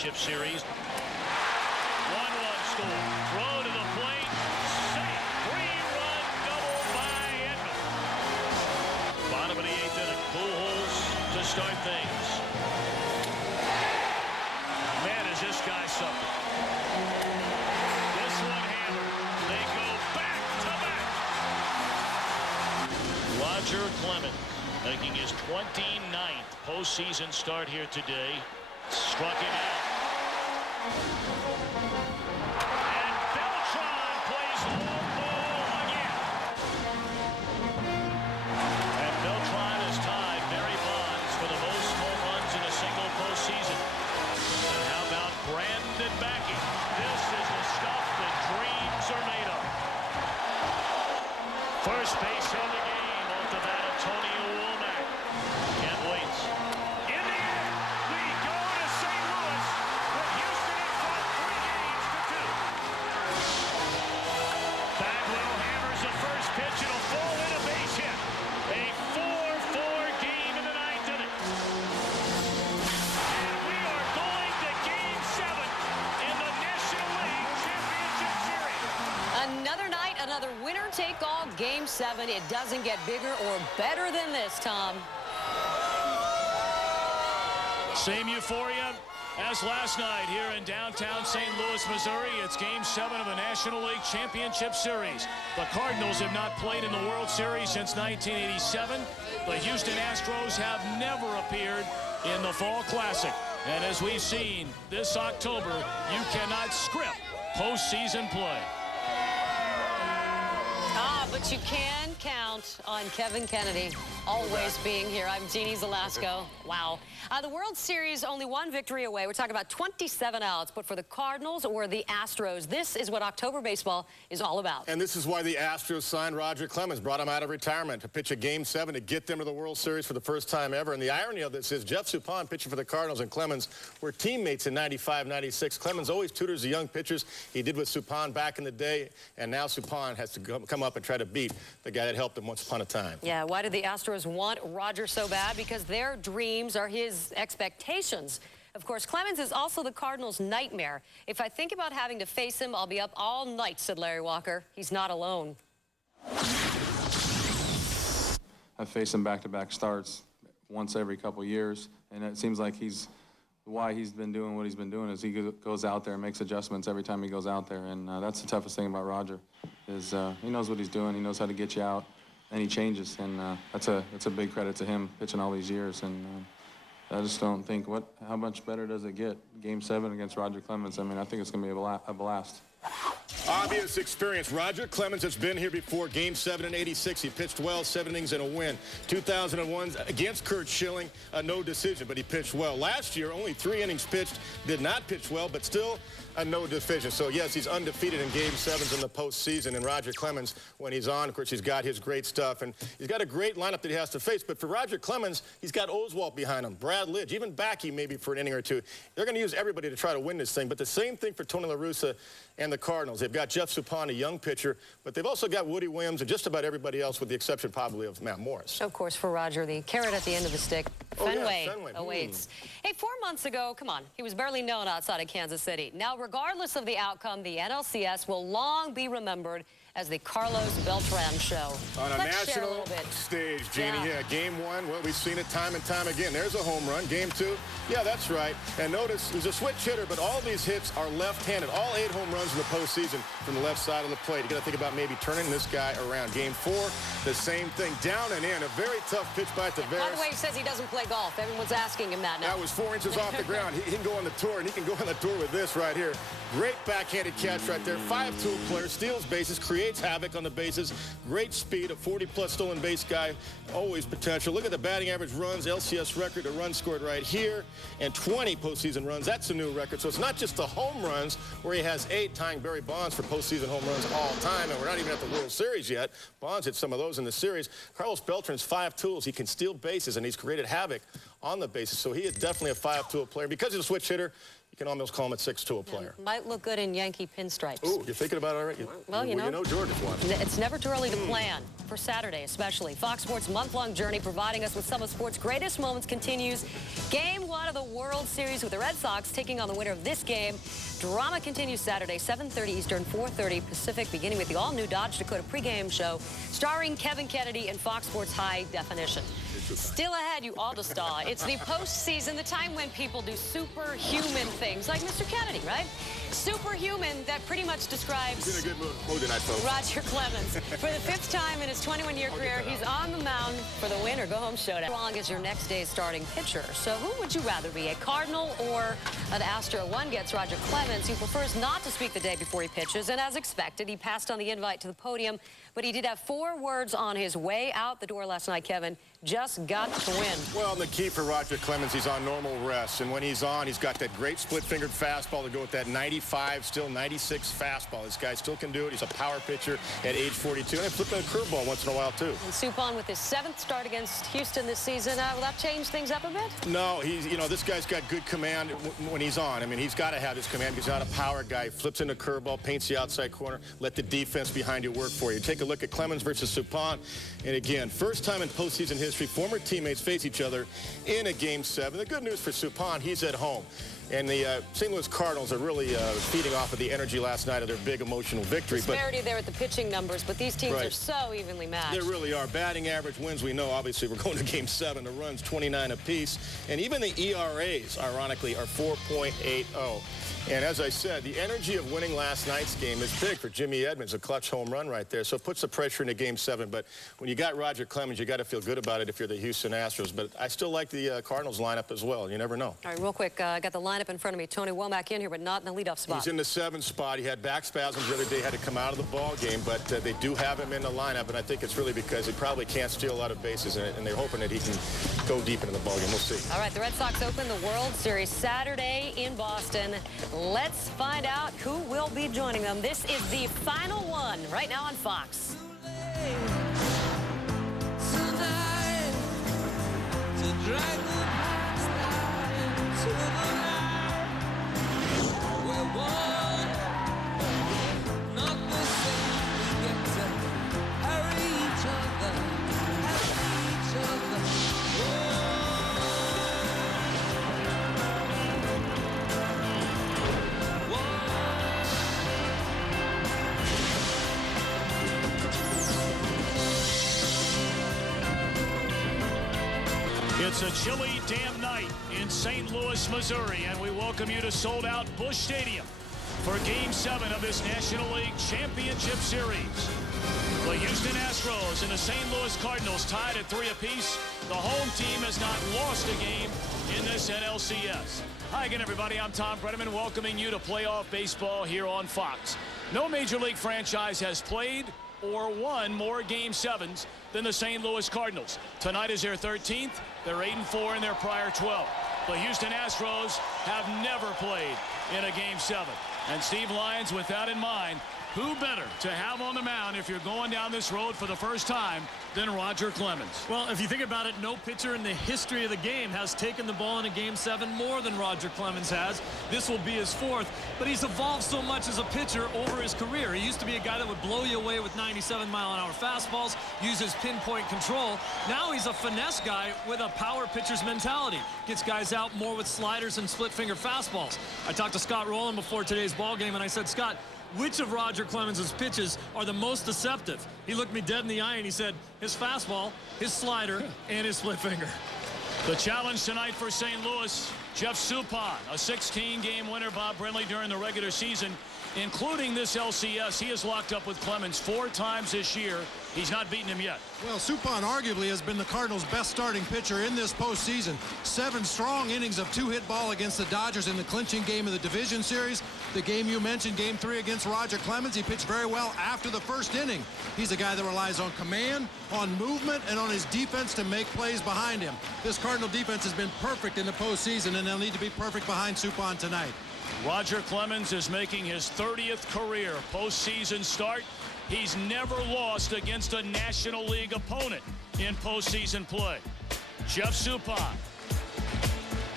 Championship Series. 1-1 score. Throw to the plate. Safe. 3-run double by Edman. Bottom of the 8th inning. Pujols to start things. Man, is this guy something. This one hammered. They go back to back. Roger Clemens making his 29th postseason start here today. Struck him out. And Beltran plays long ball again. And Beltran has tied Barry Bonds for the most home runs in a single postseason. And how about Brandon Bakke? This is the stuff that dreams are made of. First base on the game off the bat of Tony Womack. Can't wait. In the end, we go to St. Louis with Houston in front 3 games to 2. Bagwell hammers the first pitch. It'll fall in a base hit. A 4-4 game in the 9th inning. And we are going to Game 7 in the National League Championship Series. Another night, another winner-take-all Game 7. It doesn't get bigger or better than this, Tom. Same euphoria as last night here in downtown St. Louis, Missouri. It's Game 7 of the National League Championship Series. The Cardinals have not played in the World Series since 1987. The Houston Astros have never appeared in the Fall Classic. And as we've seen this October, you cannot script postseason play. But you can count on Kevin Kennedy always being here. I'm Jeannie Zelasco. Wow. The World Series only one victory away. We're talking about 27 outs. But for the Cardinals or the Astros, this is what October baseball is all about. And this is why the Astros signed Roger Clemens, brought him out of retirement to pitch a Game 7 to get them to the World Series for the first time ever. And the irony of this is Jeff Suppan, pitching for the Cardinals, and Clemens were teammates in 95, 96. Clemens always tutors the young pitchers. He did with Suppan back in the day. And now Suppan has to come up and try to beat the guy that helped him once upon a time. Yeah, why did the Astros want Roger so bad? Because their dreams are his expectations. Of course, Clemens is also the Cardinals' nightmare. If I think about having to face him, I'll be up all night, said Larry Walker. He's not alone. I face him back-to-back starts once every couple years, and it seems like why he's been doing what he's been doing is he goes out there and makes adjustments every time he goes out there, and that's the toughest thing about Roger is he knows what he's doing, he knows how to get you out, and he changes, and that's a big credit to him pitching all these years, and I just don't think how much better does it get? Game 7 against Roger Clemens. I mean, I think it's going to be a blast. Obvious experience. Roger Clemens has been here before. Game 7 in '86. He pitched well, 7 innings and a win. 2001 against Curt Schilling, no decision, but he pitched well. Last year, only 3 innings pitched, did not pitch well, but still a no decision. So, yes, he's undefeated in Game 7s in the postseason. And Roger Clemens, when he's on, of course, he's got his great stuff. And he's got a great lineup that he has to face. But for Roger Clemens, he's got Oswalt behind him, Brad Lidge, even Bakke maybe for an inning or two. They're going to use everybody to try to win this thing. But the same thing for Tony La Russa and the Cardinals. They've got Jeff Suppan, a young pitcher, but they've also got Woody Williams and just about everybody else with the exception probably of Matt Morris. Of course, for Roger, the carrot at the end of the stick. Fenway awaits. Hey, 4 months ago, come on, he was barely known outside of Kansas City. Now, regardless of the outcome, the NLCS will long be remembered as the Carlos Beltran show. On a national stage, Jeannie. Yeah, Game 1, well, we've seen it time and time again. There's a home run. Game 2, yeah, that's right. And notice, he's a switch hitter, but all these hits are left-handed. All 8 home runs in the postseason from the left side of the plate. You got to think about maybe turning this guy around. Game 4, the same thing. Down and in. A very tough pitch by Taveras. By the way, he says he doesn't play golf. Everyone's asking him that now. That was 4 inches off the ground. He can go on the tour, and he can go on the tour with this right here. Great backhanded catch right there. 5-tool player, steals bases, creates havoc on the bases. Great speed, a 40-plus stolen base guy. Always potential. Look at the batting average runs, LCS record, a run scored right here, and 20 postseason runs. That's a new record. So it's not just the home runs where he has 8, tying Barry Bonds for postseason home runs all time, and we're not even at the World Series yet. Bonds hit some of those in the series. Carlos Beltran's 5 tools. He can steal bases, and he's created havoc on the bases. So he is definitely a 5-tool player. Because he's a switch hitter, You can almost call him a 6-tool player. Might look good in Yankee pinstripes. Ooh, you're thinking about it already? Well, you know Georgia's one. It's never too early to plan, for Saturday especially. Fox Sports' month-long journey providing us with some of sports' greatest moments continues. Game 1 of the World Series with the Red Sox taking on the winner of this game. Drama continues Saturday, 7:30 Eastern, 4:30 Pacific, beginning with the all-new Dodge Dakota pregame show starring Kevin Kennedy and Fox Sports High Definition. Still ahead, you Alderstaw. It's the postseason, the time when people do superhuman things, like Mr. Kennedy, right? Superhuman, that pretty much describes He's in a good mood tonight, folks. Roger Clemens. For the 5th time in his 21-year career, he's on the mound for the win or go home showdown. How long is your next day's starting pitcher? So who would you rather be, a Cardinal or an Astro? One gets Roger Clemens, who prefers not to speak the day before he pitches, and as expected, he passed on the invite to the podium, but he did have 4 words on his way out the door last night, Kevin. Just got to win. Well, the key for Roger Clemens, he's on normal rest, and when he's on, he's got that great split-fingered fastball to go with that 95, still 96 fastball. This guy still can do it. He's a power pitcher at age 42, and flipping a curveball once in a while, too. And Suppan with his 7th start against Houston this season. Will that change things up a bit? No, this guy's got good command when he's on. I mean, he's got to have his command because he's not a power guy. He flips in a curveball, paints the outside corner, let the defense behind you work for you. Take a look at Clemens versus Suppan, and again, first time in postseason history, former teammates face each other in a Game 7. The good news for Suppan, he's at home. And the St. Louis Cardinals are really feeding off of the energy last night of their big emotional victory. Disparity there at the pitching numbers, but these teams are so evenly matched. They really are. Batting average, wins, we know. Obviously, we're going to Game 7. The runs, 29 apiece. And even the ERAs, ironically, are 4.80. And as I said, the energy of winning last night's game is big for Jimmy Edmonds, a clutch home run right there. So it puts the pressure into Game 7. But when you got Roger Clemens, you got to feel good about it if you're the Houston Astros. But I still like the Cardinals lineup as well. You never know. All right, real quick, I got the lineup in front of me. Tony Womack in here, but not in the leadoff spot. He's in the 7th spot. He had back spasms the other day, had to come out of the ball game, but they do have him in the lineup, and I think it's really because he probably can't steal a lot of bases, and they're hoping that he can go deep into the ball game. We'll see. All right, the Red Sox open the World Series Saturday in Boston. Let's find out who will be joining them. This is the final one right now on Fox. It's a chilly, damn night in St. Louis, Missouri, and we welcome you to sold-out Busch Stadium for Game 7 of this National League Championship Series. The Houston Astros and the St. Louis Cardinals tied at 3 apiece. The home team has not lost a game in this NLCS. Hi again, everybody. I'm Tom Brenneman, welcoming you to playoff baseball here on Fox. No Major League franchise has played or won more Game 7s than the St. Louis Cardinals. Tonight is their 13th. They're 8-4 in their prior 12. The Houston Astros have never played in a Game 7. And Steve Lyons, with that in mind, who better to have on the mound if you're going down this road for the first time than Roger Clemens? Well, if you think about it, no pitcher in the history of the game has taken the ball in a Game 7 more than Roger Clemens has. This will be his 4th, but he's evolved so much as a pitcher over his career. He used to be a guy that would blow you away with 97-mile-an-hour fastballs, use his pinpoint control. Now he's a finesse guy with a power pitcher's mentality. Gets guys out more with sliders and split-finger fastballs. I talked to Scott Rowland before today's ball game, and I said, Scott, which of Roger Clemens' pitches are the most deceptive? He looked me dead in the eye and he said, his fastball, his slider, and his split finger. The challenge tonight for St. Louis, Jeff Suppan, a 16-game winner, Bob Brenly, during the regular season, including this LCS. He has locked up with Clemens 4 times this year. He's not beaten him yet. Well, Suppan arguably has been the Cardinals' best starting pitcher in this postseason. 7 strong innings of 2-hit ball against the Dodgers in the clinching game of the division series. The game you mentioned, Game 3 against Roger Clemens, he pitched very well after the first inning. He's a guy that relies on command, on movement, and on his defense to make plays behind him. This Cardinal defense has been perfect in the postseason, and they'll need to be perfect behind Suppan tonight. Roger Clemens is making his 30th career postseason start. He's never lost against a National League opponent in postseason play. Jeff Suppan.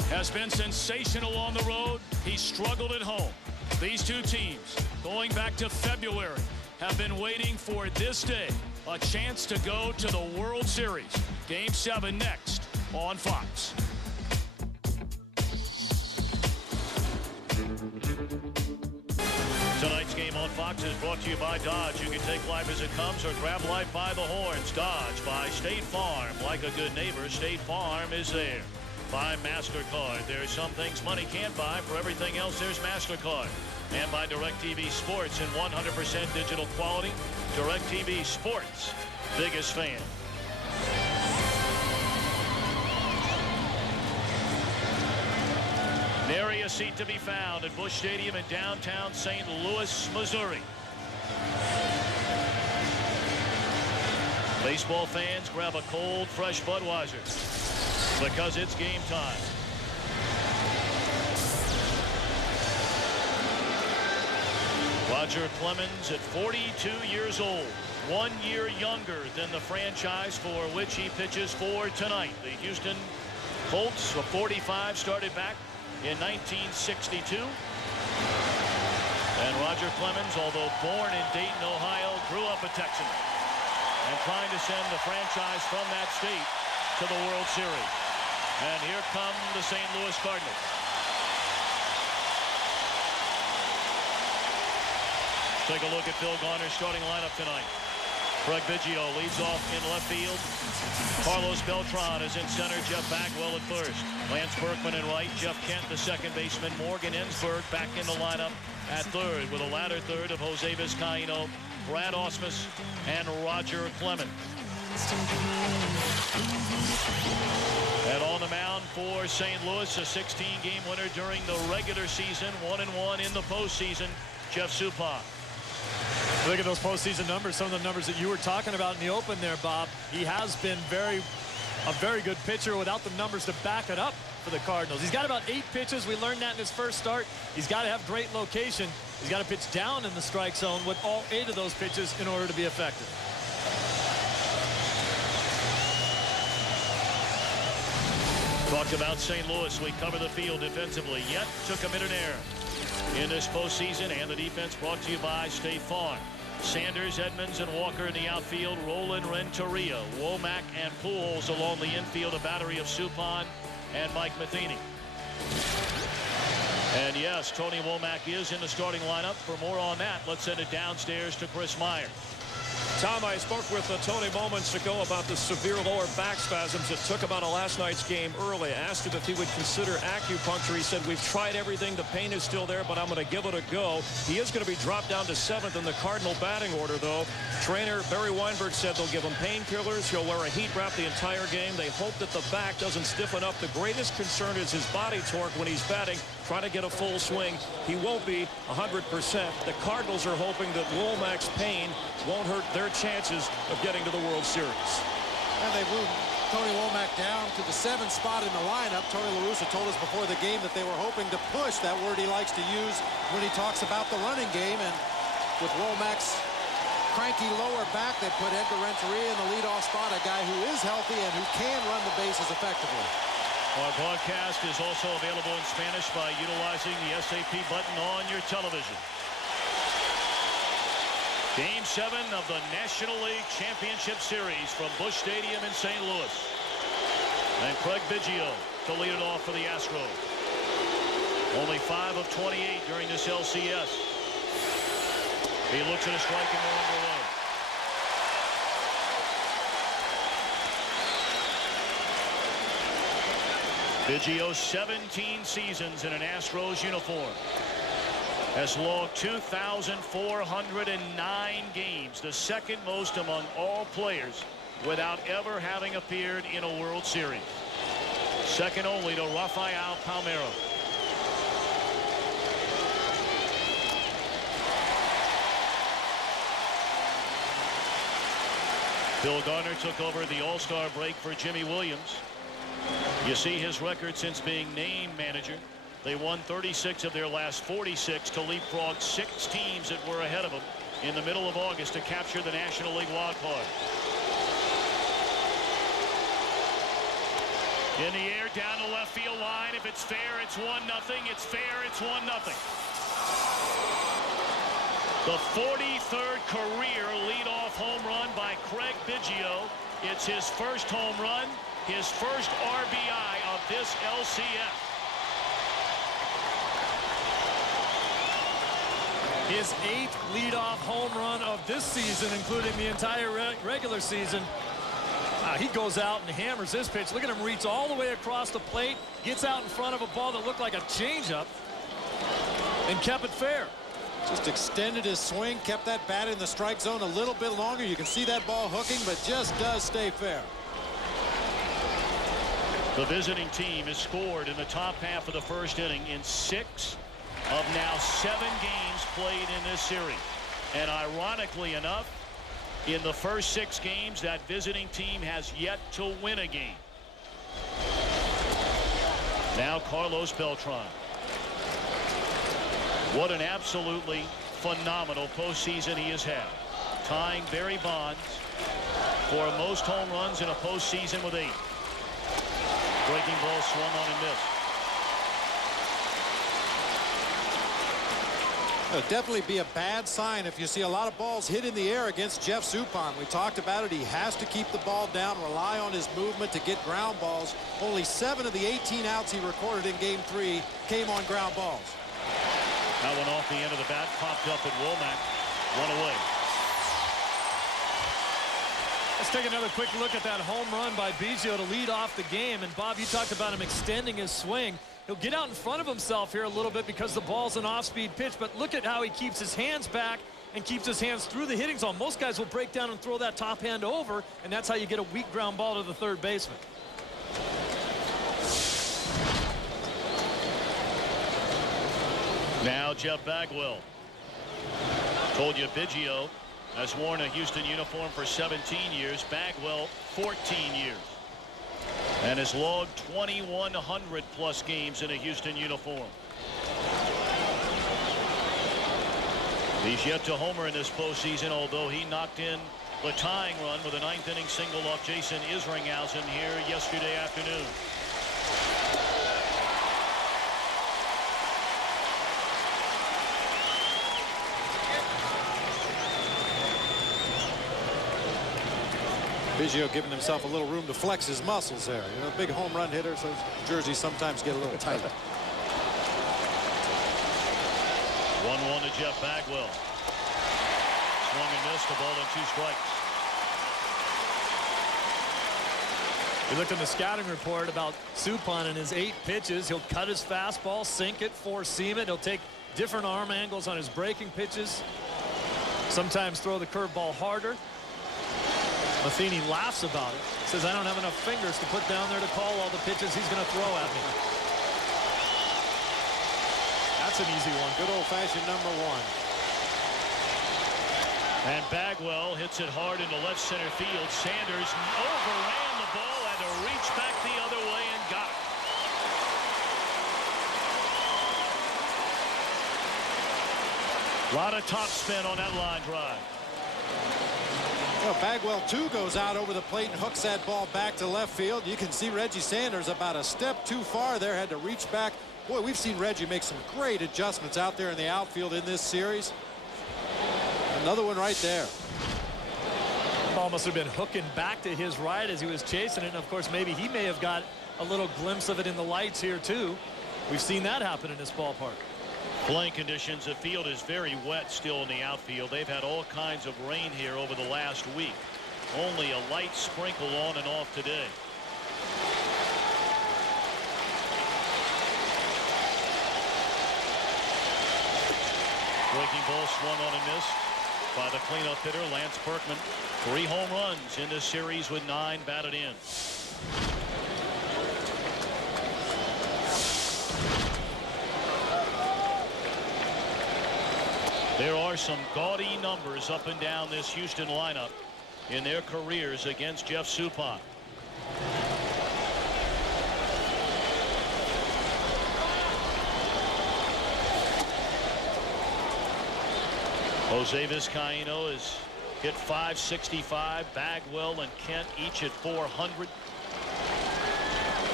has been sensational on the road. He struggled at home. These two teams, going back to February, have been waiting for this day, a chance to go to the World Series. Game 7 next on Fox. Tonight's game on Fox is brought to you by Dodge. You can take life as it comes or grab life by the horns. Dodge by State Farm. Like a good neighbor, State Farm is there. By MasterCard. There's some things money can't buy. For everything else, there's MasterCard. And by DirecTV Sports in 100% digital quality. DirecTV Sports, biggest fan. Nary a seat to be found at Busch Stadium in downtown St. Louis, Missouri. Baseball fans, grab a cold, fresh Budweiser because it's game time. Roger Clemens at 42 years old, 1 year younger than the franchise for which he pitches for tonight. The Houston Colts, a 45, started back in 1962. And Roger Clemens, although born in Dayton, Ohio, grew up a Texan and trying to send the franchise from that state to the World Series. And here come the St. Louis Cardinals. Take a look at Phil Garner's starting lineup tonight. Craig Biggio leads off in left field. Carlos Beltran is in center. Jeff Bagwell at first. Lance Berkman in right. Jeff Kent, the second baseman. Morgan Ensberg back in the lineup at third with a ladder third of Jose Vizcaino, Brad Ausmus, and Roger Clemens. And on the mound for St. Louis, a 16-game winner during the regular season, 1-1 in the postseason, Jeff Suppan. Look at those postseason numbers, some of the numbers that you were talking about in the open there, Bob. He has been a very good pitcher without the numbers to back it up for the Cardinals. He's got about 8 pitches. We learned that in his first start. He's got to have great location. He's got to pitch down in the strike zone with all 8 of those pitches in order to be effective. Talked about St. Louis. We cover the field defensively. Yet took a minute air in this postseason, and the defense brought to you by State Farm. Sanders, Edmonds, and Walker in the outfield. Roland, Renteria, Womack, and Pujols along the infield. A battery of Suppan and Mike Matheny. And yes, Tony Womack is in the starting lineup. For more on that, let's send it downstairs to Chris Meyer. Tom, I spoke with Tony moments ago about the severe lower back spasms that took him out of last night's game early. I asked him if he would consider acupuncture. He said, we've tried everything. The pain is still there, but I'm going to give it a go. He is going to be dropped down to 7th in the Cardinal batting order, though. Trainer Barry Weinberg said they'll give him painkillers. He'll wear a heat wrap the entire game. They hope that the back doesn't stiffen up. The greatest concern is his body torque when he's batting, trying to get a full swing. He won't be 100%. The Cardinals are hoping that Womack's pain won't hurt their chances of getting to the World Series. And they moved Tony Womack down to the 7th spot in the lineup. Tony La Russa told us before the game that they were hoping to push, that word he likes to use when he talks about the running game. And with Womack's cranky lower back, they put Edgar Renteria in the leadoff spot, a guy who is healthy and who can run the bases effectively. Our broadcast is also available in Spanish by utilizing the SAP button on your television. Game 7 of the National League Championship Series from Busch Stadium in St. Louis. And Craig Biggio to lead it off for the Astros. Only 5 of 28 during this LCS. He looks at a strike and we're underway. Biggio, 17 seasons in an Astros uniform, has logged 2,409 games, the second most among all players without ever having appeared in a World Series. Second only to Rafael Palmeiro. Phil Garner took over the All-Star break for Jimmy Williams. You see his record since being named manager. They won 36 of their last 46 to leapfrog 6 teams that were ahead of them in the middle of August to capture the National League wild card. In the air, down the left field line. If it's fair, it's 1-0. It's fair, it's 1-0. The 43rd career leadoff home run by Craig Biggio. It's his first home run, his first RBI of this LCS. His 8th leadoff home run of this season, including the entire regular season. He goes out and hammers this pitch. Look at him reach all the way across the plate, gets out in front of a ball that looked like a changeup, and kept it fair. Just extended his swing, kept that bat in the strike zone a little bit longer. You can see that ball hooking, but just does stay fair. The visiting team has scored in the top half of the first inning in 6 of now 7 games played in this series. And ironically enough, in the first 6 games, that visiting team has yet to win a game. Now Carlos Beltran. What an absolutely phenomenal postseason he has had, tying Barry Bonds for most home runs in a postseason with 8. Breaking ball swung on and missed. It'll definitely be a bad sign if you see a lot of balls hit in the air against Jeff Suppan. We talked about it. He has to keep the ball down, rely on his movement to get ground balls. Only 7 of the 18 outs he recorded in Game 3 came on ground balls. That one off the end of the bat, popped up at Womack, 1 away. Let's take another quick look at that home run by Biggio to lead off the game. And Bob, you talked about him extending his swing. He'll get out in front of himself here a little bit because the ball's an off-speed pitch, but look at how he keeps his hands back and keeps his hands through the hitting zone. Most guys will break down and throw that top hand over, and that's how you get a weak ground ball to the third baseman. Now Jeff Bagwell. Told you Biggio has worn a Houston uniform for 17 years. Bagwell 14 years. And has logged 2,100 plus games in a Houston uniform. He's yet to homer in this postseason, although he knocked in the tying run with a 9th inning single off Jason Isringhausen here yesterday afternoon. Biggio giving himself a little room to flex his muscles there. You know, big home run hitter, so his jerseys sometimes get a little tight. 1-1 to Jeff Bagwell. Swung and missed, a ball and 2 strikes. We looked in the scouting report about Suppan and his 8 pitches. He'll cut his fastball, sink it, four-seam it. He'll take different arm angles on his breaking pitches. Sometimes throw the curveball harder. Matheny laughs about it. Says, I don't have enough fingers to put down there to call all the pitches he's going to throw at me. That's an easy one. Good old-fashioned number 1. And Bagwell hits it hard into left center field. Sanders overran the ball, had to reach back the other way and got it. A lot of top spin on that line drive. Well, Bagwell, too, goes out over the plate and hooks that ball back to left field. You can see Reggie Sanders about a step too far there, had to reach back. Boy, we've seen Reggie make some great adjustments out there in the outfield in this series. Another one right there. Ball must have been hooking back to his right as he was chasing it. And, of course, maybe he may have got a little glimpse of it in the lights here, too. We've seen that happen in this ballpark. Playing conditions, the field is very wet still in the outfield. They've had all kinds of rain here over the last week. Only a light sprinkle on and off today. Breaking ball swung on and missed by the cleanup hitter, Lance Berkman. 3 home runs in this series with 9 batted in. There are some gaudy numbers up and down this Houston lineup in their careers against Jeff Suppan. Jose Vizcaino has hit .565. Bagwell and Kent each at .400.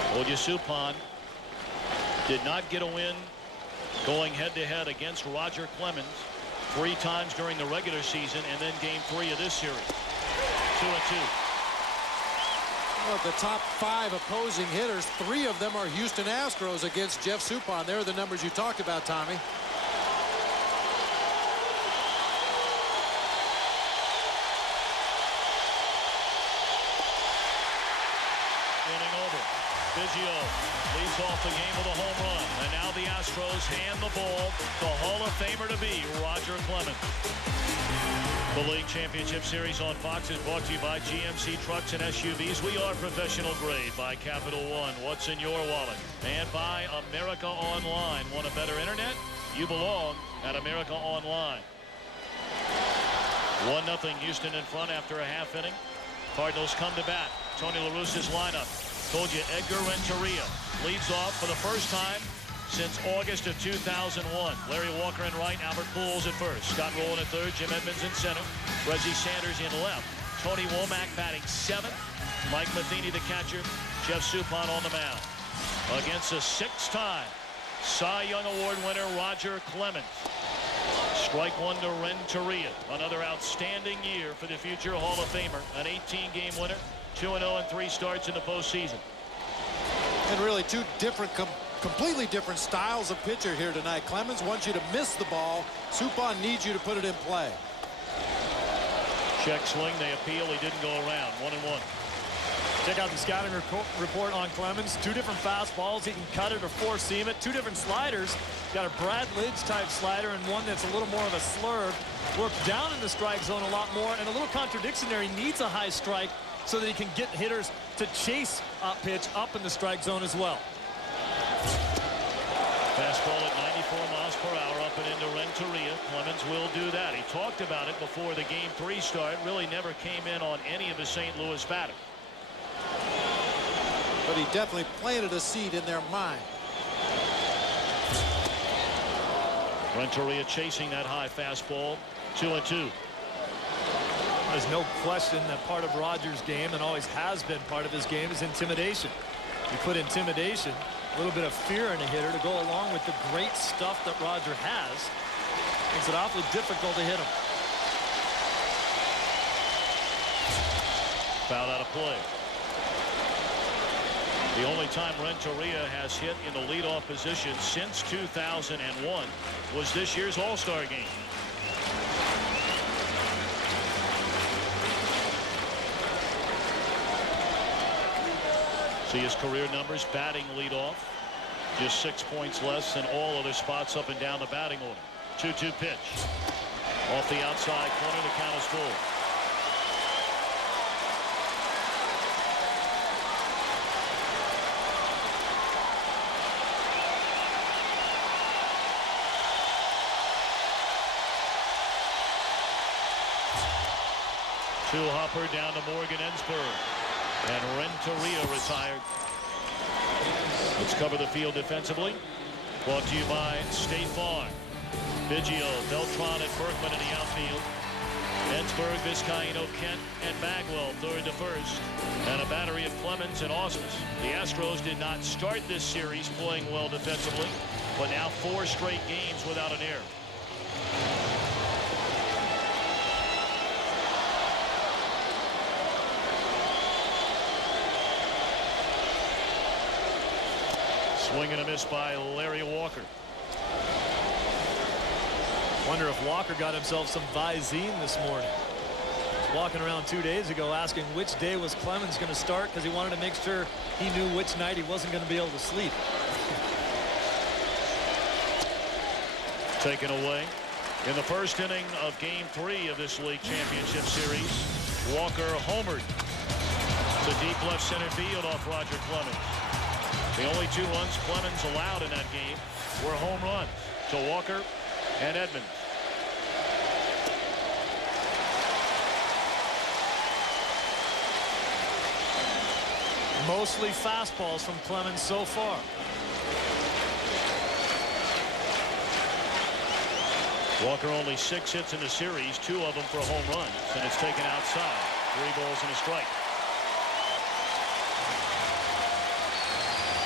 Olusola did not get a win going head-to-head against Roger Clemens 3 times during the regular season, and then game 3 of this series. 2-2. Well, the top 5 opposing hitters, 3 of them are Houston Astros against Jeff Suppan. There are the numbers you talked about, Tommy. Inning over. Biggio leads off the game with a home run. And now the Astros hand the ball to Hall of Famer to be Roger Clemens. The League Championship Series on Fox is brought to you by GMC Trucks and SUVs. We are professional grade. By Capital One, what's in your wallet? And by America Online. Want a better internet? You belong at America Online. 1-0 Houston in front after a half inning. Cardinals come to bat. Tony La Russa's lineup. Told you Edgar Renteria leads off for the first time since August of 2001. Larry Walker in right, Albert Pujols at first. Scott Rowland at third, Jim Edmonds in center, Reggie Sanders in left. Tony Womack batting 7th. Mike Matheny the catcher. Jeff Suppan on the mound. Against a 6-time Cy Young Award winner, Roger Clemens. Strike 1 to Renteria. Another outstanding year for the future Hall of Famer. An 18-game winner. 2-0 in 3 starts in the postseason. And really 2 different, completely different styles of pitcher here tonight. Clemens wants you to miss the ball. Suppan needs you to put it in play. Check swing. They appeal. He didn't go around. 1-1. Check out the scouting report on Clemens. 2 different fastballs. He can cut it or four-seam it. 2 different sliders. Got a Brad Lidge type slider and one that's a little more of a slurve. Works down in the strike zone a lot more, and a little contradiction there. He needs a high strike so that he can get hitters to chase a pitch up in the strike zone as well. Fastball at 94 miles per hour up and into Renteria. Clemens will do that. He talked about it before the game 3 start. Really never came in on any of the St. Louis batters. But he definitely planted a seed in their mind. Renteria chasing that high fastball. 2-2. There's no question that part of Roger's game, and always has been part of his game, is intimidation. You put intimidation, a little bit of fear in a hitter to go along with the great stuff that Roger has. Makes it awfully difficult to hit him. Foul out of play. The only time Renteria has hit in the leadoff position since 2001 was this year's All-Star game. See his career numbers. Batting leadoff, just 6 points less than all other spots up and down the batting order. 2-2 pitch. Off the outside corner, the count is full. Hopper down to Morgan Ensberg. And Renteria retired. Let's cover the field defensively. Brought to you by State Farm. Biggio, Beltran, and Berkman in the outfield. Ensberg, Vizcaino, Kent, and Bagwell third to first. And a battery of Clemens and Ausmus. The Astros did not start this series playing well defensively, but now 4 straight games without an error. Swing and a miss by Larry Walker. Wonder if Walker got himself some Visine this morning. He was walking around 2 days ago asking which day was Clemens going to start because he wanted to make sure he knew which night he wasn't going to be able to sleep. Taken away in the first inning of game 3 of this league championship series. Walker homered to deep left center field off Roger Clemens. The only 2 runs Clemens allowed in that game were home runs to Walker and Edmonds. Mostly fastballs from Clemens so far. Walker only 6 hits in the series, 2 of them for home runs, and it's taken outside. 3 balls and a strike.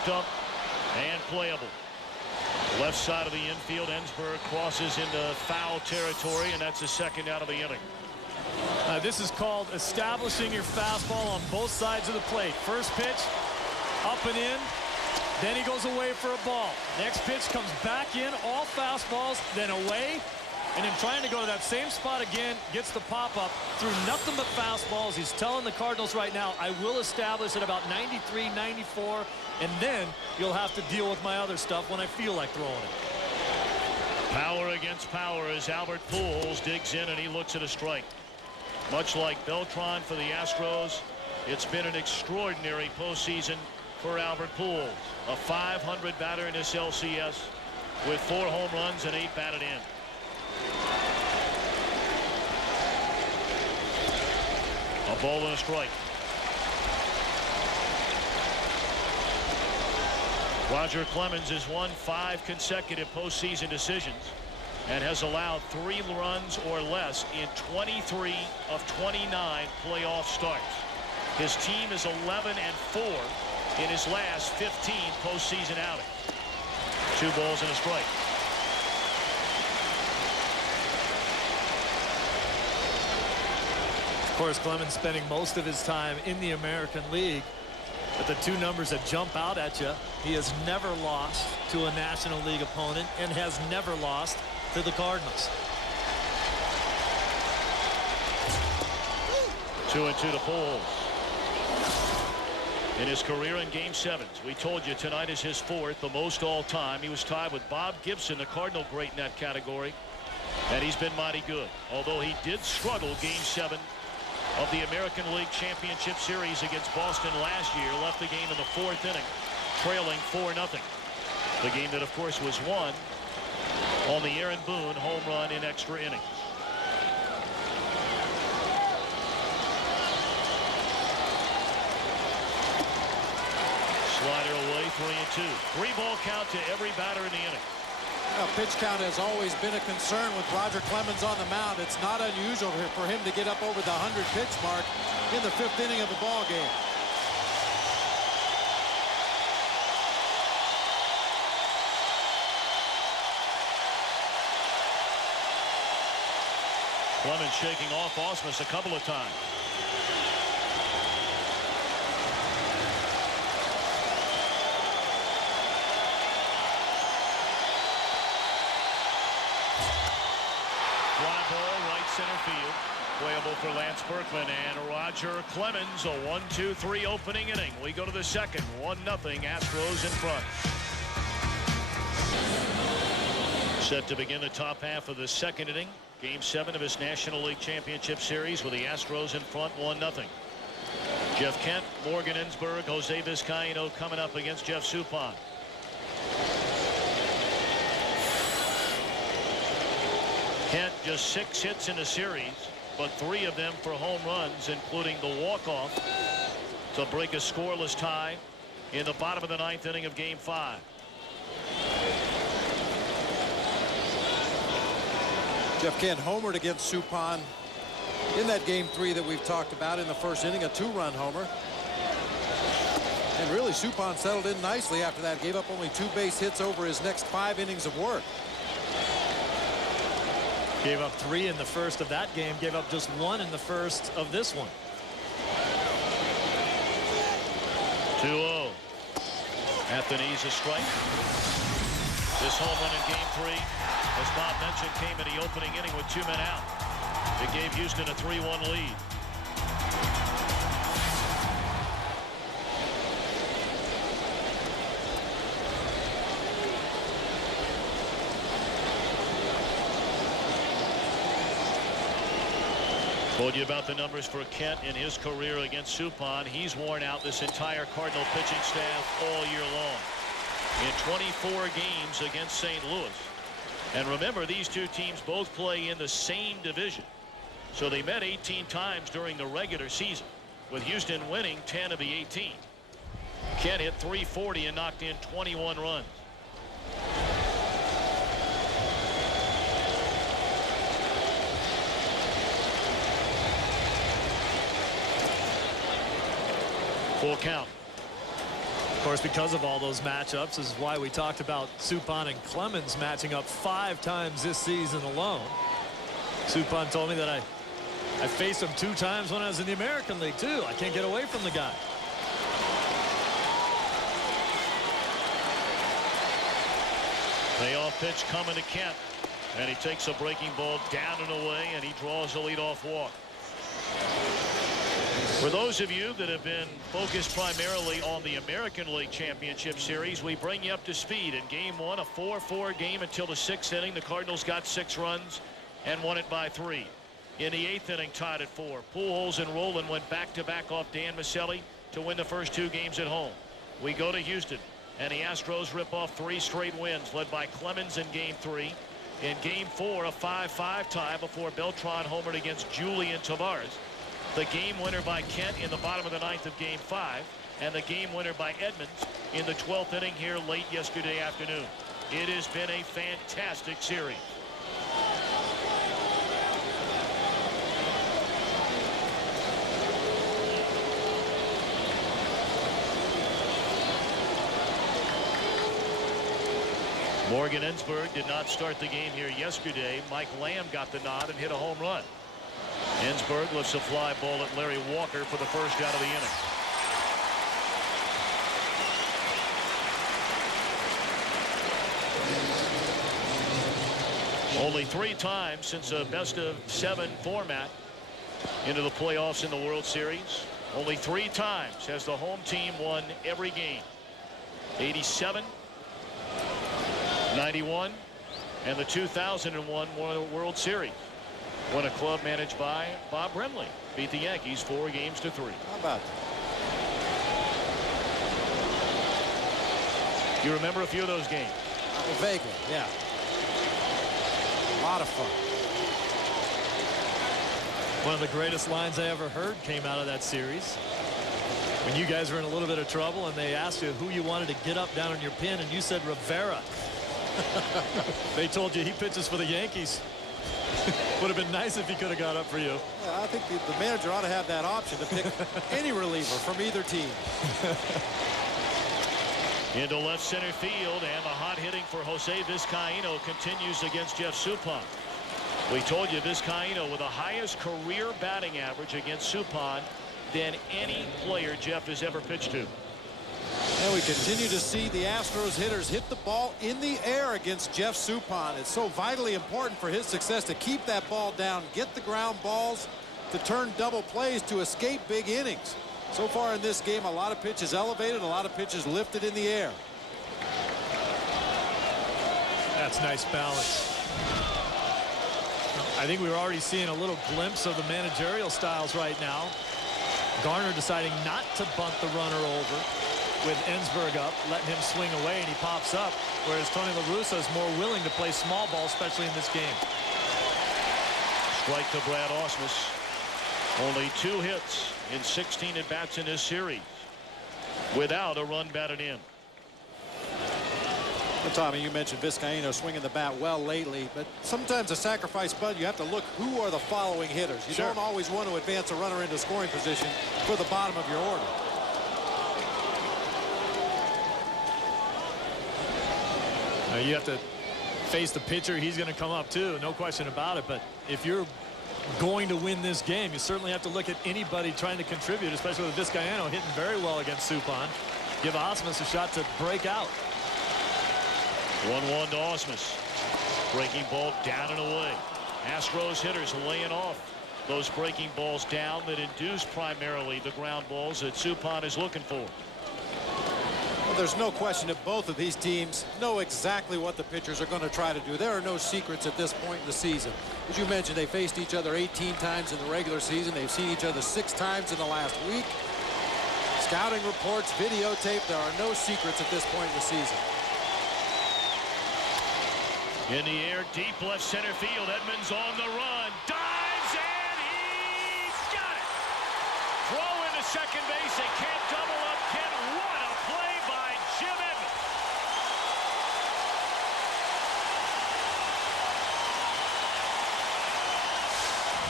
Hooked up and playable. Left side of the infield, Ensberg crosses into foul territory, and that's his second out of the inning. This is called establishing your fastball on both sides of the plate. First pitch, up and in. Then he goes away for a ball. Next pitch comes back in, all fastballs, then away. And then trying to go to that same spot again, gets the pop-up through nothing but fastballs. He's telling the Cardinals right now, I will establish at about 93, 94, and then you'll have to deal with my other stuff when I feel like throwing it. Power against power as Albert Pujols digs in and he looks at a strike. Much like Beltran for the Astros, it's been an extraordinary postseason for Albert Pujols. A .500 batter in this LCS with 4 home runs and 8 batted in. A ball and a strike. Roger Clemens has won 5 consecutive postseason decisions and has allowed 3 runs or less in 23 of 29 playoff starts. His team is 11-4 in his last 15 postseason outings. 2 balls and a strike. Of course, Clemens spending most of his time in the American League. But the 2 numbers that jump out at you, he has never lost to a National League opponent and has never lost to the Cardinals. 2-2 to Pujols. In his career in Game 7s, we told you tonight is his 4th, the most all-time. He was tied with Bob Gibson, the Cardinal great in that category, and he's been mighty good. Although he did struggle Game 7 of the American League Championship Series against Boston last year, left the game in the 4th inning, trailing 4-0. The game that, of course, was won on the Aaron Boone home run in extra innings. Slider away, 3-2. 3-ball count to every batter in the inning. Well, pitch count has always been a concern with Roger Clemens on the mound. It's not unusual for him to get up over the 100-pitch mark in the 5th inning of a ball game. Clemens shaking off Ausmus a couple of times. Fly ball, right center field. Playable for Lance Berkman and Roger Clemens. A 1-2-3 opening inning. We go to the second. 1-0 Astros in front. Set to begin the top half of the second inning. Game 7 of his National League Championship Series with the Astros in front 1-0. Jeff Kent, Morgan Ensberg, Jose Vizcaino coming up against Jeff Suppan. Kent just 6 hits in the series, but 3 of them for home runs, including the walk-off to break a scoreless tie in the bottom of the 9th inning of Game 5. Jeff Kent homered against Suppan in that Game 3 that we've talked about in the 1st inning, a 2-run homer. And really, Suppan settled in nicely after that, gave up only 2 base hits over his next 5 innings of work. Gave up 3 in the first of that game, gave up just 1 in the first of this one. 2-0. At the knees, a strike. This home run in Game 3, as Bob mentioned, came in the opening inning with 2 men out. It gave Houston a 3-1 lead. Told you about the numbers for Kent in his career against Suppan. He's worn out this entire Cardinal pitching staff all year long in 24 games against St. Louis. And remember, these 2 teams both play in the same division. So they met 18 times during the regular season, with Houston winning 10 of the 18. Kent hit .340 and knocked in 21 runs. Full count. Of course, because of all those matchups is why we talked about Suppan and Clemens matching up 5 times this season alone. Suppan told me that I faced him 2 times when I was in the American League too. I can't get away from the guy. Payoff pitch coming to Kent, and he takes a breaking ball down and away, and he draws a leadoff walk. For those of you that have been focused primarily on the American League Championship Series, we bring you up to speed. In Game 1, a 4-4 game until the 6th inning. The Cardinals got 6 runs and won it by 3. In the 8th inning, tied at 4. Pujols and Rolen went back-to-back off Dan Maselli to win the first 2 games at home. We go to Houston, and the Astros rip off 3 straight wins, led by Clemens in Game 3. In Game 4, a 5-5 tie before Beltran homered against Julian Tavares. The game winner by Kent in the bottom of the 9th of Game 5, and the game winner by Edmonds in the 12th inning here late yesterday afternoon. It has been a fantastic series. Morgan Ensberg did not start the game here yesterday. Mike Lamb got the nod and hit a home run. Ensberg lifts a fly ball at Larry Walker for the first out of the inning. Only 3 times since a best-of-7 format into the playoffs in the World Series. Only 3 times has the home team won every game. 87, 91, and the 2001 World Series, when a club managed by Bob Brenly beat the Yankees 4 games to 3. How about that? You remember a few of those games? Well, vaguely, yeah. A lot of fun. One of the greatest lines I ever heard came out of that series. When you guys were in a little bit of trouble and they asked you who you wanted to get up down on your pin, and you said Rivera. They told you he pitches for the Yankees. Would have been nice if he could have got up for you. Yeah, I think the manager ought to have that option to pick any reliever from either team. Into left center field, and the hot hitting for Jose Vizcaino continues against Jeff Suppan. We told you Vizcaino with the highest career batting average against Suppan than any player Jeff has ever pitched to. And we continue to see the Astros hitters hit the ball in the air against Jeff Suppan. It's so vitally important for his success to keep that ball down, get the ground balls, to turn double plays, to escape big innings. So far in this game, a lot of pitches elevated, a lot of pitches lifted in the air. That's nice balance. I think we were already seeing a little glimpse of the managerial styles right now. Garner deciding not to bunt the runner over with Ensberg up, letting him swing away, and he pops up, whereas Tony La Russa is more willing to play small ball, especially in this game. Strike to Brad Ausmus. Only 2 hits in 16 at-bats in this series without a run batted in. Well, Tommy, you mentioned Vizcaino swinging the bat well lately, but sometimes a sacrifice bunt, you have to look who are the following hitters. You don't always want to advance a runner into scoring position for the bottom of your order. You have to face the pitcher. He's going to come up too, no question about it. But if you're going to win this game, you certainly have to look at anybody trying to contribute, especially with Vizcaino hitting very well against Suppan. Give Ausmus a shot to break out. 1-1 to Ausmus. Breaking ball down and away. Astros hitters laying off those breaking balls down that induce primarily the ground balls that Suppan is looking for. Well, there's no question that both of these teams know exactly what the pitchers are going to try to do. There are no secrets at this point in the season. As you mentioned, they faced each other 18 times in the regular season. They've seen each other 6 times in the last week. Scouting reports, videotape, there are no secrets at this point in the season. In the air, deep left center field. Edmonds on the run. Dives, and he's got it. Throw into second base. They can't double up. Kent, what a play by Jim Edmonds.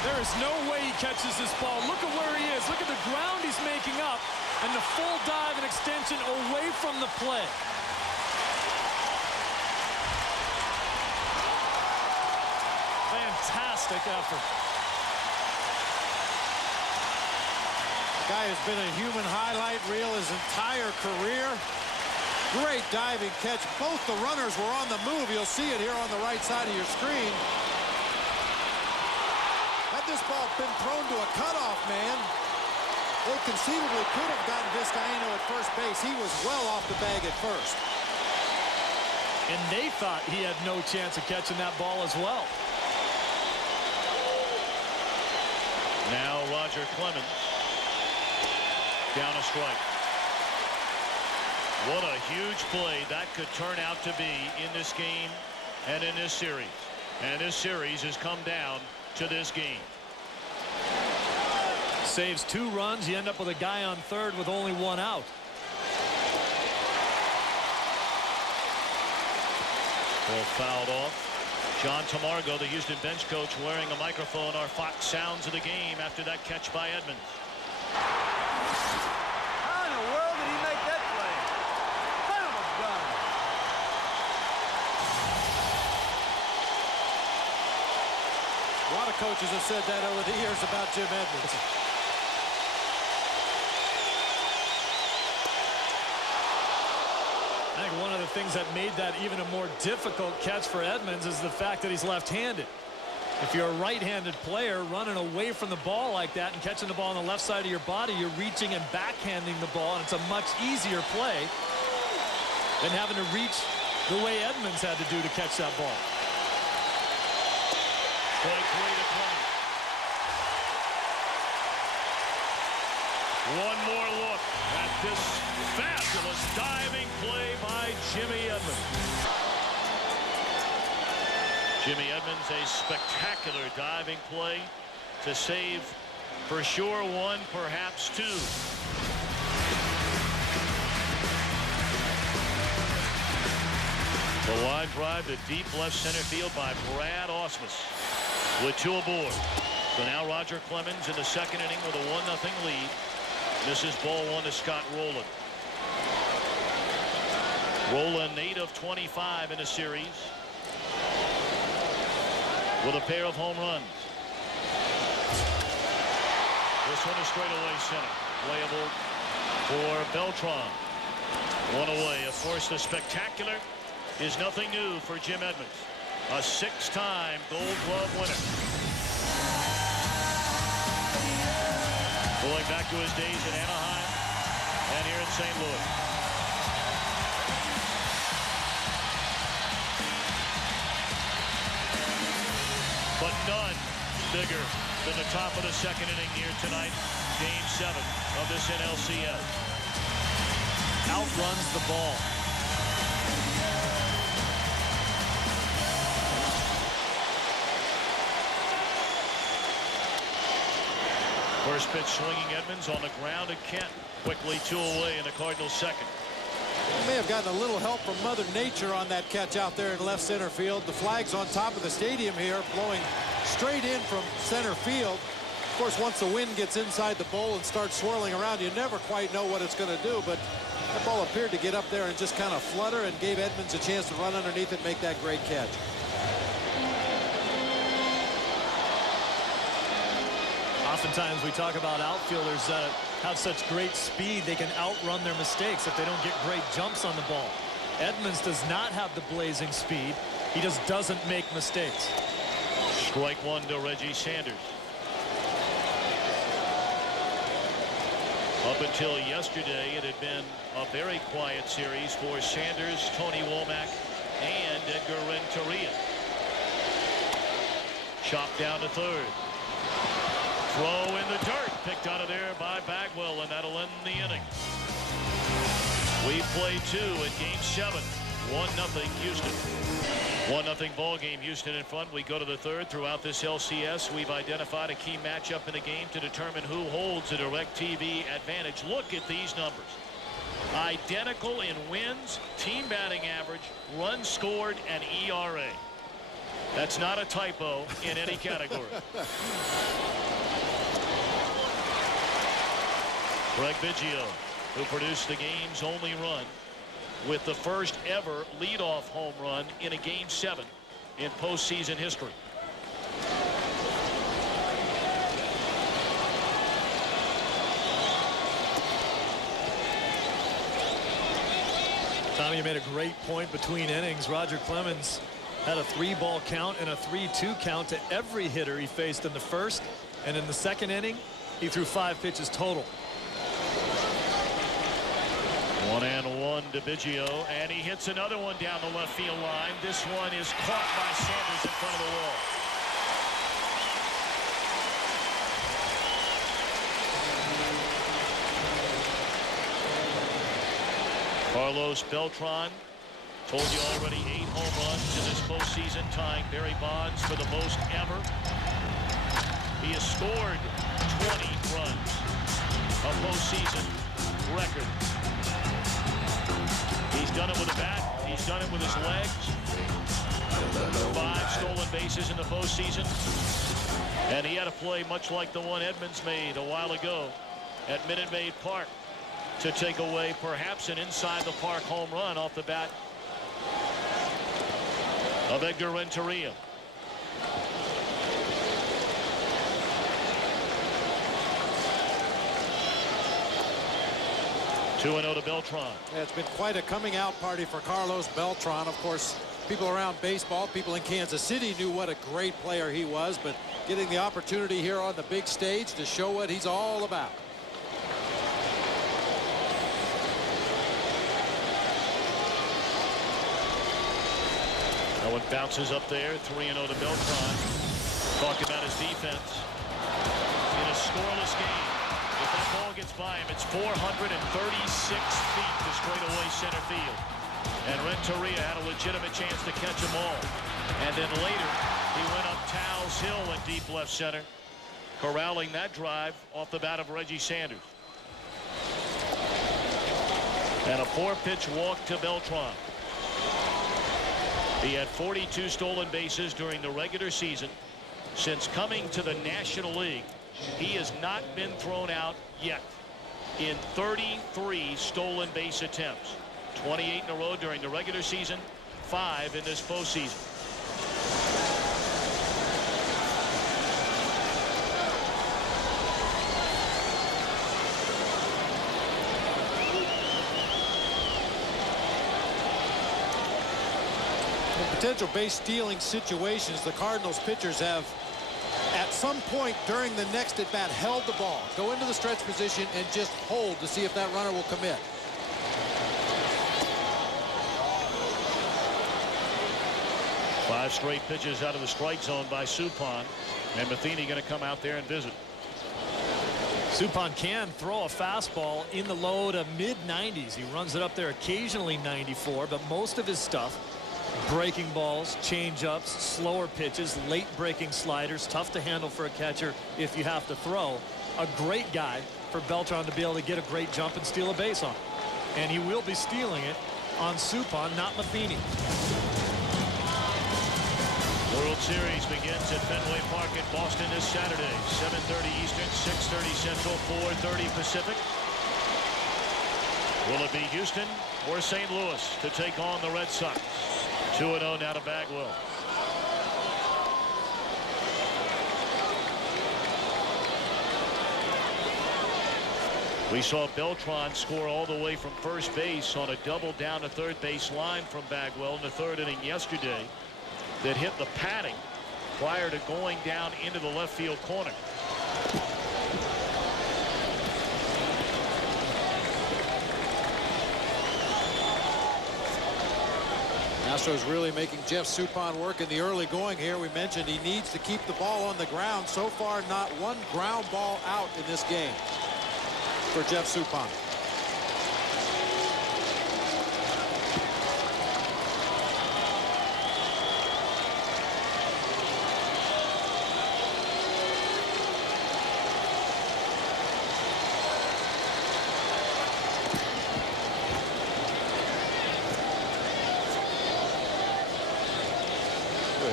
There is no way he catches this ball. Look at where he is. Look at the ground he's making up and the full dive and extension away from the play. Fantastic effort. The guy has been a human highlight reel his entire career. Great diving catch. Both the runners were on the move. You'll see it here on the right side of your screen. Had this ball been thrown to a cutoff man, they conceivably could have gotten Vizcaino at first base. He was well off the bag at first. And they thought he had no chance of catching that ball as well. Now Roger Clemens down a strike. What a huge play that could turn out to be in this game and in this series. And this series has come down to this game. Saves 2 runs. You end up with a guy on third with only 1 out. Ball fouled off. John Tamargo, the Houston bench coach, wearing a microphone. Our Fox sounds of the game after that catch by Edmonds. How in the world did he make that play? Son of a gun. A lot of coaches have said that over the years about Jim Edmonds. I think one of the things that made that even a more difficult catch for Edmonds is the fact that he's left-handed. If you're a right-handed player running away from the ball like that and catching the ball on the left side of your body, you're reaching and backhanding the ball, and it's a much easier play than having to reach the way Edmonds had to do to catch that ball. Strike 3 to Clemens. One more look at this fabulous diving play by Jimmy Edmonds. Jimmy Edmonds, a spectacular diving play to save for sure 1, perhaps 2. The line drive to deep left center field by Brad Ausmus with 2 aboard. So now Roger Clemens in the second inning with a 1-0 lead. This is ball 1 to Scott Rowland. Rowland 8 of 25 in a series with a pair of home runs. This one is straight away center. Playable for Beltran. 1 away. Of course, the spectacular is nothing new for Jim Edmonds. A 6-time Gold Glove winner. Going back to his days in Anaheim and here in St. Louis. But none bigger than the top of the second inning here tonight. Game 7 of this NLCS. Outruns the ball. First pitch swinging Edmonds on the ground, and Kent quickly 2 away in the Cardinals' second. He may have gotten a little help from Mother Nature on that catch out there in left center field. The flag's on top of the stadium here, blowing straight in from center field. Of course, once the wind gets inside the bowl and starts swirling around, you never quite know what it's going to do, but that ball appeared to get up there and just kind of flutter and gave Edmonds a chance to run underneath it and make that great catch. Oftentimes we talk about outfielders that have such great speed they can outrun their mistakes if they don't get great jumps on the ball. Edmonds does not have the blazing speed. He just doesn't make mistakes. Strike 1 to Reggie Sanders. Up until yesterday, it had been a very quiet series for Sanders, Tony Womack, and Edgar Renteria. Chopped down to third. Throw in the dirt, picked out of there by Bagwell, and that'll end the inning. We play 2 in Game 7. 1-0 Houston. 1-0 ball game. Houston in front. We go to the third. Throughout this LCS, we've identified a key matchup in the game to determine who holds a DirecTV advantage. Look at these numbers. Identical in wins, team batting average, runs scored, and ERA. That's not a typo in any category. Greg Biggio, who produced the game's only run with the first ever leadoff home run in a Game 7 in postseason history. Tommy, you made a great point between innings. Roger Clemens had a 3-ball count and a 3-2 count to every hitter he faced in the first, and in the second inning he threw 5 pitches total. 1-1 to Biggio, and he hits another one down the left field line. This one is caught by Sanders in front of the wall. Carlos Beltran, told you already, 8 home runs in this postseason, tying Barry Bonds for the most ever. He has scored 20 runs, a postseason record. He's done it with a bat. He's done it with his legs. 5 stolen bases in the postseason. And he had a play much like the one Edmonds made a while ago at Minute Maid Park to take away perhaps an inside-the-park home run off the bat of Edgar Renteria. Two and 0 to Beltran. Yeah, it's been quite a coming out party for Carlos Beltran. Of course, people around baseball, people in Kansas City knew what a great player he was, but getting the opportunity here on the big stage to show what he's all about. That one bounces up there. 3-0 to Beltran. Talk about his defense in a scoreless game. If that ball gets by him, it's 436 feet to straightaway center field. And Renteria had a legitimate chance to catch them all. And then later, he went up Towles Hill in deep left center, corralling that drive off the bat of Reggie Sanders. And a 4-pitch walk to Beltran. He had 42 stolen bases during the regular season. Since coming to the National League, he has not been thrown out yet in 33 stolen base attempts. 28 in a row during the regular season, 5 in this postseason. Potential base stealing situations, the Cardinals pitchers have at some point during the next at bat held the ball, go into the stretch position and just hold to see if that runner will commit. Five straight pitches out of the strike zone by Suppan, and Matheny going to come out there and visit. Suppan can throw a fastball in the low to mid-90s. He runs it up there occasionally 94, but most of his stuff, breaking balls, change-ups, slower pitches, late breaking sliders, tough to handle for a catcher if you have to throw. A great guy for Beltran to be able to get a great jump and steal a base on. And he will be stealing it on Suppan, not Matheny. World Series begins at Fenway Park in Boston this Saturday. 7:30 Eastern, 6:30 Central, 4:30 Pacific. Will it be Houston or St. Louis to take on the Red Sox? 2-0 now to Bagwell. We saw Beltran score all the way from first base on a double down to third base line from Bagwell in the third inning yesterday that hit the padding prior to going down into the left field corner. Astros really making Jeff Suppan work in the early going here. We mentioned he needs to keep the ball on the ground. So far, not one ground ball out in this game for Jeff Suppan.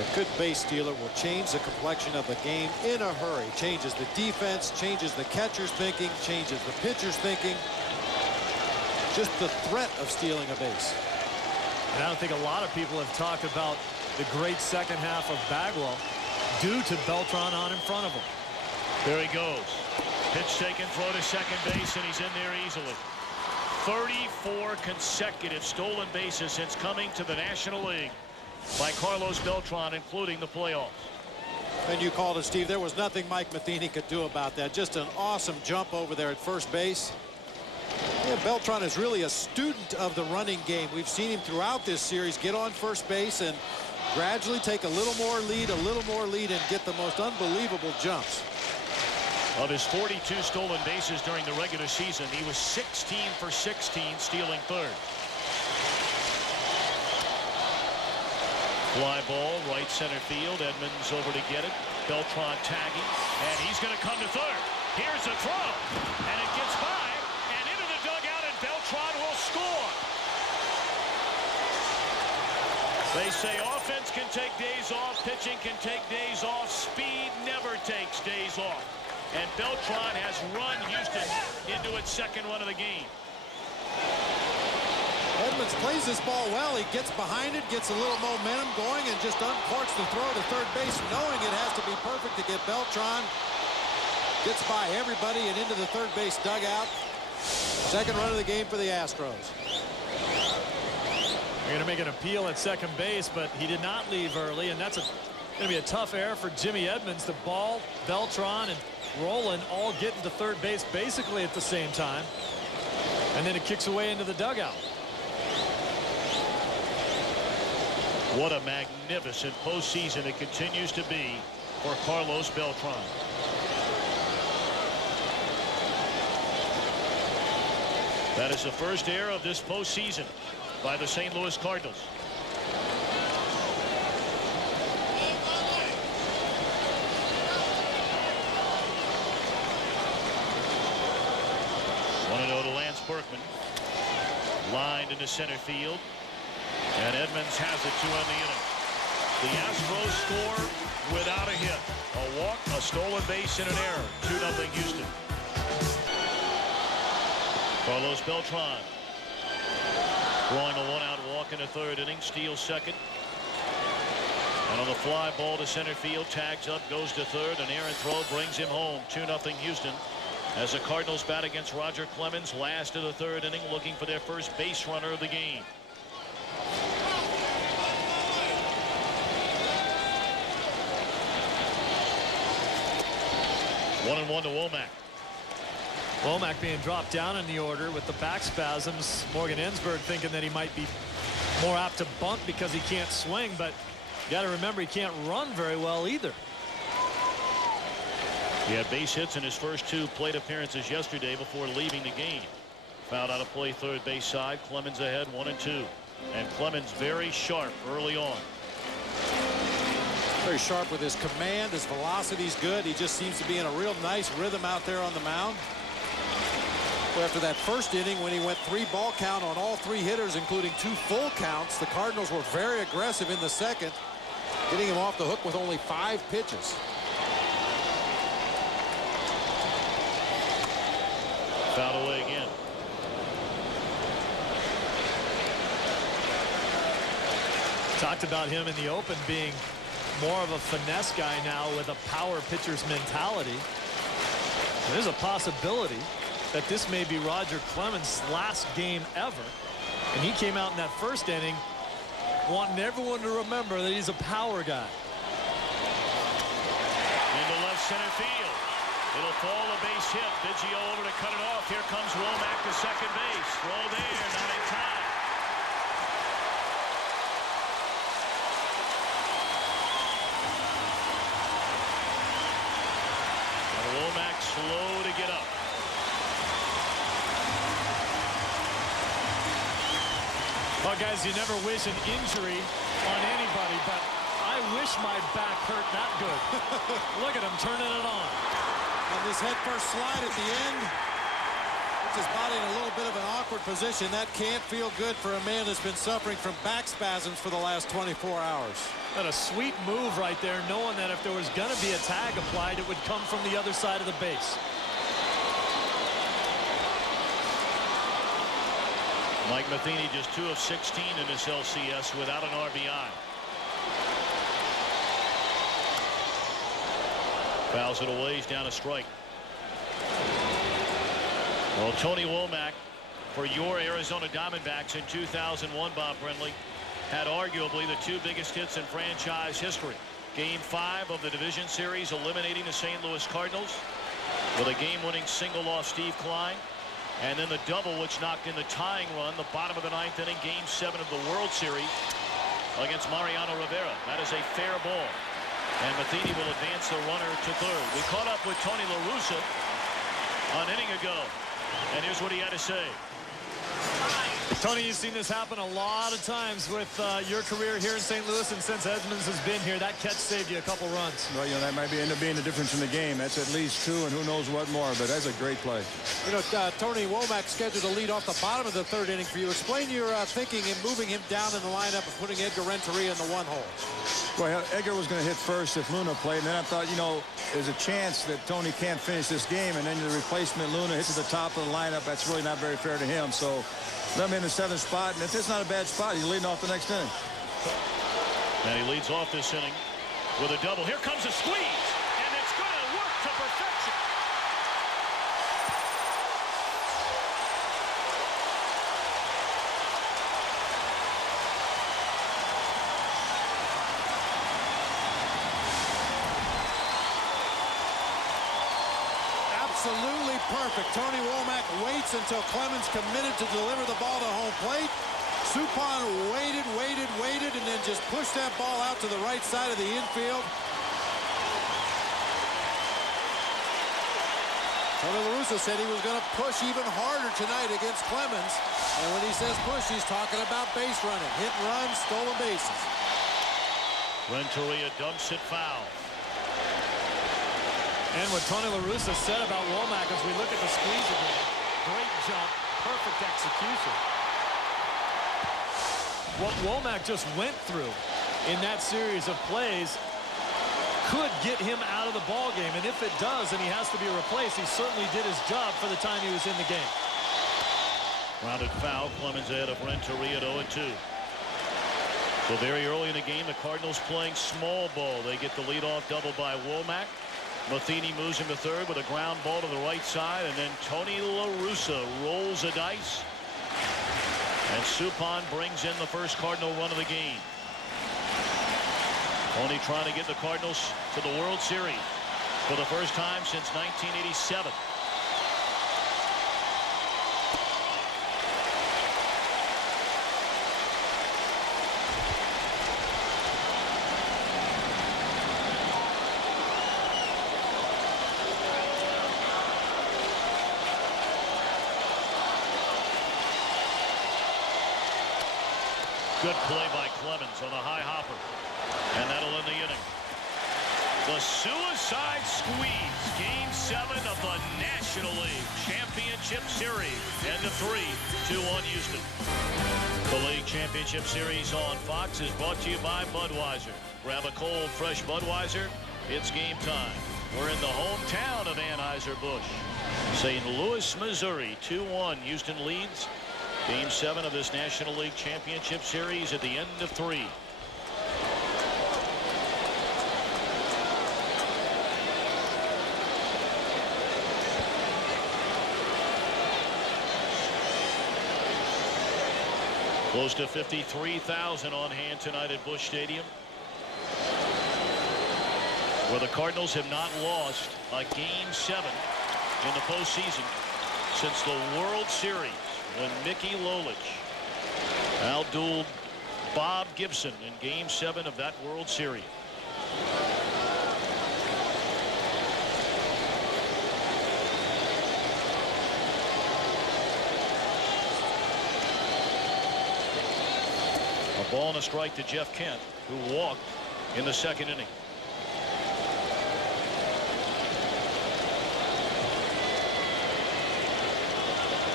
A good base stealer will change the complexion of the game in a hurry. Changes the defense, changes the catcher's thinking, changes the pitcher's thinking. Just the threat of stealing a base. And I don't think a lot of people have talked about the great second half of Bagwell due to Beltran on in front of him. There he goes. Pitch taken, throw to second base, and he's in there easily. 34 consecutive stolen bases since coming to the National League by Carlos Beltran, including the playoffs. And you called it, Steve. There was nothing Mike Matheny could do about that. Just an awesome jump over there at first base. Yeah, Beltran is really a student of the running game. We've seen him throughout this series get on first base and gradually take a little more lead, and get the most unbelievable jumps. Of his 42 stolen bases during the regular season, he was 16 for 16 stealing third. Fly ball, right center field. Edmonds over to get it. Beltran tagging, and he's going to come to third. Here's a throw, and it gets by, and into the dugout, and Beltran will score. They say offense can take days off, pitching can take days off, speed never takes days off. And Beltran has run Houston into its second run of the game. Edmonds plays this ball well. He gets behind it, gets a little momentum going, and just uncorks the throw to third base, knowing it has to be perfect to get Beltran. Gets by everybody and into the third base dugout. Second run of the game for the Astros. They're going to make an appeal at second base, but he did not leave early, and that's going to be a tough error for Jimmy Edmonds. The ball, Beltran, and Rolen all get into third base basically at the same time, and then it kicks away into the dugout. What a magnificent postseason it continues to be for Carlos Beltran. That is the first error of this postseason by the St. Louis Cardinals. To Lance Berkman, lined into center field, and Edmonds has it to end the inning. The Astros score without a hit, a walk, a stolen base, and an error. 2-0 Houston. Carlos Beltran drawing a one-out walk in the third inning, steals second, and on the fly ball to center field, tags up, goes to third, an errant throw brings him home. 2-0 Houston. As the Cardinals bat against Roger Clemens, last of the third inning, looking for their first base runner of the game. One and one to Womack. Womack being dropped down in the order with the back spasms. Morgan Ensberg thinking that he might be more apt to bunt because he can't swing, but you got to remember he can't run very well either. He had base hits in his first two plate appearances yesterday before leaving the game. Fouled out of play third base side. Clemens ahead 1-2. And Clemens very sharp early on. Very sharp with his command. His velocity's good. He just seems to be in a real nice rhythm out there on the mound. After that first inning, when he went 3 ball count on all 3 hitters, including 2 full counts, the Cardinals were very aggressive in the second, getting him off the hook with only 5 pitches. Fouled away again. Talked about him in the open being more of a finesse guy now with a power pitcher's mentality. And there's a possibility that this may be Roger Clemens' last game ever. And he came out in that first inning wanting everyone to remember that he's a power guy. Into left center field. It'll fall a base hit. Biggio over to cut it off. Here comes Womack to second base. Throw there, not in time. And Womack slow to get up. Well, guys, you never wish an injury on anybody, but I wish my back hurt that good. Look at him turning it on. And this head first slide at the end Puts his body in a little bit of an awkward position. That can't feel good for a man that's been suffering from back spasms for the last 24 hours. And a sweet move right there, knowing that if there was going to be a tag applied, it would come from the other side of the base. Mike Matheny just 2 of 16 in this LCS without an RBI. Fouls it away. He's down a strike. Well, Tony Womack, for your Arizona Diamondbacks in 2001, Bob Brenly, had arguably the 2 biggest hits in franchise history. Game 5 of the division series, eliminating the St. Louis Cardinals with a game-winning single off Steve Klein. And then the double, which knocked in the tying run, the bottom of the 9th inning, Game 7 of the World Series against Mariano Rivera. That is a fair ball. And Matheny will advance the runner to third. We caught up with Tony La Russa an inning ago. And here's what he had to say. Tony, you've seen this happen a lot of times with your career here in St. Louis, and since Edmonds has been here, that catch saved you a couple runs. Well, you know, that might end up being the difference in the game. That's at least 2, and who knows what more, but that's a great play. You know, Tony Womack scheduled to lead off the bottom of the 3rd inning for you. Explain your thinking in moving him down in the lineup and putting Edgar Renteria in the 1 hole. Well, Edgar was going to hit first if Luna played, and then I thought, you know, there's a chance that Tony can't finish this game, and then the replacement Luna hits at the top of the lineup. That's really not very fair to him, so let him in the 7th spot, and if it's not a bad spot, he's leading off the next inning. And he leads off this inning with a double. Here comes a squeeze, and it's going to work to perfection. Absolutely perfect. Tony Womack waits until Clemens committed to deliver the ball to home plate. Suppan waited, and then just pushed that ball out to the right side of the infield. Tony La Russa said he was going to push even harder tonight against Clemens. And when he says push, he's talking about base running. Hit and run, stolen bases. Renteria dumps it foul. And what Tony La Russa said about Womack as we look at the squeeze again. Great jump, perfect execution. What Womack just went through in that series of plays could get him out of the ball game, and if it does and he has to be replaced, he certainly did his job for the time he was in the game. Rounded foul. Clemens ahead of Renteria at 0-2. So very early in the game, the Cardinals playing small ball. They get the leadoff double by Womack. Matheny moves him to third with a ground ball to the right side, and then Tony La Russa rolls the dice. And Suppan brings in the first Cardinal run of the game. Tony trying to get the Cardinals to the World Series for the first time since 1987. Good play by Clemens on a high hopper. And that'll end the inning. The suicide squeeze. Game 7 of the National League Championship Series. End of 3, 2-1 Houston. The League Championship Series on Fox is brought to you by Budweiser. Grab a cold, fresh Budweiser. It's game time. We're in the hometown of Anheuser-Busch. St. Louis, Missouri. 2-1. Houston leads. Game 7 of this National League Championship Series at the end of 3. Close to 53,000 on hand tonight at Busch Stadium, where the Cardinals have not lost a Game 7 in the postseason since the World Series, when Mickey Lolich outdueled Bob Gibson in Game 7 of that World Series. A ball and a strike to Jeff Kent, who walked in the second inning.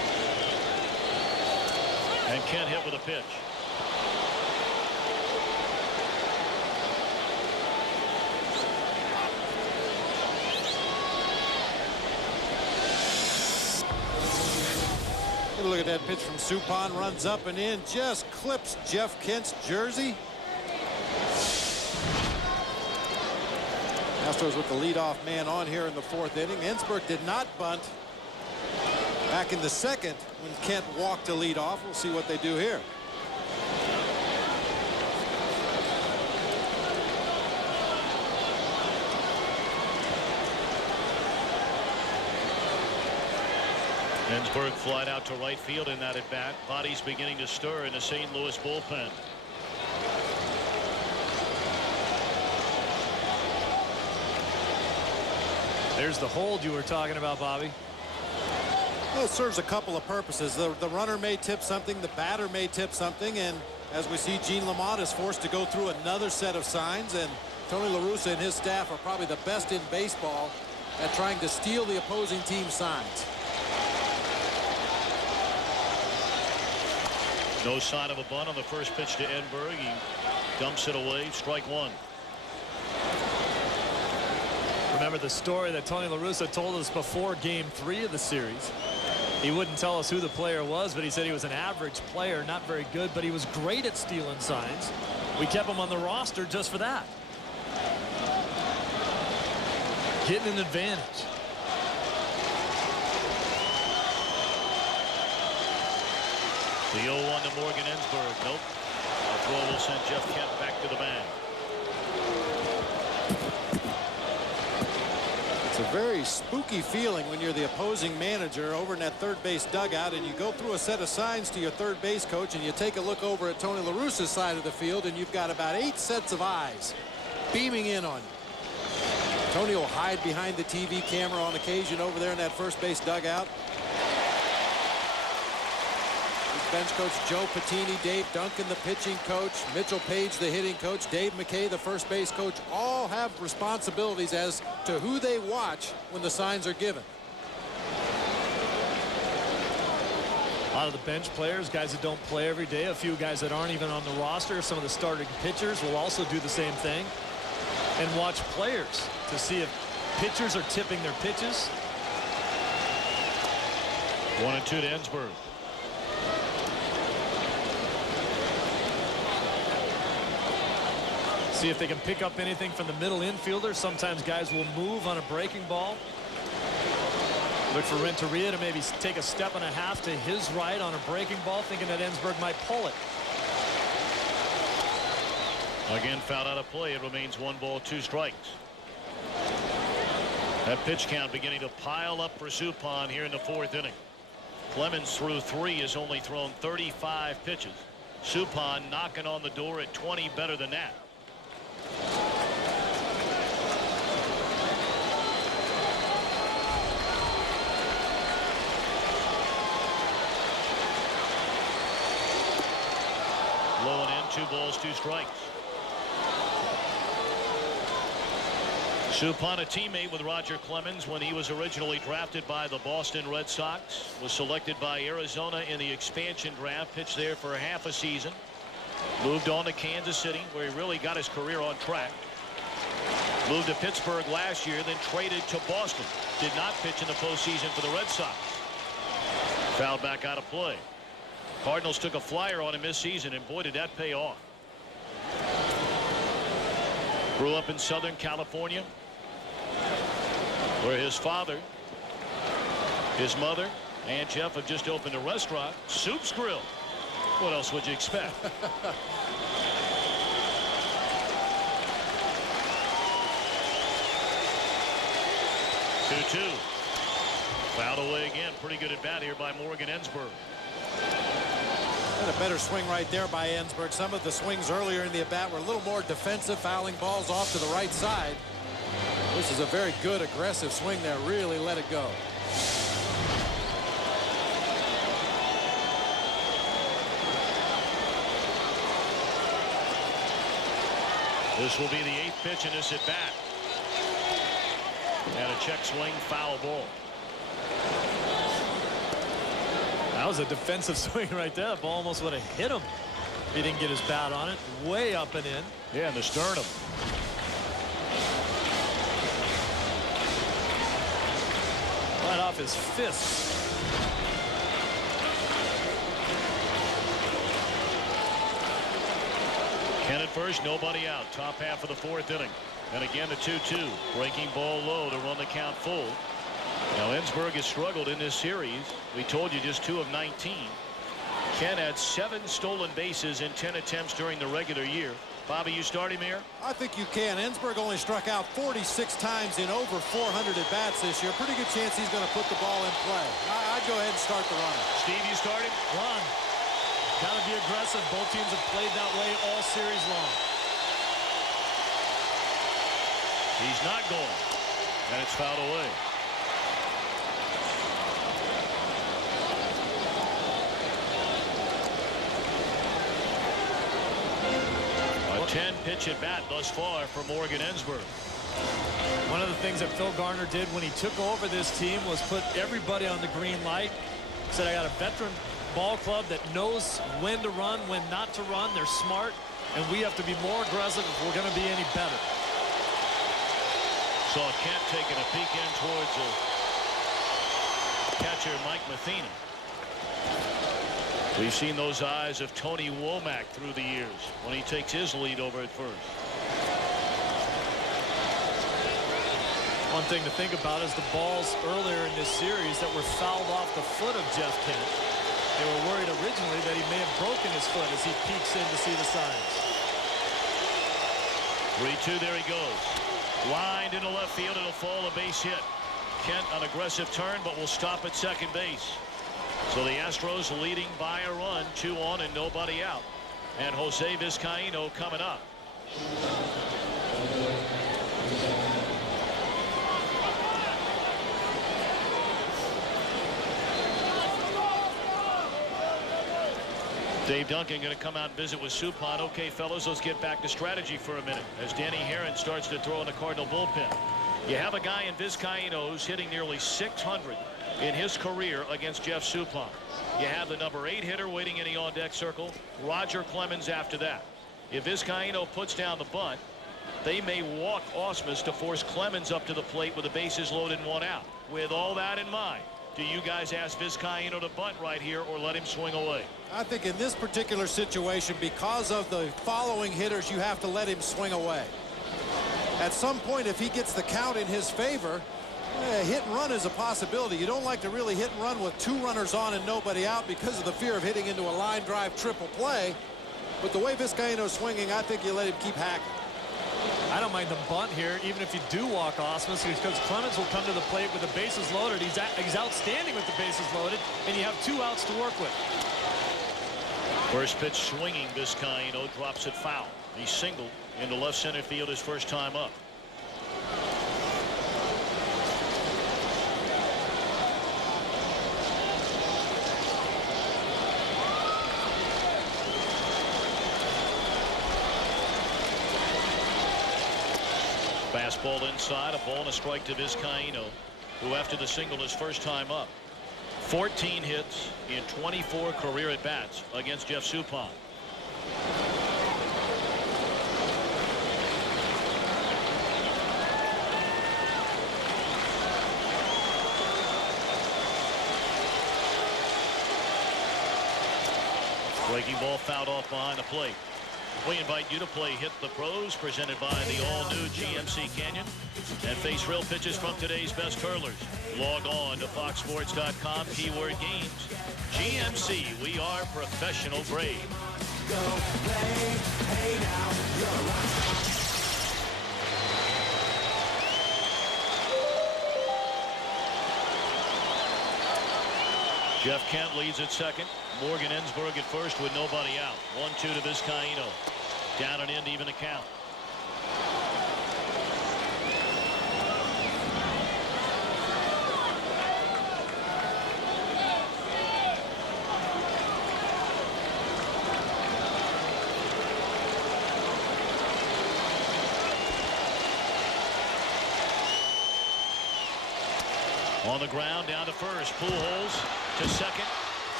And Kent hit with a pitch. Get a look at that pitch from Suppan. Runs up and in. Just clips Jeff Kent's jersey. Astros with the leadoff man on here in the 4th inning. Ensberg did not bunt back in the 2nd when Kent walked to lead off. We'll see what they do here. Ensberg flied out to right field in that at bat. Bodies beginning to stir in the St. Louis bullpen. There's the hold you were talking about, Bobby. Well, it serves a couple of purposes. The runner may tip something, the batter may tip something, and as we see, Gene Lamont is forced to go through another set of signs, and Tony La Russa and his staff are probably the best in baseball at trying to steal the opposing team's signs. No sign of a bunt on the first pitch to Enberg. He dumps it away. Strike one. Remember the story that Tony La Russa told us before Game 3 of the series. He wouldn't tell us who the player was, but he said he was an average player, not very good, but he was great at stealing signs. We kept him on the roster just for that. Getting an advantage. The 0-1 to Morgan Ensberg. Nope. A throw will send Jeff Kent back to the bag. It's a very spooky feeling when you're the opposing manager over in that third base dugout and you go through a set of signs to your third base coach and you take a look over at Tony La Russa's side of the field and you've got about 8 sets of eyes beaming in on you. Tony will hide behind the TV camera on occasion over there in that first base dugout. Bench coach Joe Patini, Dave Duncan, the pitching coach, Mitchell Page, the hitting coach, Dave McKay, the first base coach, all have responsibilities as to who they watch when the signs are given. A lot of the bench players, guys that don't play every day, a few guys that aren't even on the roster, some of the starting pitchers will also do the same thing and watch players to see if pitchers are tipping their pitches. 1-2 to Ensberg. See if they can pick up anything from the middle infielder. Sometimes guys will move on a breaking ball. Look for Renteria to maybe take a step and a half to his right on a breaking ball, thinking that Ensberg might pull it. Again, fouled out of play. It remains 1 ball, 2 strikes. That pitch count beginning to pile up for Suppan here in the 4th inning. Clemens through 3 has only thrown 35 pitches. Suppan knocking on the door at 20, better than that. Low and in, 2 balls, 2 strikes. Suppan, a teammate with Roger Clemens when he was originally drafted by the Boston Red Sox, was selected by Arizona in the expansion draft, pitched there for half a season, moved on to Kansas City where he really got his career on track, moved to Pittsburgh last year, then traded to Boston, did not pitch in the postseason for the Red Sox. Fouled back out of play. Cardinals took a flyer on him this season, and boy, did that pay off. Grew up in Southern California, where his father, his mother, and Jeff have just opened a restaurant, Soup's Grill. What else would you expect? 2-2. Fouled away again. Pretty good at bat here by Morgan Ensberg. And a better swing right there by Ensberg. Some of the swings earlier in the at bat were a little more defensive, fouling balls off to the right side. This is a very good aggressive swing there. Really let it go. This will be the 8th pitch in this at bat. And a check swing, foul ball. That was a defensive swing right there. The ball almost would have hit him. He didn't get his bat on it. Way up and in. Yeah, in the sternum. Right off his fist. Kent at first, nobody out. Top half of the 4th inning. And again the 2-2. Breaking ball low to run the count full. Now Ensberg has struggled in this series. We told you just 2 of 19. Kent had 7 stolen bases in 10 attempts during the regular year. Bobby, you start him here? I think you can. Ensberg only struck out 46 times in over 400 at-bats this year. Pretty good chance he's going to put the ball in play. I'd go ahead and start the runner. Steve, you start him? Run. Got to be aggressive. Both teams have played that way all series long. He's not going. And it's fouled away. A 10-pitch at bat thus far for Morgan Ensberg. One of the things that Phil Garner did when he took over this team was put everybody on the green light. Said, I got a veteran ball club that knows when to run, when not to run. They're smart, and we have to be more aggressive if we're going to be any better. Saw Kent taking a peek in towards catcher Mike Matheny. We've seen those eyes of Tony Womack through the years when he takes his lead over at first. One thing to think about is the balls earlier in this series that were fouled off the foot of Jeff Kent. They were worried originally that he may have broken his foot as he peeks in to see the signs. 3-2, there he goes. Lined into left field, it'll fall, a base hit. Kent an aggressive turn, but will stop at second base. So the Astros leading by a run, 2 on and nobody out. And Jose Vizcaino coming up. Dave Duncan going to come out and visit with Suppan. Okay, fellas, let's get back to strategy for a minute as Danny Herron starts to throw in the Cardinal bullpen. You have a guy in Vizcaino who's hitting nearly 600 in his career against Jeff Suppan. You have the number 8 hitter waiting in the on-deck circle, Roger Clemens after that. If Vizcaino puts down the bunt, they may walk Ausmus to force Clemens up to the plate with the bases loaded and 1 out. With all that in mind, do you guys ask Vizcaino to bunt right here or let him swing away? I think in this particular situation, because of the following hitters, you have to let him swing away. At some point, if he gets the count in his favor, hit and run is a possibility. You don't like to really hit and run with 2 runners on and nobody out because of the fear of hitting into a line drive triple play. But the way Vizcaino's swinging, I think you let him keep hacking. I don't mind the bunt here, even if you do walk Ausmus, because Clemens will come to the plate with the bases loaded. He's outstanding with the bases loaded, and you have 2 outs to work with. First pitch swinging, Vizcaino drops it foul. He singled into left center field his first time up. Fastball inside, a ball and a strike to Vizcaino, who after the single his first time up. 14 hits in 24 career at-bats against Jeff Suppan. Breaking ball fouled off behind the plate. We invite you to play Hit the Pros, presented by the all-new GMC Canyon, and face real pitches from today's best curlers. Log on to foxsports.com, keyword games. GMC, we are professional grade. Go play, hey now, Jeff Kent leads at second. Morgan Ensberg at first with nobody out. 1-2 to Vizcaino. Down and in to even the count. On the ground, down to first. Pujols to second.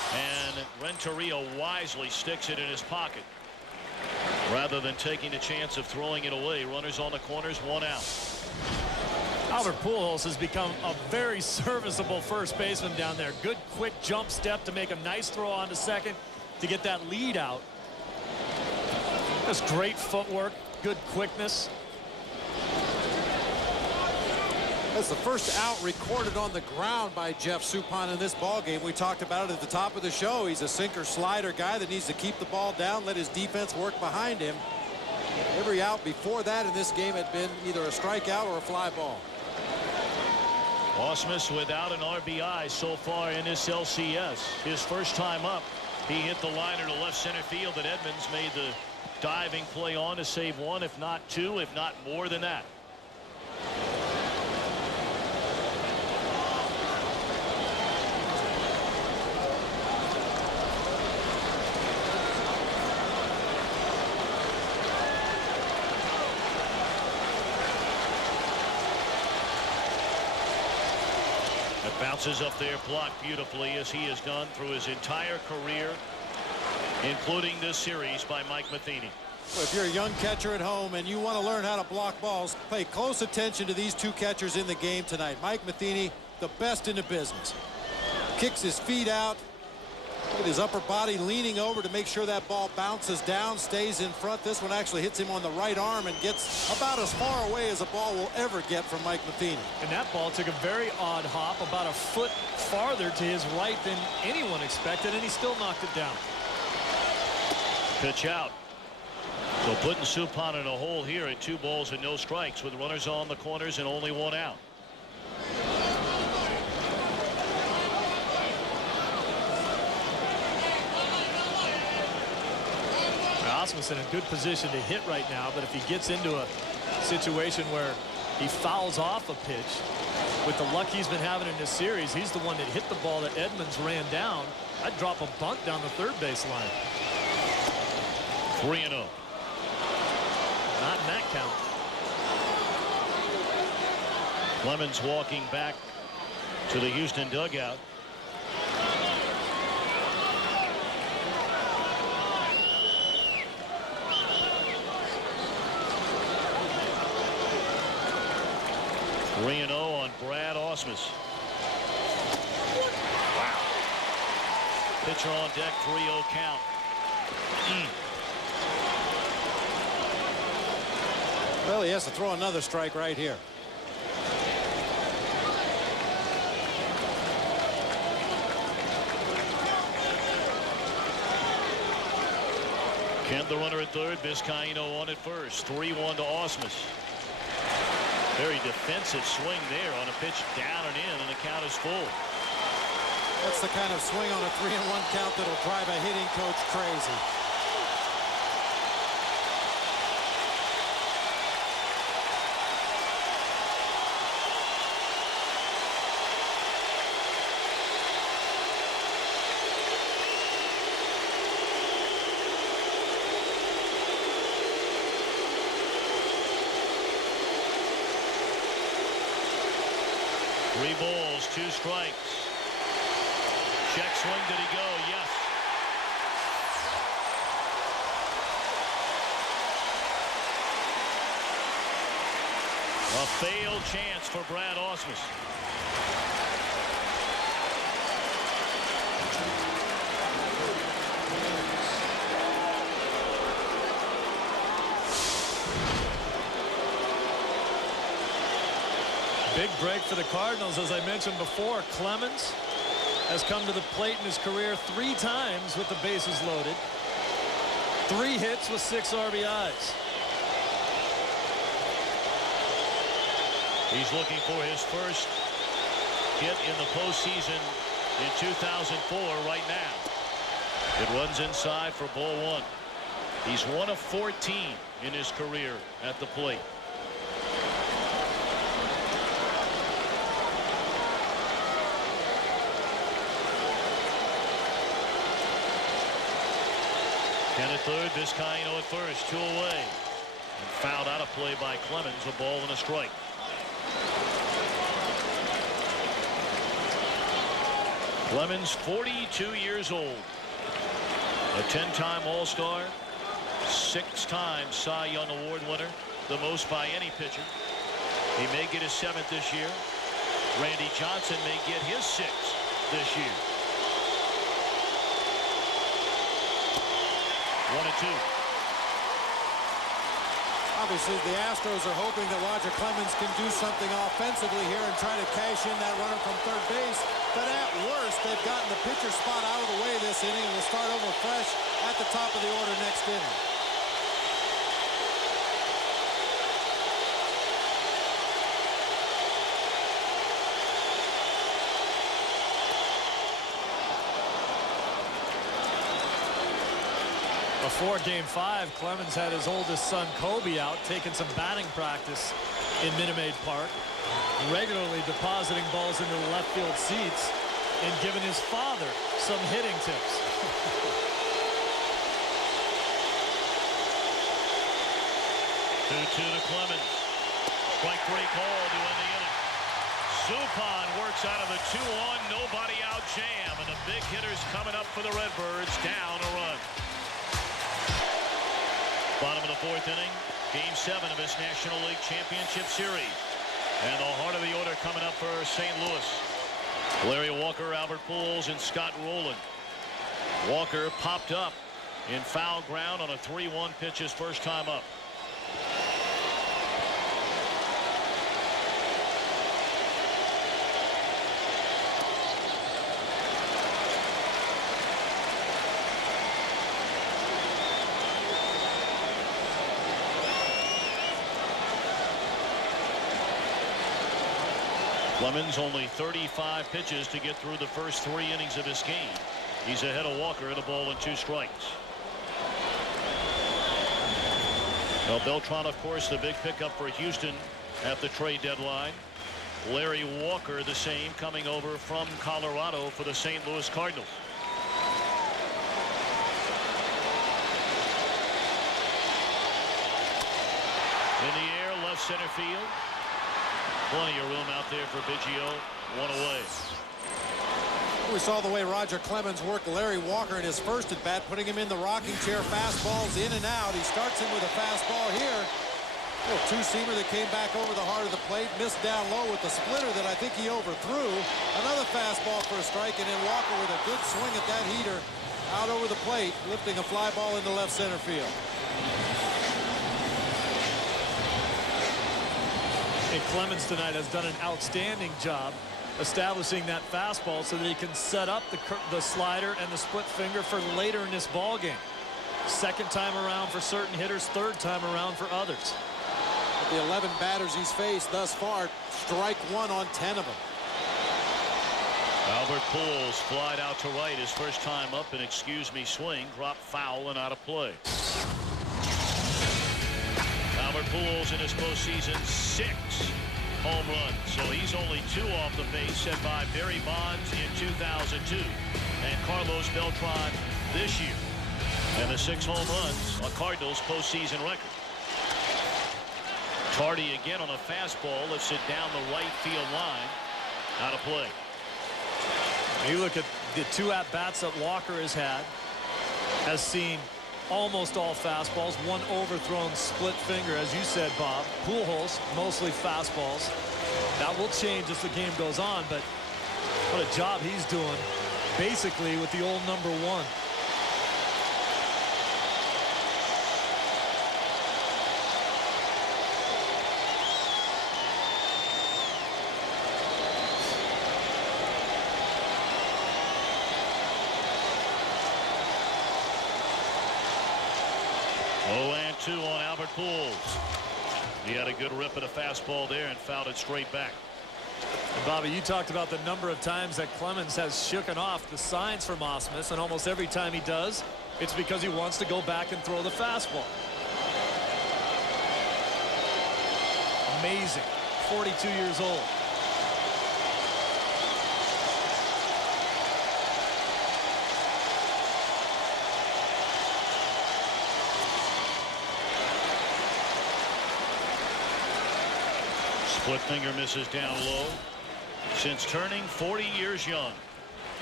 And Renteria wisely sticks it in his pocket rather than taking the chance of throwing it away. Runners on the corners, 1 out. Albert Pujols has become a very serviceable first baseman down there. Good quick jump step to make a nice throw on to second to get that lead out. Just great footwork, good quickness. That's the first out recorded on the ground by Jeff Suppan in this ball game. We talked about it at the top of the show. He's a sinker slider guy that needs to keep the ball down, let his defense work behind him. Every out before that in this game had been either a strikeout or a fly ball. Ausmus without an RBI so far in this LCS. His first time up, he hit the liner to left center field, and Edmonds made the diving play on to save 1, if not 2, if not more than that. Bounces up there, blocked beautifully, as he has done through his entire career, including this series, by Mike Matheny. Well, if you're a young catcher at home and you want to learn how to block balls, pay close attention to these two catchers in the game tonight. Mike Matheny, the best in the business. Kicks his feet out. Look at his upper body leaning over to make sure that ball bounces down, stays in front. This one actually hits him on the right arm and gets about as far away as a ball will ever get from Mike Matheny. And that ball took a very odd hop, about a foot farther to his right than anyone expected, and he still knocked it down. Pitch out. So putting Suppan in a hole here at 2 balls and no strikes with runners on the corners and only 1 out. Ausmus in a good position to hit right now, but if he gets into a situation where he fouls off a pitch, with the luck he's been having in this series, he's the one that hit the ball that Edmonds ran down. I'd drop a bunt down the third base line. 3-0. Not in that count. Clemens walking back to the Houston dugout. on Brad Ausmus. Wow. Pitcher on deck, 3-0 count. Well, he has to throw another strike right here. Kent the runner at third, Vizcaino on at first. 3-1 to Ausmus. Very defensive swing there on a pitch down and in, and the count is full. That's the kind of swing on a 3-1 count that'll drive a hitting coach crazy. Three balls, 2 strikes. Check swing, did he go? Yes. A failed chance for Brad Ausmus. Big break for the Cardinals. As I mentioned before, Clemens has come to the plate in his career 3 times with the bases loaded. 3 hits with 6 RBIs. He's looking for his first hit in the postseason in 2004 right now. It runs inside for ball 1. He's 1 of 14 in his career at the plate. Kent at third, Vizcaino at first, 2 away. And fouled out a play by Clemens, a ball and a strike. Clemens, 42 years old. A 10-time All-Star. 6-time Cy Young Award winner. The most by any pitcher. He may get his 7th this year. Randy Johnson may get his 6th this year. 1-2. Obviously, the Astros are hoping that Roger Clemens can do something offensively here and try to cash in that runner from third base. But at worst, they've gotten the pitcher spot out of the way this inning and will start over fresh at the top of the order next inning. Before Game 5, Clemens had his oldest son Kobe out taking some batting practice in Minute Maid Park, regularly depositing balls into the left field seats and giving his father some hitting tips. 2-2 to Clemens. Strike 3 call to end the inning. Suppan works out of the 2-1 nobody out jam, and the big hitters coming up for the Redbirds down a run. Bottom of the 4th inning, Game 7 of this National League Championship Series. And the heart of the order coming up for St. Louis. Larry Walker, Albert Pujols, and Scott Rowland. Walker popped up in foul ground on a 3-1 pitch his first time up. Clemens only 35 pitches to get through the first 3 innings of this game. He's ahead of Walker at 1-2 strikes. Well, Beltran, of course, the big pickup for Houston at the trade deadline. Larry Walker, the same, coming over from Colorado for the St. Louis Cardinals. In the air, left center field. Plenty of room out there for Biggio. 1 away. We saw the way Roger Clemens worked Larry Walker in his first at bat, putting him in the rocking chair. Fastballs in and out. He starts him with a fastball here. A little two-seamer that came back over the heart of the plate. Missed down low with the splitter that I think he overthrew. Another fastball for a strike, and then Walker with a good swing at that heater out over the plate, lifting a fly ball into left center field. And Clemens tonight has done an outstanding job establishing that fastball so that he can set up the slider and the split finger for later in this ball game. Second time around for certain hitters, third time around for others. The 11 batters he's faced thus far, strike 1 on 10 of them. Albert Pujols flied out to right his first time up, an excuse-me swing, dropped foul and out of play. Albert Pujols in his postseason 6 home runs, so he's only 2 off the base, set by Barry Bonds in 2002 and Carlos Beltran this year. And the 6 home runs, a Cardinals postseason record. Tardy again on a fastball, lifts it down the right field line, out of play. You look at the 2 at-bats that Walker has seen almost all fastballs, 1 overthrown split finger, as you said, Bob. Pujols, mostly fastballs. That will change as the game goes on, but what a job he's doing, basically, with the old number 1. Two on Albert Pujols. He had a good rip at a fastball there and fouled it straight back. And Bobby, you talked about the number of times that Clemens has shooken off the signs from Ausmus, and almost every time he does, it's because he wants to go back and throw the fastball. Amazing. 42 years old. Split finger misses down low. Since turning 40 years young,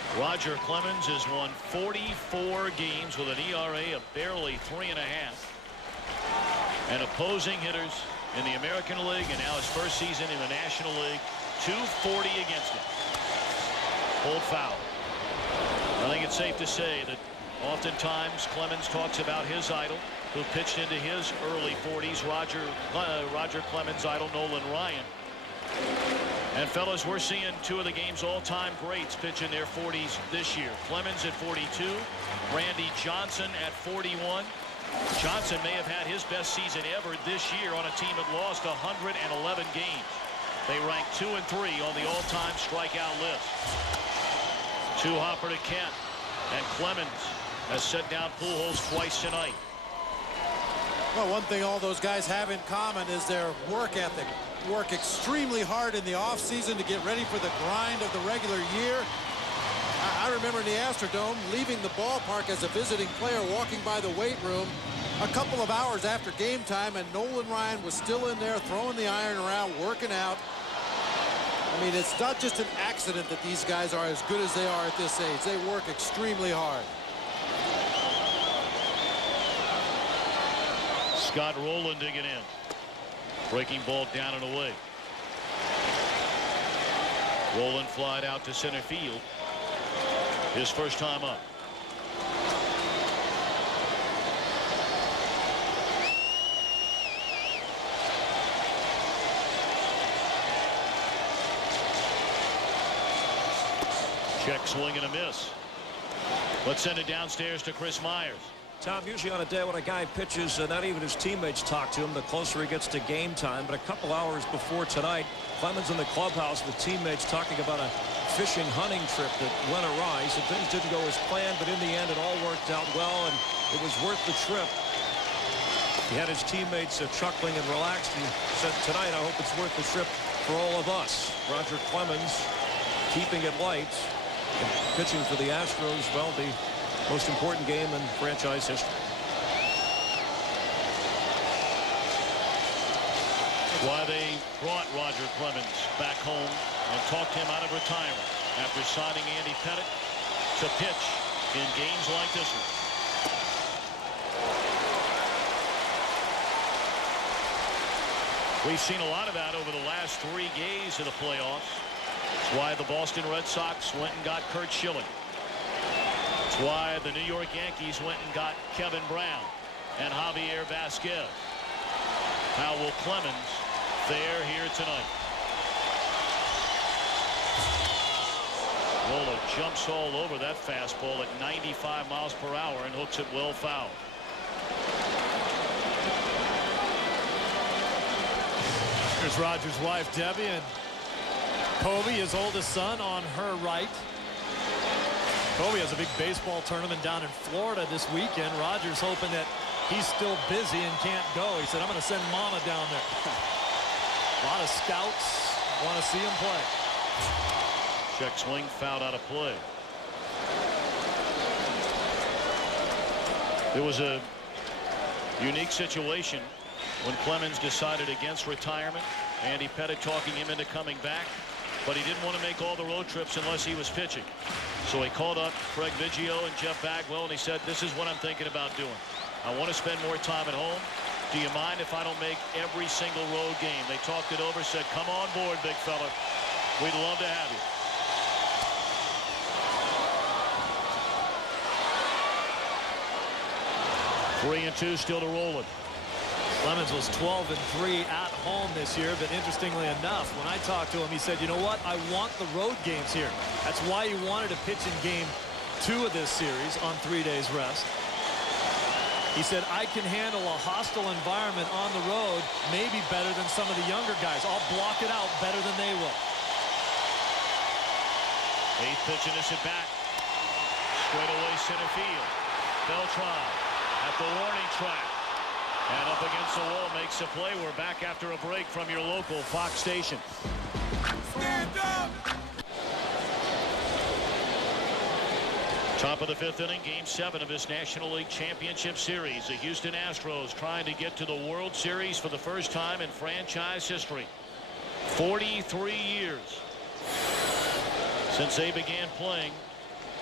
Roger Clemens has won 44 games with an ERA of barely 3.5. And opposing hitters in the American League and now his first season in the National League, 240 against him. Pulled foul. I think it's safe to say that oftentimes Clemens talks about his idol, who pitched into his early 40s, Roger Clemens' idol, Nolan Ryan. And fellas, we're seeing two of the game's all-time greats pitch in their 40s this year. Clemens at 42, Randy Johnson at 41. Johnson may have had his best season ever this year on a team that lost 111 games. They rank 2 and 3 on the all-time strikeout list. Two-hopper to Kent, and Clemens has set down Pujols twice tonight. Well, one thing all those guys have in common is their work ethic. Work extremely hard in the offseason to get ready for the grind of the regular year. I remember in the Astrodome leaving the ballpark as a visiting player, walking by the weight room a couple of hours after game time, and Nolan Ryan was still in there throwing the iron around, working out. I mean, it's not just an accident that these guys are as good as they are at this age. They work extremely hard. Scott Rowland digging in. Breaking ball down and away. Rowland flied out to center field. His first time up. Check swing and a miss. Let's send it downstairs to Chris Myers. Tom, usually on a day when a guy pitches, not even his teammates talk to him, the closer he gets to game time. But a couple hours before tonight, Clemens in the clubhouse with teammates talking about a fishing hunting trip that went awry. He said things didn't go as planned, but in the end it all worked out well, and it was worth the trip. He had his teammates chuckling and relaxed. He said, tonight I hope it's worth the trip for all of us. Roger Clemens keeping it light and pitching for the Astros. Well, the most important game in franchise history. Why they brought Roger Clemens back home and talked him out of retirement after signing Andy Pettitte to pitch in games like this one. We've seen a lot of that over the last 3 days of the playoffs. That's why the Boston Red Sox went and got Curt Schilling. That's why the New York Yankees went and got Kevin Brown and Javier Vasquez. How will Clemens fare here tonight? Lola jumps all over that fastball at 95 miles per hour and hooks it well foul. Here's Roger's wife, Debbie, and Kobe, his oldest son, on her right. Kobe has a big baseball tournament down in Florida this weekend. Roger's hoping that he's still busy and can't go. He said, I'm going to send Mama down there. A lot of scouts want to see him play. Check swing, fouled out of play. It was a unique situation when Clemens decided against retirement. Andy Pettitte talking him into coming back, but he didn't want to make all the road trips unless he was pitching. So he called up Craig Biggio and Jeff Bagwell, and he said, this is what I'm thinking about doing. I want to spend more time at home. Do you mind if I don't make every single road game? They talked it over, said, come on board, big fella. We'd love to have you. Three and two still to roll it. Clemens was 12-3 at home this year, but interestingly enough, when I talked to him, he said, you know what? I want the road games here. That's why he wanted to pitch in game 2 of this series on 3 days rest. He said, I can handle a hostile environment on the road maybe better than some of the younger guys. I'll block it out better than they will. 8th pitch in this at bat. Straight away center field. Beltran at the warning track. And up against the wall makes a play. We're back after a break from your local Fox station. Stand up! Top of the 5th inning, game 7 of this National League Championship Series. The Houston Astros trying to get to the World Series for the first time in franchise history. 43 years since they began playing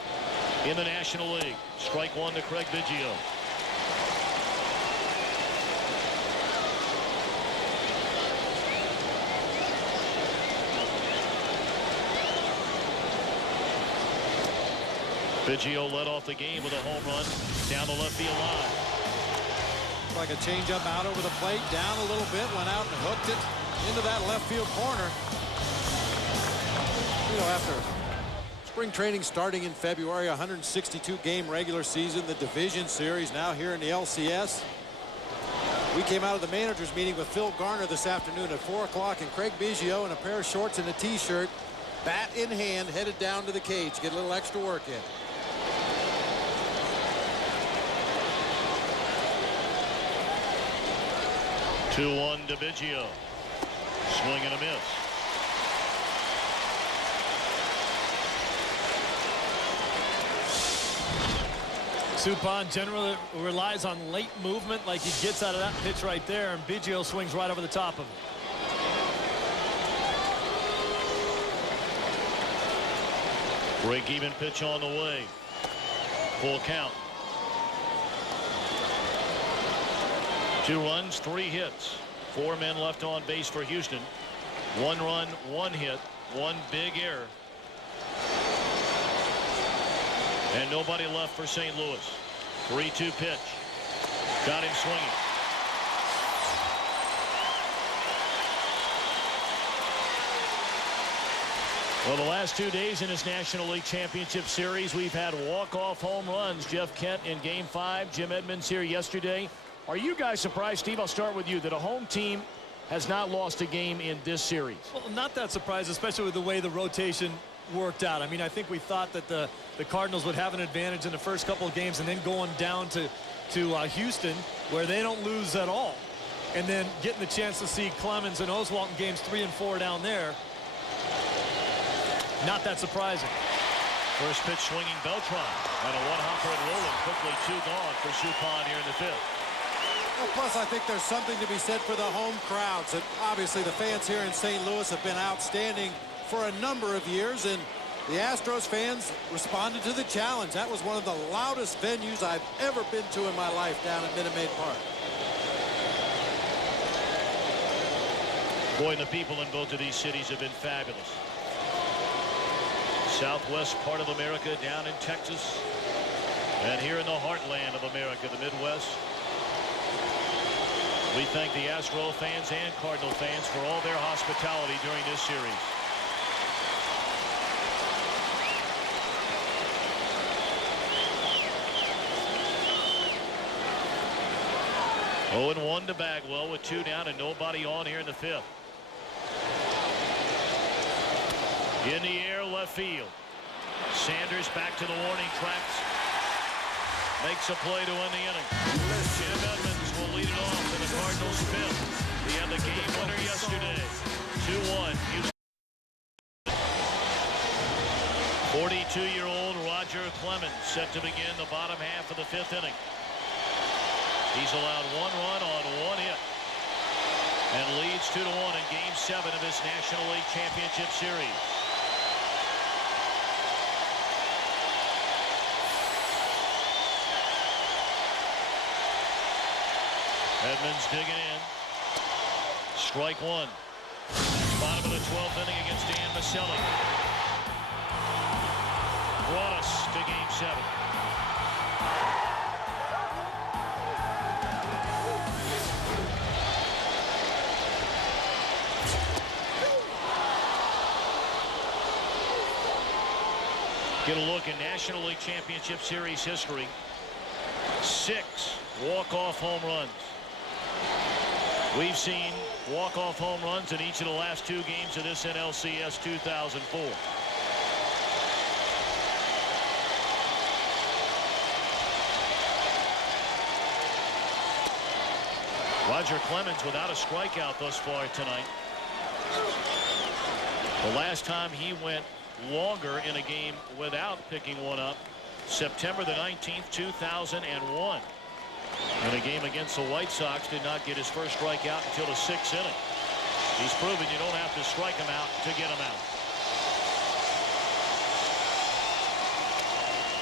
in the National League. Strike one to Craig Biggio. Biggio led off the game with a home run down the left field line. Like a changeup out over the plate, down a little bit, went out and hooked it into that left field corner. You know, after spring training starting in February, 162 game regular season, the division series now here in the LCS. We came out of the managers meeting with Phil Garner this afternoon at 4 o'clock, and Craig Biggio in a pair of shorts and a t-shirt, bat in hand, headed down to the cage, get a little extra work in. Two-one to Biggio. Swing and a miss. Suppan generally relies on late movement, like he gets out of that pitch right there, and Biggio swings right over the top of it. Break-even pitch on the way. Full count. 2 runs, 3 hits. 4 men left on base for Houston. 1 run, 1 hit, 1 big error. And nobody left for St. Louis. 3-2 pitch. Got him swinging. Well, the last 2 days in this National League Championship Series, we've had walk-off home runs. Jeff Kent in Game 5. Jim Edmonds here yesterday. Are you guys surprised, Steve, I'll start with you, that a home team has not lost a game in this series? Well, not that surprised, especially with the way the rotation worked out. I mean, I think we thought that the Cardinals would have an advantage in the first couple of games, and then going down to Houston, where they don't lose at all. And then getting the chance to see Clemens and Oswalt in games 3 and 4 down there. Not that surprising. First pitch swinging Beltran. And a one-hopper and rolling. Quickly 2 gone for Suppan here in the 5th. Well, plus, I think there's something to be said for the home crowds. And obviously, the fans here in St. Louis have been outstanding for a number of years, and the Astros fans responded to the challenge. That was one of the loudest venues I've ever been to in my life down at Minute Maid Park. Boy, and the people in both of these cities have been fabulous. Southwest part of America, down in Texas, and here in the heartland of America, the Midwest. We thank the Astro fans and Cardinal fans for all their hospitality during this series. Oh, 0-1 to Bagwell with 2 down and nobody on here in the 5th. In the air, left field. Sanders back to the warning tracks. Makes a play to end the inning. Jim Edmonds will lead it off in the Cardinals' 5th. He had the game winner yesterday. 2-1. 42-year-old Roger Clemens set to begin the bottom half of the 5th inning. He's allowed 1 run on 1 hit and leads 2-1 in Game 7 of this National League Championship Series. Edmonds digging in. Strike 1. Bottom of the 12th inning against Dan Maselli. Brought us to Game 7. Get a look in National League Championship Series history. 6 walk-off home runs. We've seen walk-off home runs in each of the last 2 games of this NLCS 2004. Roger Clemens without a strikeout thus far tonight. The last time he went longer in a game without picking one up, September the 19th, 2001. In a game against the White Sox, did not get his first strikeout until the 6th inning. He's proven you don't have to strike him out to get him out.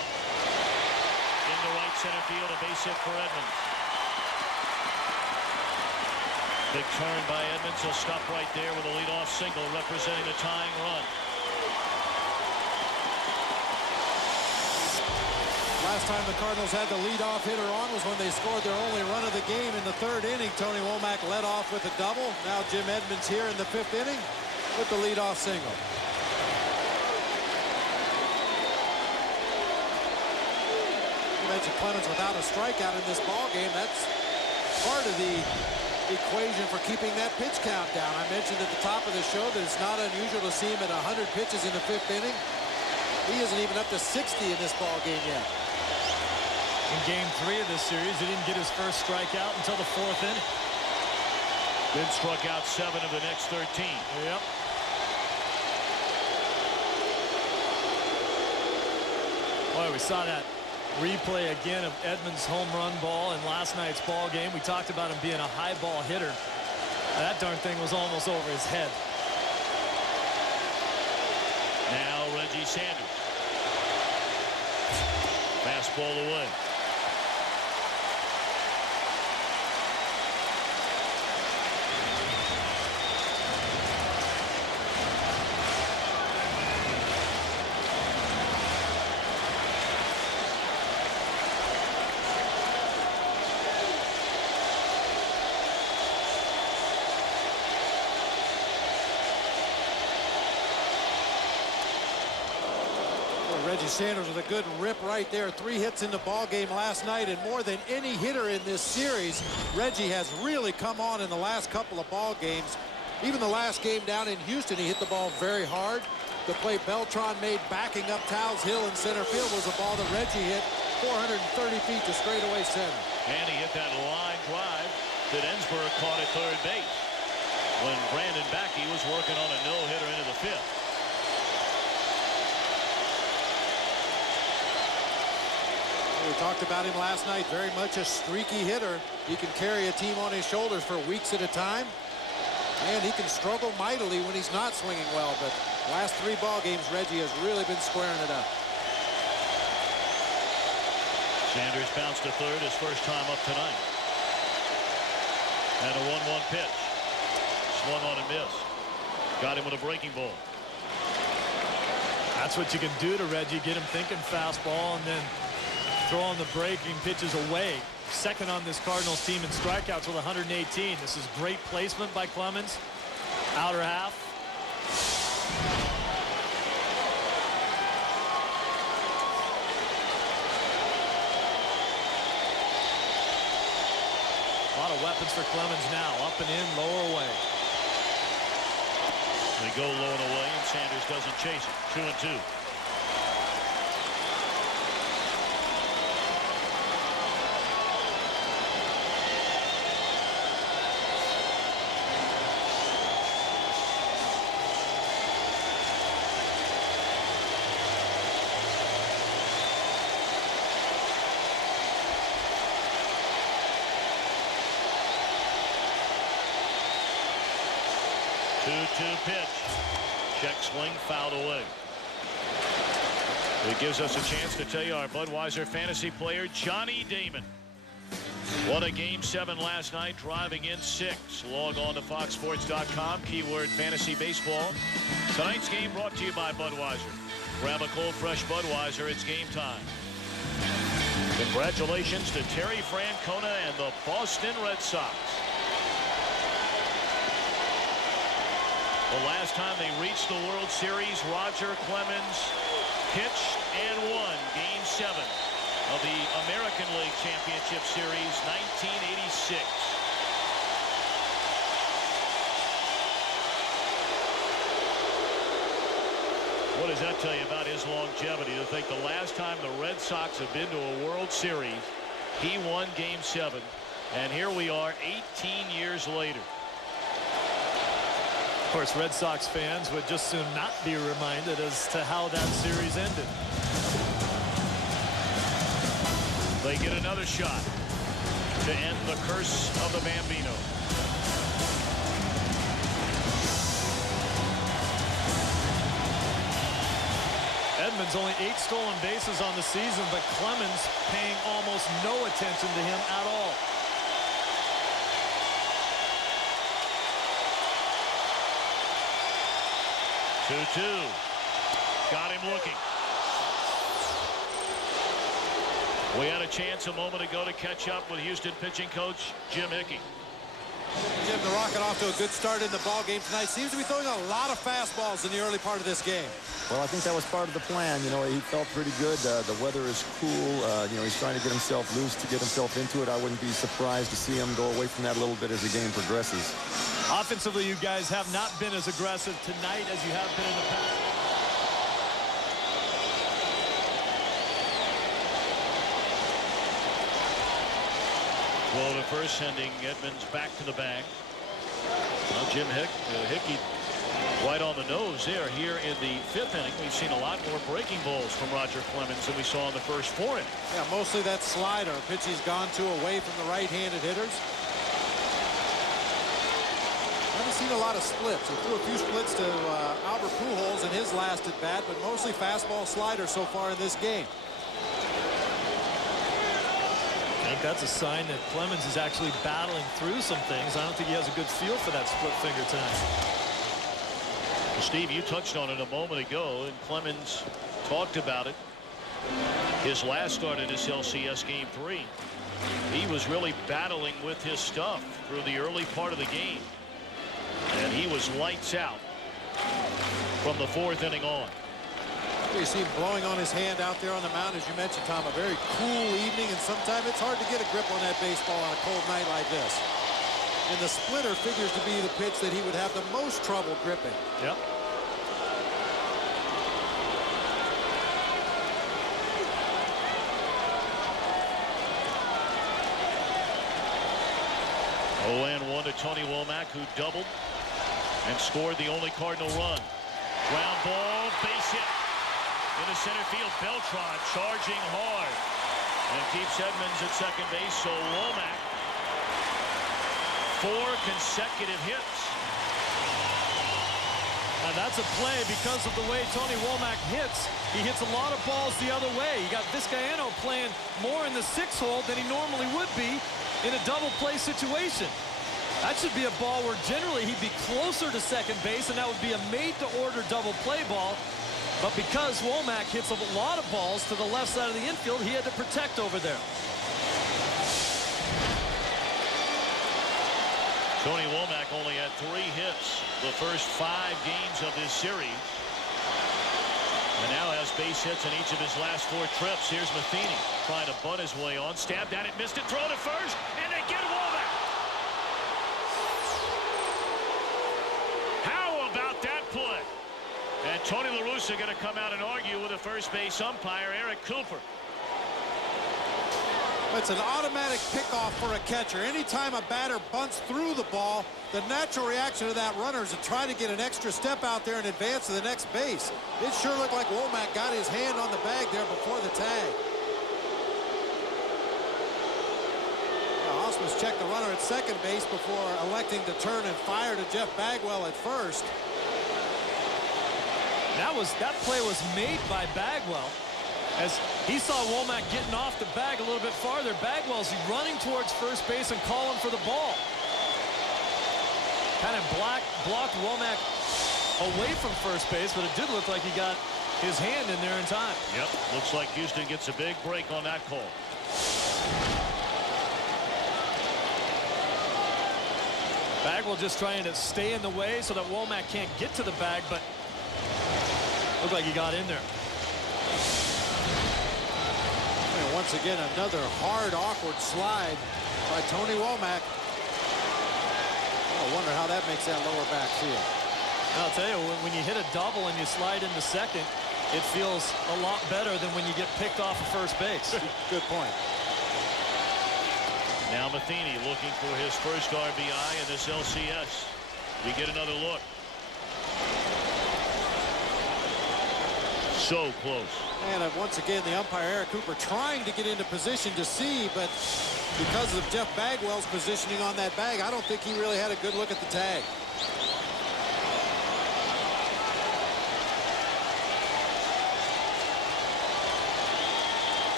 center field, a base hit for Edmonds. Big turn by Edmonds. He'll stop right there with a leadoff single representing the tying run. Last time the Cardinals had the leadoff hitter on was when they scored their only run of the game in the 3rd inning. Tony Womack led off with a double. Now Jim Edmonds here in the 5th inning with the leadoff single. You mentioned Clemens without a strikeout in this ball game. That's part of the equation for keeping that pitch count down. I mentioned at the top of the show that it's not unusual to see him at 100 pitches in the 5th inning. He isn't even up to 60 in this ball game yet. In game 3 of this series, he didn't get his first strikeout until the 4th inning. Then struck out 7 of the next 13. Yep. Boy, we saw that replay again of Edmonds' home run ball in last night's ball game. We talked about him being a high ball hitter. That darn thing was almost over his head. Now Reggie Sanders. Fastball away. Reggie Sanders with a good rip right there. 3 hits in the ball game last night, and more than any hitter in this series, Reggie has really come on in the last couple of ball games. Even the last game down in Houston, he hit the ball very hard. The play Beltran made backing up Towles Hill in center field was a ball that Reggie hit 430 feet to straightaway center. And he hit that line drive that Ensberg caught at 3rd base when Brandon Backey was working on a no-hitter into the 5th. We talked about him last night, very much a streaky hitter. He can carry a team on his shoulders for weeks at a time. And he can struggle mightily when he's not swinging well. But last 3 ball games, Reggie has really been squaring it up. Sanders bounced to 3rd, his first time up tonight. And a 1-1 pitch. Swung on and missed. Got him with a breaking ball. That's what you can do to Reggie. Get him thinking fastball and then throwing the breaking pitches away. Second on this Cardinals team in strikeouts with 118. This is great placement by Clemens. Outer half. A lot of weapons for Clemens now. Up and in, lower away. They go low and away, and Sanders doesn't chase it. 2-2. Pitch. Check swing, fouled away. It gives us a chance to tell you our Budweiser fantasy player, Johnny Damon. Won a Game 7 last night, driving in 6. Log on to foxsports.com, keyword fantasy baseball. Tonight's game brought to you by Budweiser. Grab a cold, fresh Budweiser. It's game time. Congratulations to Terry Francona and the Boston Red Sox. The last time they reached the World Series, Roger Clemens pitched and won Game 7 of the American League Championship Series, 1986. What does that tell you about his longevity? To think the last time the Red Sox have been to a World Series, he won Game 7, and here we are 18 years later. Of course, Red Sox fans would just soon not be reminded as to how that series ended. They get another shot to end the curse of the Bambino. Edmonds, only 8 stolen bases on the season, but Clemens paying almost no attention to him at all. Two. Got him looking. We had a chance a moment ago to catch up with Houston pitching coach Jim Hickey. Jim, the Rocket off to a good start in the ball game tonight. Seems to be throwing a lot of fastballs in the early part of this game. Well, I think that was part of the plan. You know, he felt pretty good. The weather is cool. You know, he's trying to get himself loose to get himself into it. I wouldn't be surprised to see him go away from that a little bit as the game progresses. Offensively, you guys have not been as aggressive tonight as you have been in the past. Well, the first sending Edmonds back to the bag. Well, Jim Hickey right on the nose there. Here in the 5th inning, we've seen a lot more breaking balls from Roger Clemens than we saw in the first 4 innings. Yeah, mostly that slider. Pitch he's gone to away from the right-handed hitters. Haven't seen a lot of splits. He threw a few splits to Albert Pujols in his last at bat, but mostly fastball slider so far in this game. I think that's a sign that Clemens is actually battling through some things. I don't think he has a good feel for that split finger tonight. Well, Steve, you touched on it a moment ago, and Clemens talked about it. His last start in this LCS Game 3, he was really battling with his stuff through the early part of the game. And he was lights out from the 4th inning on. You see him blowing on his hand out there on the mound, as you mentioned, Tom. A very cool evening, and sometimes it's hard to get a grip on that baseball on a cold night like this. And the splitter figures to be the pitch that he would have the most trouble gripping. Yep. Oh, and 1 to Tony Womack, who doubled and scored the only Cardinal run. Ground ball, base hit into center field. Beltran charging hard and keeps Edmonds at second base. So Womack, 4 consecutive hits. Now that's a play because of the way Tony Womack hits. He hits a lot of balls the other way. You got Vizcaino playing more in the 6 hole than he normally would be in a double play situation. That should be a ball where generally he'd be closer to second base, and that would be a made-to-order double play ball. But because Womack hits a lot of balls to the left side of the infield, he had to protect over there. Tony Womack only had 3 hits the first 5 games of this series. And now has base hits in each of his last 4 trips. Here's Matheny trying to butt his way on. Stabbed at it, missed it, throw to first, and they get Womack. How about that play? And Tony La Russa going to come out and argue with the first base umpire, Eric Cooper. It's an automatic pickoff for a catcher. Anytime a batter bunts through the ball, the natural reaction of that runner is to try to get an extra step out there and advance to the next base. It sure looked like Womack got his hand on the bag there before the tag. Ausmus checked the runner at second base before electing to turn and fire to Jeff Bagwell at first. That play was made by Bagwell as he saw Womack getting off the bag a little bit farther. Bagwell's running towards first base and calling for the ball. Kind of blocked Womack away from first base, but it did look like he got his hand in there in time. Yep, looks like Houston gets a big break on that call. Bagwell just trying to stay in the way so that Womack can't get to the bag, but looked like he got in there. And once again, another hard, awkward slide by Tony Womack. I wonder how that makes that lower back feel. I'll tell you, when you hit a double and you slide into second, it feels a lot better than when you get picked off of first base. Good point. Now Matheny looking for his first RBI in this LCS. We get another look. So close. And once again, the umpire, Eric Cooper, trying to get into position to see, but because of Jeff Bagwell's positioning on that bag, I don't think he really had a good look at the tag.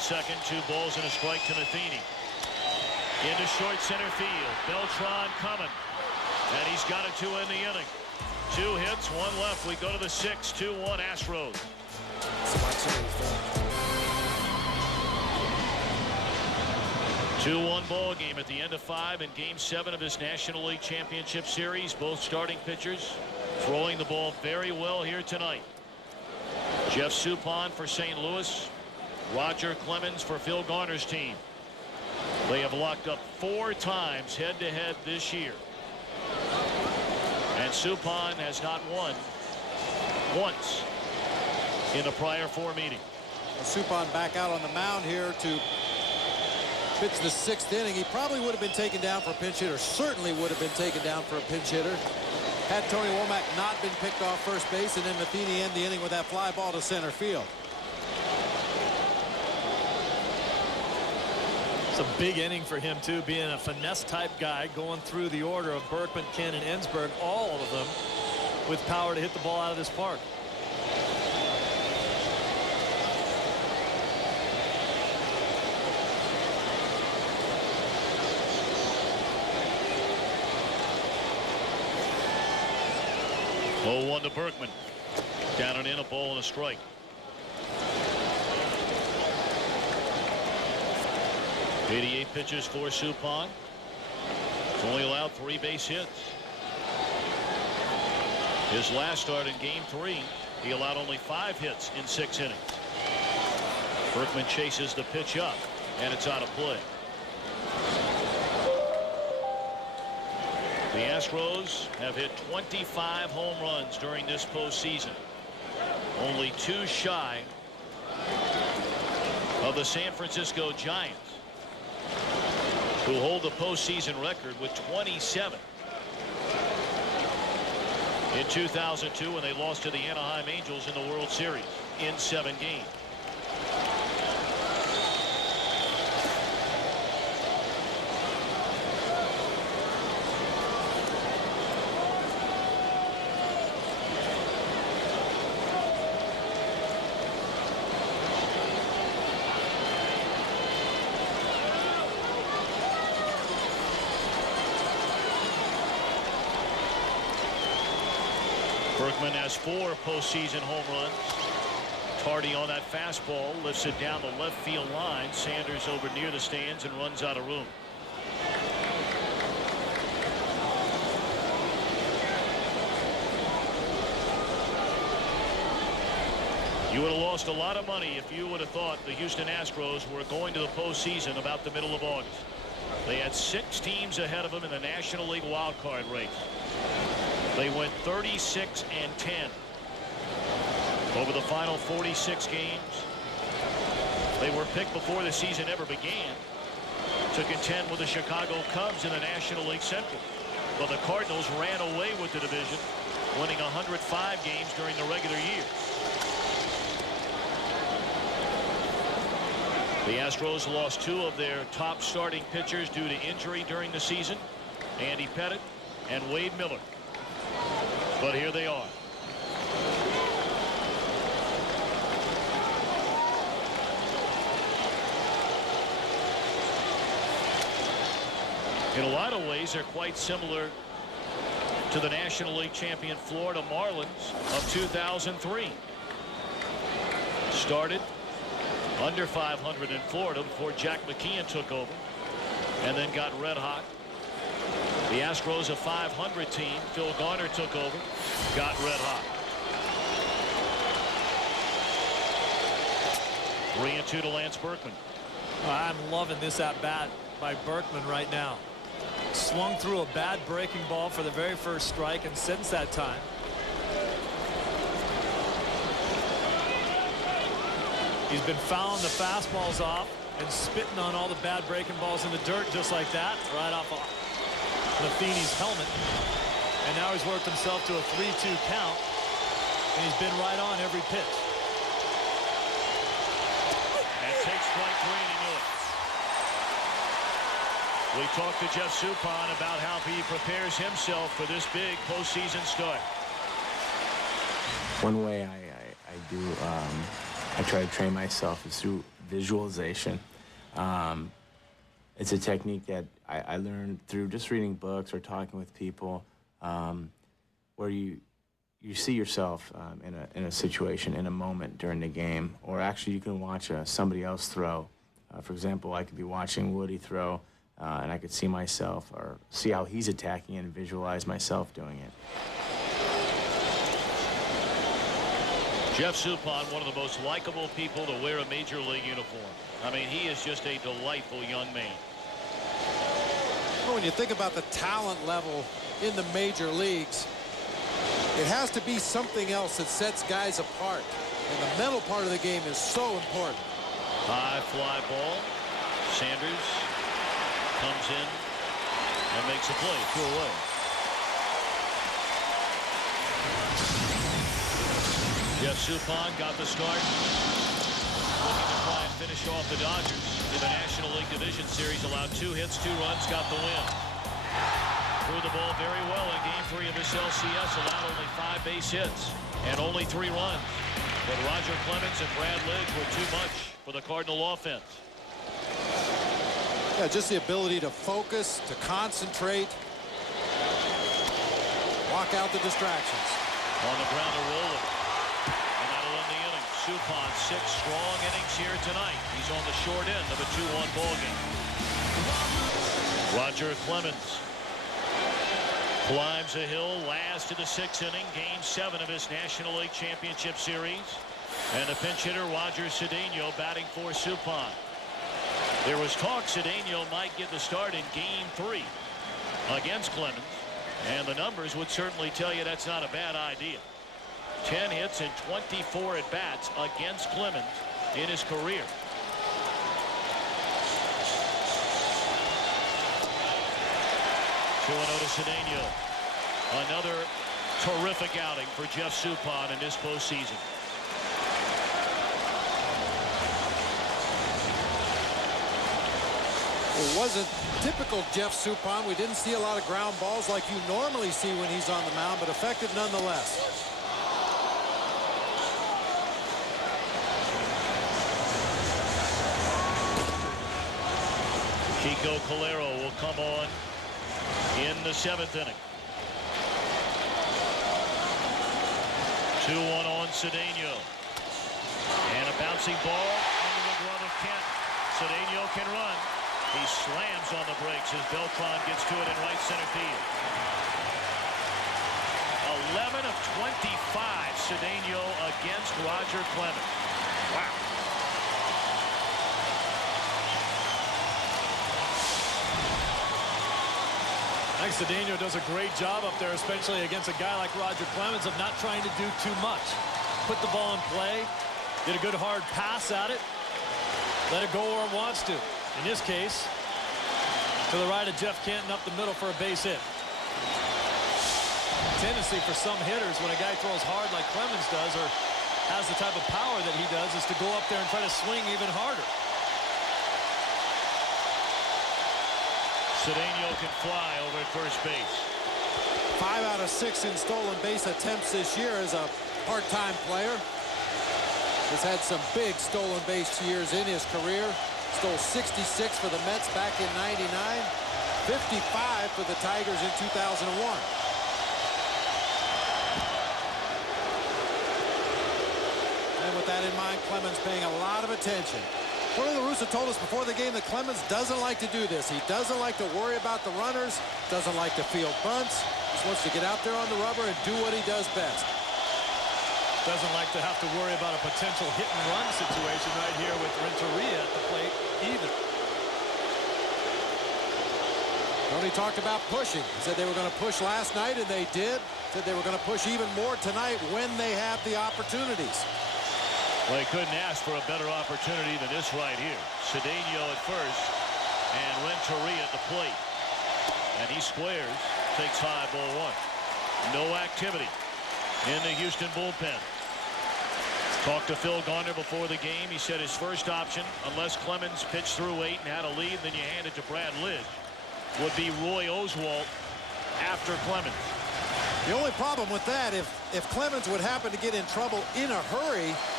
second, 2 balls and a strike to Matheny. Into short center field. Beltran coming. And he's got it to end the inning. 2 hits, 1 left. We go to the 6th, 2-1 Astros. 2-1 ball game at the end of 5 in Game 7 of this National League Championship Series. Both starting pitchers throwing the ball very well here tonight. Jeff Suppan for St. Louis. Roger Clemens for Phil Garner's team. They have locked up 4 times head-to-head this year. And Suppan has not won once in the prior 4 meetings. Suppan back out on the mound here to pitch the 6th inning. He probably would have been taken down for a pinch hitter. Certainly would have been taken down for a pinch hitter had Tony Womack not been picked off first base, and then Matheny end the inning with that fly ball to center field. It's a big inning for him, too, being a finesse-type guy, going through the order of Berkman, Ken, and Ensberg, all of them with power to hit the ball out of this park. Oh, 1 to Berkman. Down and in, a ball and a strike. '88 pitches for Suppan. He's only allowed 3 base hits. His last start in Game 3, he allowed only 5 hits in 6 innings. Berkman chases the pitch up, and it's out of play. The Astros have hit 25 home runs during this postseason. Only 2 shy of the San Francisco Giants, who hold the postseason record with 27. In 2002, when they lost to the Anaheim Angels in the World Series in 7 games. Berkman has 4 postseason home runs. Tardy on that fastball lifts it down the left field line. Sanders over near the stands and runs out of room. You would have lost a lot of money if you would have thought the Houston Astros were going to the postseason about the middle of August. They had 6 teams ahead of them in the National League wild card race. They went 36-10 over the final 46 games. They were picked before the season ever began to contend with the Chicago Cubs in the National League Central. But the Cardinals ran away with the division, winning 105 games during the regular year. The Astros lost 2 of their top starting pitchers due to injury during the season, Andy Pettitte and Wade Miller. But here they are. In a lot of ways, they're quite similar to the National League champion Florida Marlins of 2003. Started under 500 in Florida before Jack McKeon took over and then got red hot. The Astros, a 500 team. Phil Garner took over, got red hot. 3-2 to Lance Berkman. I'm loving this at-bat by Berkman right now. Swung through a bad breaking ball for the very first strike, and since that time, he's been fouling the fastballs off and spitting on all the bad breaking balls in the dirt just like that, right off Matheny's helmet. And now he's worked himself to a 3-2 count, and he's been right on every pitch. And takes strike 3, and he knew it. We talked to Jeff Suppan about how he prepares himself for this big postseason start. One way I try to train myself is through visualization. It's a technique that I learned through just reading books or talking with people, where you see yourself in a situation, in a moment during the game, or actually you can watch somebody else throw. For example, I could be watching Woody throw, and I could see myself or see how he's attacking and visualize myself doing it. Jeff Suppan, one of the most likable people to wear a major league uniform. I mean, he is just a delightful young man. Well, when you think about the talent level in the major leagues, it has to be something else that sets guys apart. And the mental part of the game is so important. High fly ball. Sanders comes in and makes a play. 2 away. Jeff Suppan got the start. Looking to try and finish off the Dodgers in the National League Division Series. Allowed 2 hits, 2 runs, got the win. Threw the ball very well in Game 3 of this LCS. Allowed only 5 base hits and only 3 runs. But Roger Clemens and Brad Lidge were too much for the Cardinal offense. Yeah, just the ability to focus, to concentrate, block out the distractions. On the ground to Roller. And that'll end the inning. Suppan, 6 strong innings here tonight. He's on the short end of a 2-1 ball game. Roger Clemens climbs a hill last to the 6th inning, Game 7 of his National League Championship Series. And the pinch hitter, Roger Cedeno, batting for Suppan. There was talk Cedeno might get the start in Game 3 against Clemens. And the numbers would certainly tell you that's not a bad idea. 10 hits and 24 at-bats against Clemens in his career. To Cedeno. Another terrific outing for Jeff Suppan in this postseason. It wasn't typical Jeff Suppan. We didn't see a lot of ground balls like you normally see when he's on the mound, but effective nonetheless. Kiko Calero will come on in the 7th inning. 2-1 on Cedeno. And a bouncing ball under the glove of Kent. Cedeno can run. He slams on the brakes as Beltran gets to it in right center field. 11 of 25 Cedeno against Roger Clemens. Wow. I think Cedeno does a great job up there, especially against a guy like Roger Clemens, of not trying to do too much. Put the ball in play, get a good hard pass at it, let it go where it wants to. In this case, to the right of Jeff Canton up the middle for a base hit. Tendency for some hitters when a guy throws hard like Clemens does, or has the type of power that he does, is to go up there and try to swing even harder. Cedeno can fly over at first base. 5 out of 6 in stolen base attempts this year as a part-time player. Has had some big stolen base years in his career. Stole 66 for the Mets back in '99, 55 for the Tigers in 2001. And with that in mind, Clemens paying a lot of attention. Tony La Russa told us before the game that Clemens doesn't like to do this. He doesn't like to worry about the runners, doesn't like to field bunts. Just wants to get out there on the rubber and do what he does best. Doesn't like to have to worry about a potential hit-and-run situation right here with Renteria at the plate either. Tony talked about pushing. He said they were going to push last night, and they did. Said they were going to push even more tonight when they have the opportunities. Well, he couldn't ask for a better opportunity than this right here. Cedeno at first, and Renteria at the plate. And he squares, takes high, ball 1. No activity in the Houston bullpen. Talked to Phil Garner before the game. He said his first option, unless Clemens pitched through 8 and had a lead, then you hand it to Brad Lidge, would be Roy Oswalt after Clemens. The only problem with that, if Clemens would happen to get in trouble in a hurry,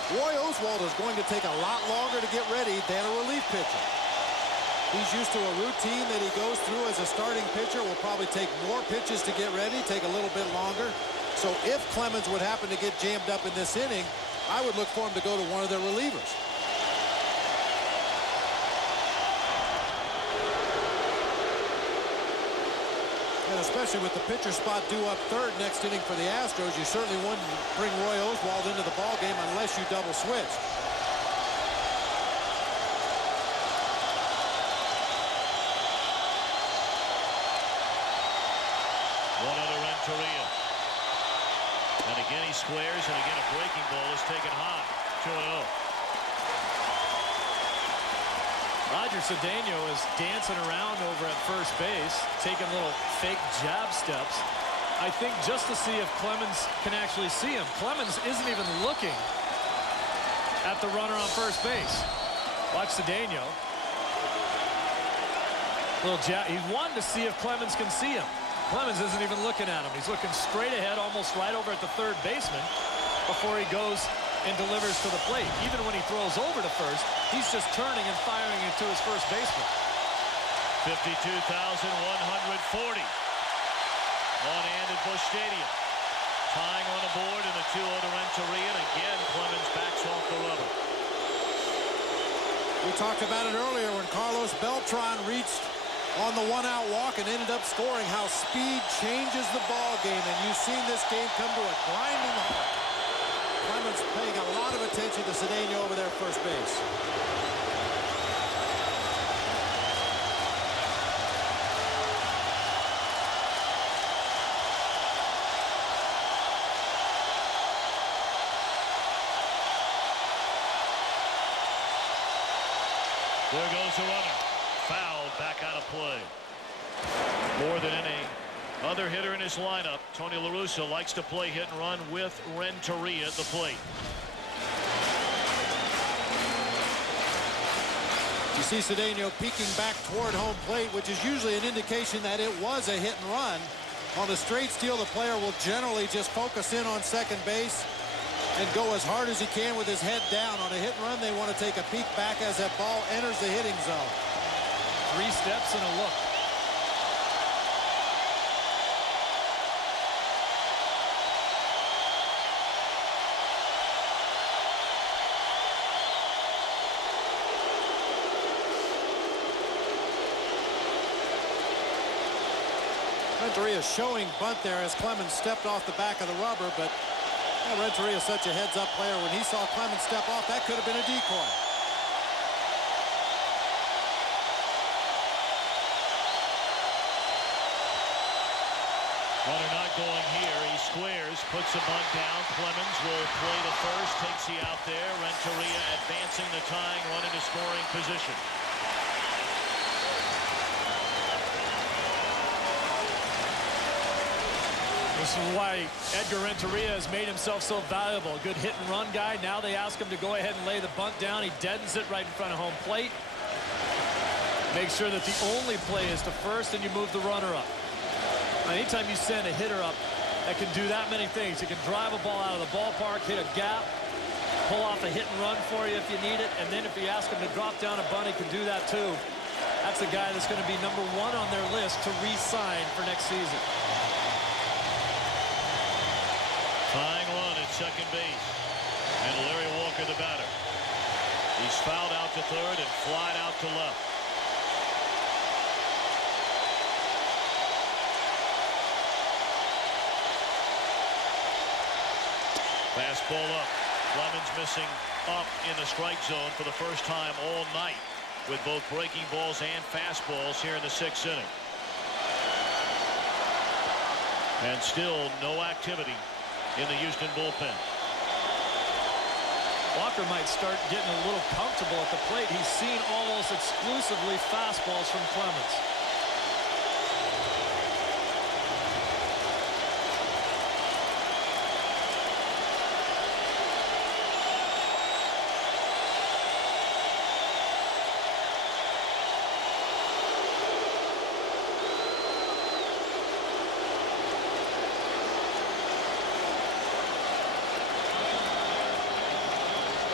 Roy Oswalt is going to take a lot longer to get ready than a relief pitcher. He's used to a routine that he goes through as a starting pitcher. Will probably take more pitches to get ready, take a little bit longer. So if Clemens would happen to get jammed up in this inning, I would look for him to go to one of their relievers. And especially with the pitcher spot due up third next inning for the Astros, you certainly wouldn't bring Roy Oswalt into the ballgame unless you double switch. One other Renteria. And again he squares, and again a breaking ball is taken high. 2-0. Roger Cedeno is dancing around over at first base, taking little fake jab steps. I think just to see if Clemens can actually see him. Clemens isn't even looking at the runner on first base. Watch Cedeno. Little jab. He wanted to see if Clemens can see him. Clemens isn't even looking at him. He's looking straight ahead, almost right over at the third baseman before he goes and delivers to the plate. Even when he throws over to first, he's just turning and firing into his first baseman. 52,140 on hand at Busch Stadium. Tying on the board in the 2-0 to Renteria, and again Clemens backs off the rubber. We talked about it earlier when Carlos Beltran reached on the one-out walk and ended up scoring, how speed changes the ball game, and you've seen this game come to a grinding halt. Clemens paying a lot of attention to Cedeno over there at first base. There goes the runner. Fouled, back out of play. More than any other hitter in his lineup, Tony La Russa likes to play hit and run with Renteria at the plate. You see Cedeno peeking back toward home plate, which is usually an indication that it was a hit and run. On a straight steal, the player will generally just focus in on second base and go as hard as he can with his head down. On a hit and run, they want to take a peek back as that ball enters the hitting zone. 3 steps and a look. Renteria showing bunt there as Clemens stepped off the back of the rubber, but Renteria is such a heads-up player. When he saw Clemens step off, that could have been a decoy. Runner not going here. He squares, puts the bunt down. Clemens will play to first, takes the out there. Renteria advancing the tying run into scoring position. This is why Edgar Renteria has made himself so valuable. A good hit and run guy. Now they ask him to go ahead and lay the bunt down. He deadens it right in front of home plate. Make sure that the only play is to first and you move the runner up. Anytime you send a hitter up that can do that many things, he can drive a ball out of the ballpark, hit a gap, pull off a hit and run for you if you need it, and then if you ask him to drop down a bunt, he can do that too. That's a guy that's going to be #1 on their list to re-sign for next season. Tying run at second base. And Larry Walker the batter. He's fouled out to third and flied out to left. Fastball up. Clemens missing up in the strike zone for the first time all night with both breaking balls and fastballs here in the 6th inning. And still no activity in the Houston bullpen. Walker might start getting a little comfortable at the plate. He's seen almost exclusively fastballs from Clemens.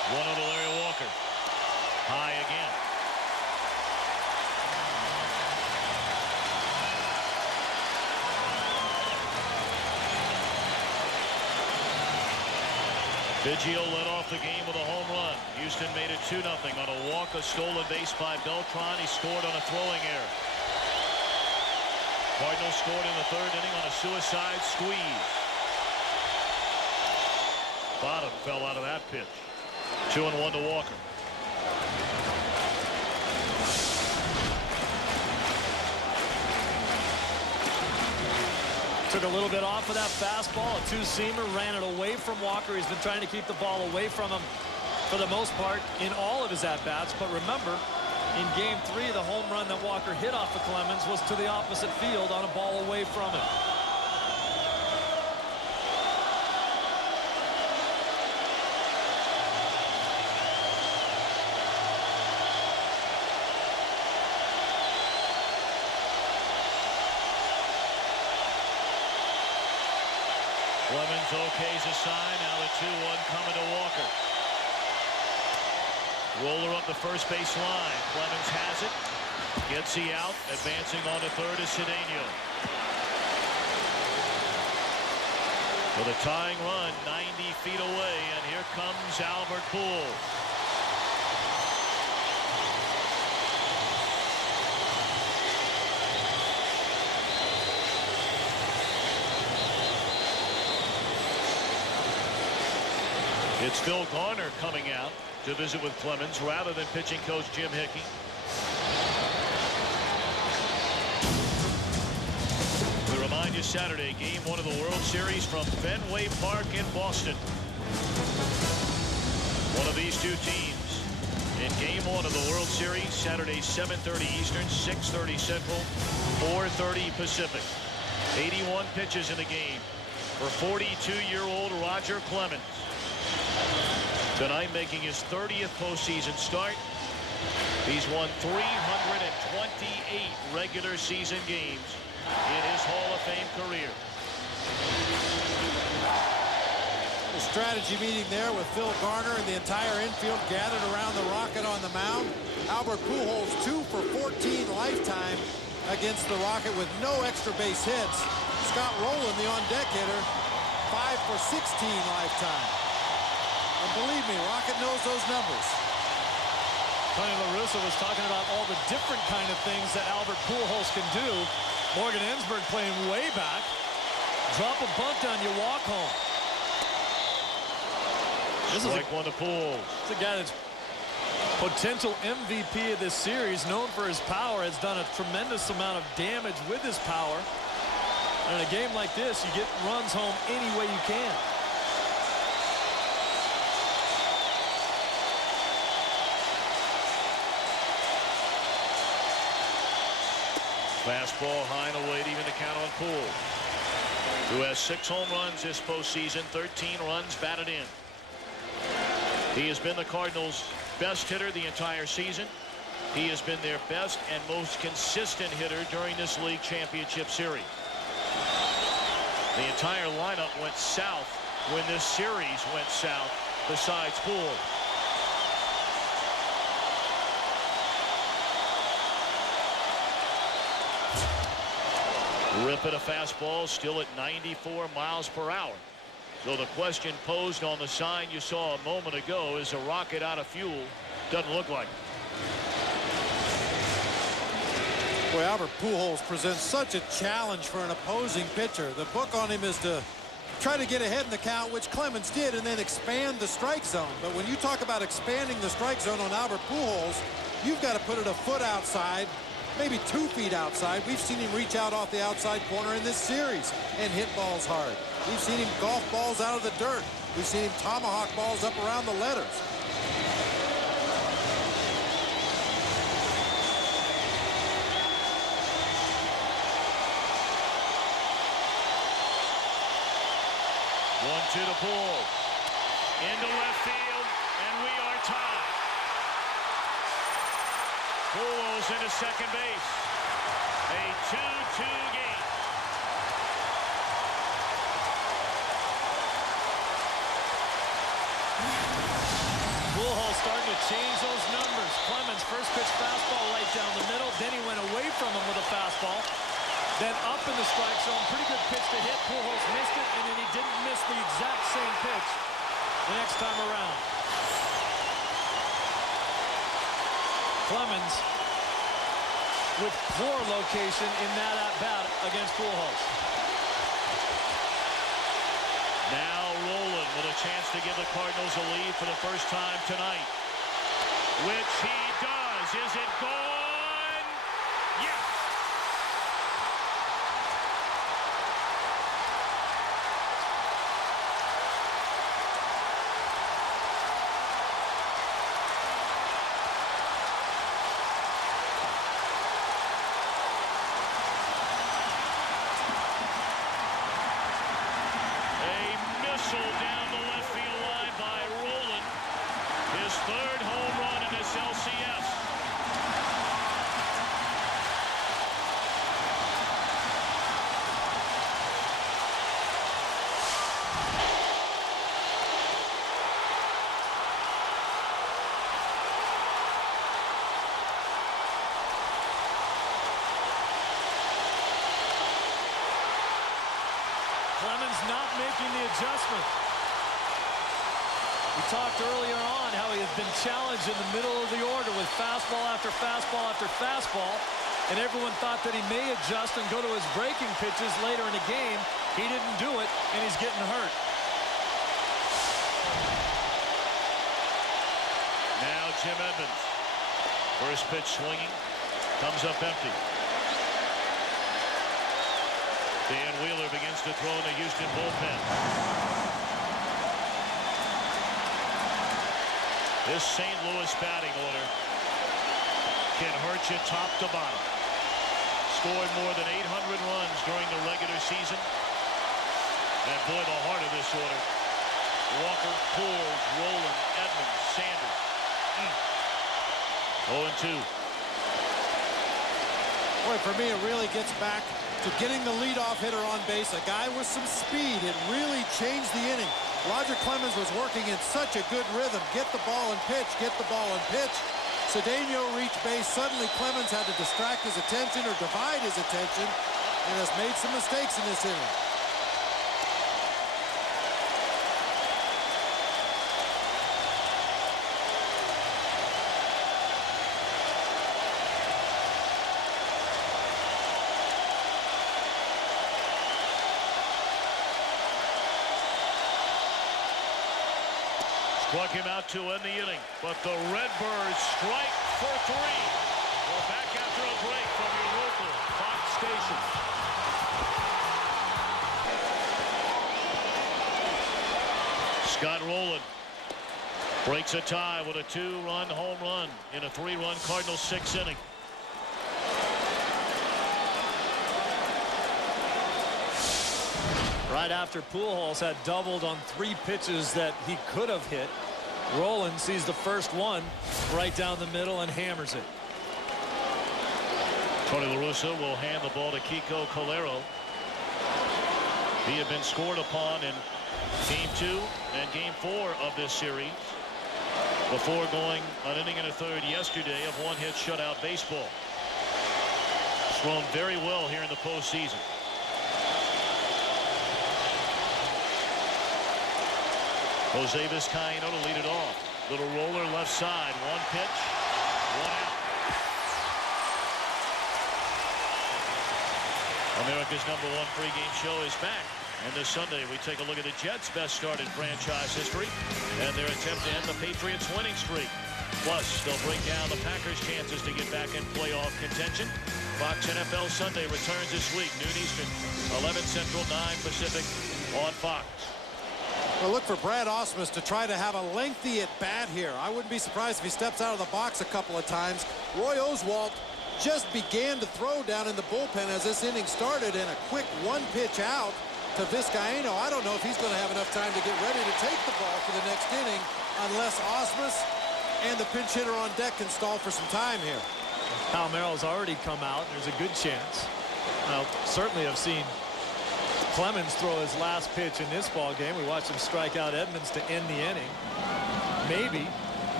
One on Larry Walker. High again. Biggio led off the game with a home run. Houston made it 2-0 on a walk, a stolen base by Beltran. He scored on a throwing error. Cardinals scored in the 3rd inning on a suicide squeeze. Bottom fell out of that pitch. 2-1 to Walker. Took a little bit off of that fastball. A two-seamer, ran it away from Walker. He's been trying to keep the ball away from him for the most part in all of his at-bats. But remember, in Game 3, the home run that Walker hit off of Clemens was to the opposite field on a ball away from him. Clemens okays a sign. Now the 2-1 coming to Walker. Roller up the first base line. Clemens has it. Gets he out. Advancing on to third is Cedeno. For the tying run, 90 feet away, and here comes Albert Pujols. It's Phil Garner coming out to visit with Clemens rather than pitching coach Jim Hickey. We remind you Saturday, Game 1 of the World Series from Fenway Park in Boston. One of these two teams in Game 1 of the World Series, Saturday 7:30 Eastern, 6:30 Central, 4:30 Pacific. 81 pitches in the game for 42-year-old Roger Clemens. Tonight making his 30th postseason start. He's won 328 regular season games in his Hall of Fame career. The strategy meeting there with Phil Garner and the entire infield gathered around the Rocket on the mound. Albert Pujols 2 for 14 lifetime against the Rocket with no extra base hits. Scott Rowland, the on-deck hitter, 5 for 16 lifetime. And believe me, Rocket knows those numbers. Tony La Russa was talking about all the different kind of things that Albert Pujols can do. Morgan Ensberg playing way back. Drop a bunt on you, walk home. This is like one to Pujols. This is a guy that's potential MVP of this series, known for his power, has done a tremendous amount of damage with his power. And in a game like this, you get runs home any way you can. Fastball high and away to even the count on Pujols, who has 6 home runs this postseason, 13 runs batted in. He has been the Cardinals' best hitter the entire season. He has been their best and most consistent hitter during this league championship series. The entire lineup went south when this series went south, besides Pujols. Rip at a fastball, still at 94 miles per hour. So the question posed on the sign you saw a moment ago, is a Rocket out of fuel? Doesn't look like it. Boy, Albert Pujols presents such a challenge for an opposing pitcher. The book on him is to try to get ahead in the count, which Clemens did, and then expand the strike zone. But when you talk about expanding the strike zone on Albert Pujols, you've got to put it a foot outside, maybe 2 feet outside. We've seen him reach out off the outside corner in this series and hit balls hard. We've seen him golf balls out of the dirt. We've seen him tomahawk balls up around the letters. One-two to Pujols. Into left field, and we are tied. Pujols into second base. A 2-2 game. starting to change those numbers. Clemens, first pitch fastball right down the middle. Then he went away from him with a fastball. Then up in the strike zone. Pretty good pitch to hit. Pujols missed it, and then he didn't miss the exact same pitch the next time around. Clemens with poor location in that at-bat against Pujols. Now Rolen with a chance to give the Cardinals a lead for the first time tonight. Which he does. Is it gone? Yes. Down the left field line by Rolen. His third home run in this LCS. Clemens not making the adjustment. We talked earlier on how he has been challenged in the middle of the order with fastball after fastball after fastball, and everyone thought that he may adjust and go to his breaking pitches later in the game. He didn't do it, and he's getting hurt. Now Jim Edmonds. First pitch swinging. Comes up empty. Dan Wheeler begins to throw in the Houston bullpen. This St. Louis batting order can hurt you top to bottom. Scored more than 800 runs during the regular season. And boy, the heart of this order. Walker, Pujols, Rolen, Edmonds, Sanders. 0-2. Boy, for me, it really gets back to getting the leadoff hitter on base, a guy with some speed. It really changed the inning. Roger Clemens was working in such a good rhythm. Get the ball and pitch, get the ball and pitch. Cedeno reached base. Suddenly Clemens had to distract his attention or divide his attention and has made some mistakes in this inning. Struck him out to end the inning, but the Redbirds strike for 3. We're back after a break from your local Fox station. Scott Rolen breaks a tie with a 2-run home run in a 3-run Cardinals 6th inning. Right after Pujols had doubled on 3 pitches that he could have hit, Rolen sees the first one right down the middle and hammers it. Tony La Russa will hand the ball to Kiko Calero. He had been scored upon in Game 2 and Game 4 of this series before going an inning and a third yesterday of one-hit shutout baseball. He's thrown very well here in the postseason. Jose Vizcaino to lead it off. Little roller left side. 1 pitch, 1 out. America's #1 pregame show is back. And this Sunday, we take a look at the Jets' best start in franchise history and their attempt to end the Patriots' winning streak. Plus, they'll break down the Packers' chances to get back in playoff contention. Fox NFL Sunday returns this week, noon Eastern, 11 Central, 9 Pacific on Fox. Well, look for Brad Ausmus to try to have a lengthy at-bat here. I wouldn't be surprised if he steps out of the box a couple of times. Roy Oswalt just began to throw down in the bullpen as this inning started, and a quick 1-pitch out to Vizcaino. I don't know if he's going to have enough time to get ready to take the ball for the next inning unless Ausmus and the pinch hitter on deck can stall for some time here. Pal Merrill's already come out. There's a good chance. Now, certainly I've seen Clemens throw his last pitch in this ball game. We watched him strike out Edmonds to end the inning. Maybe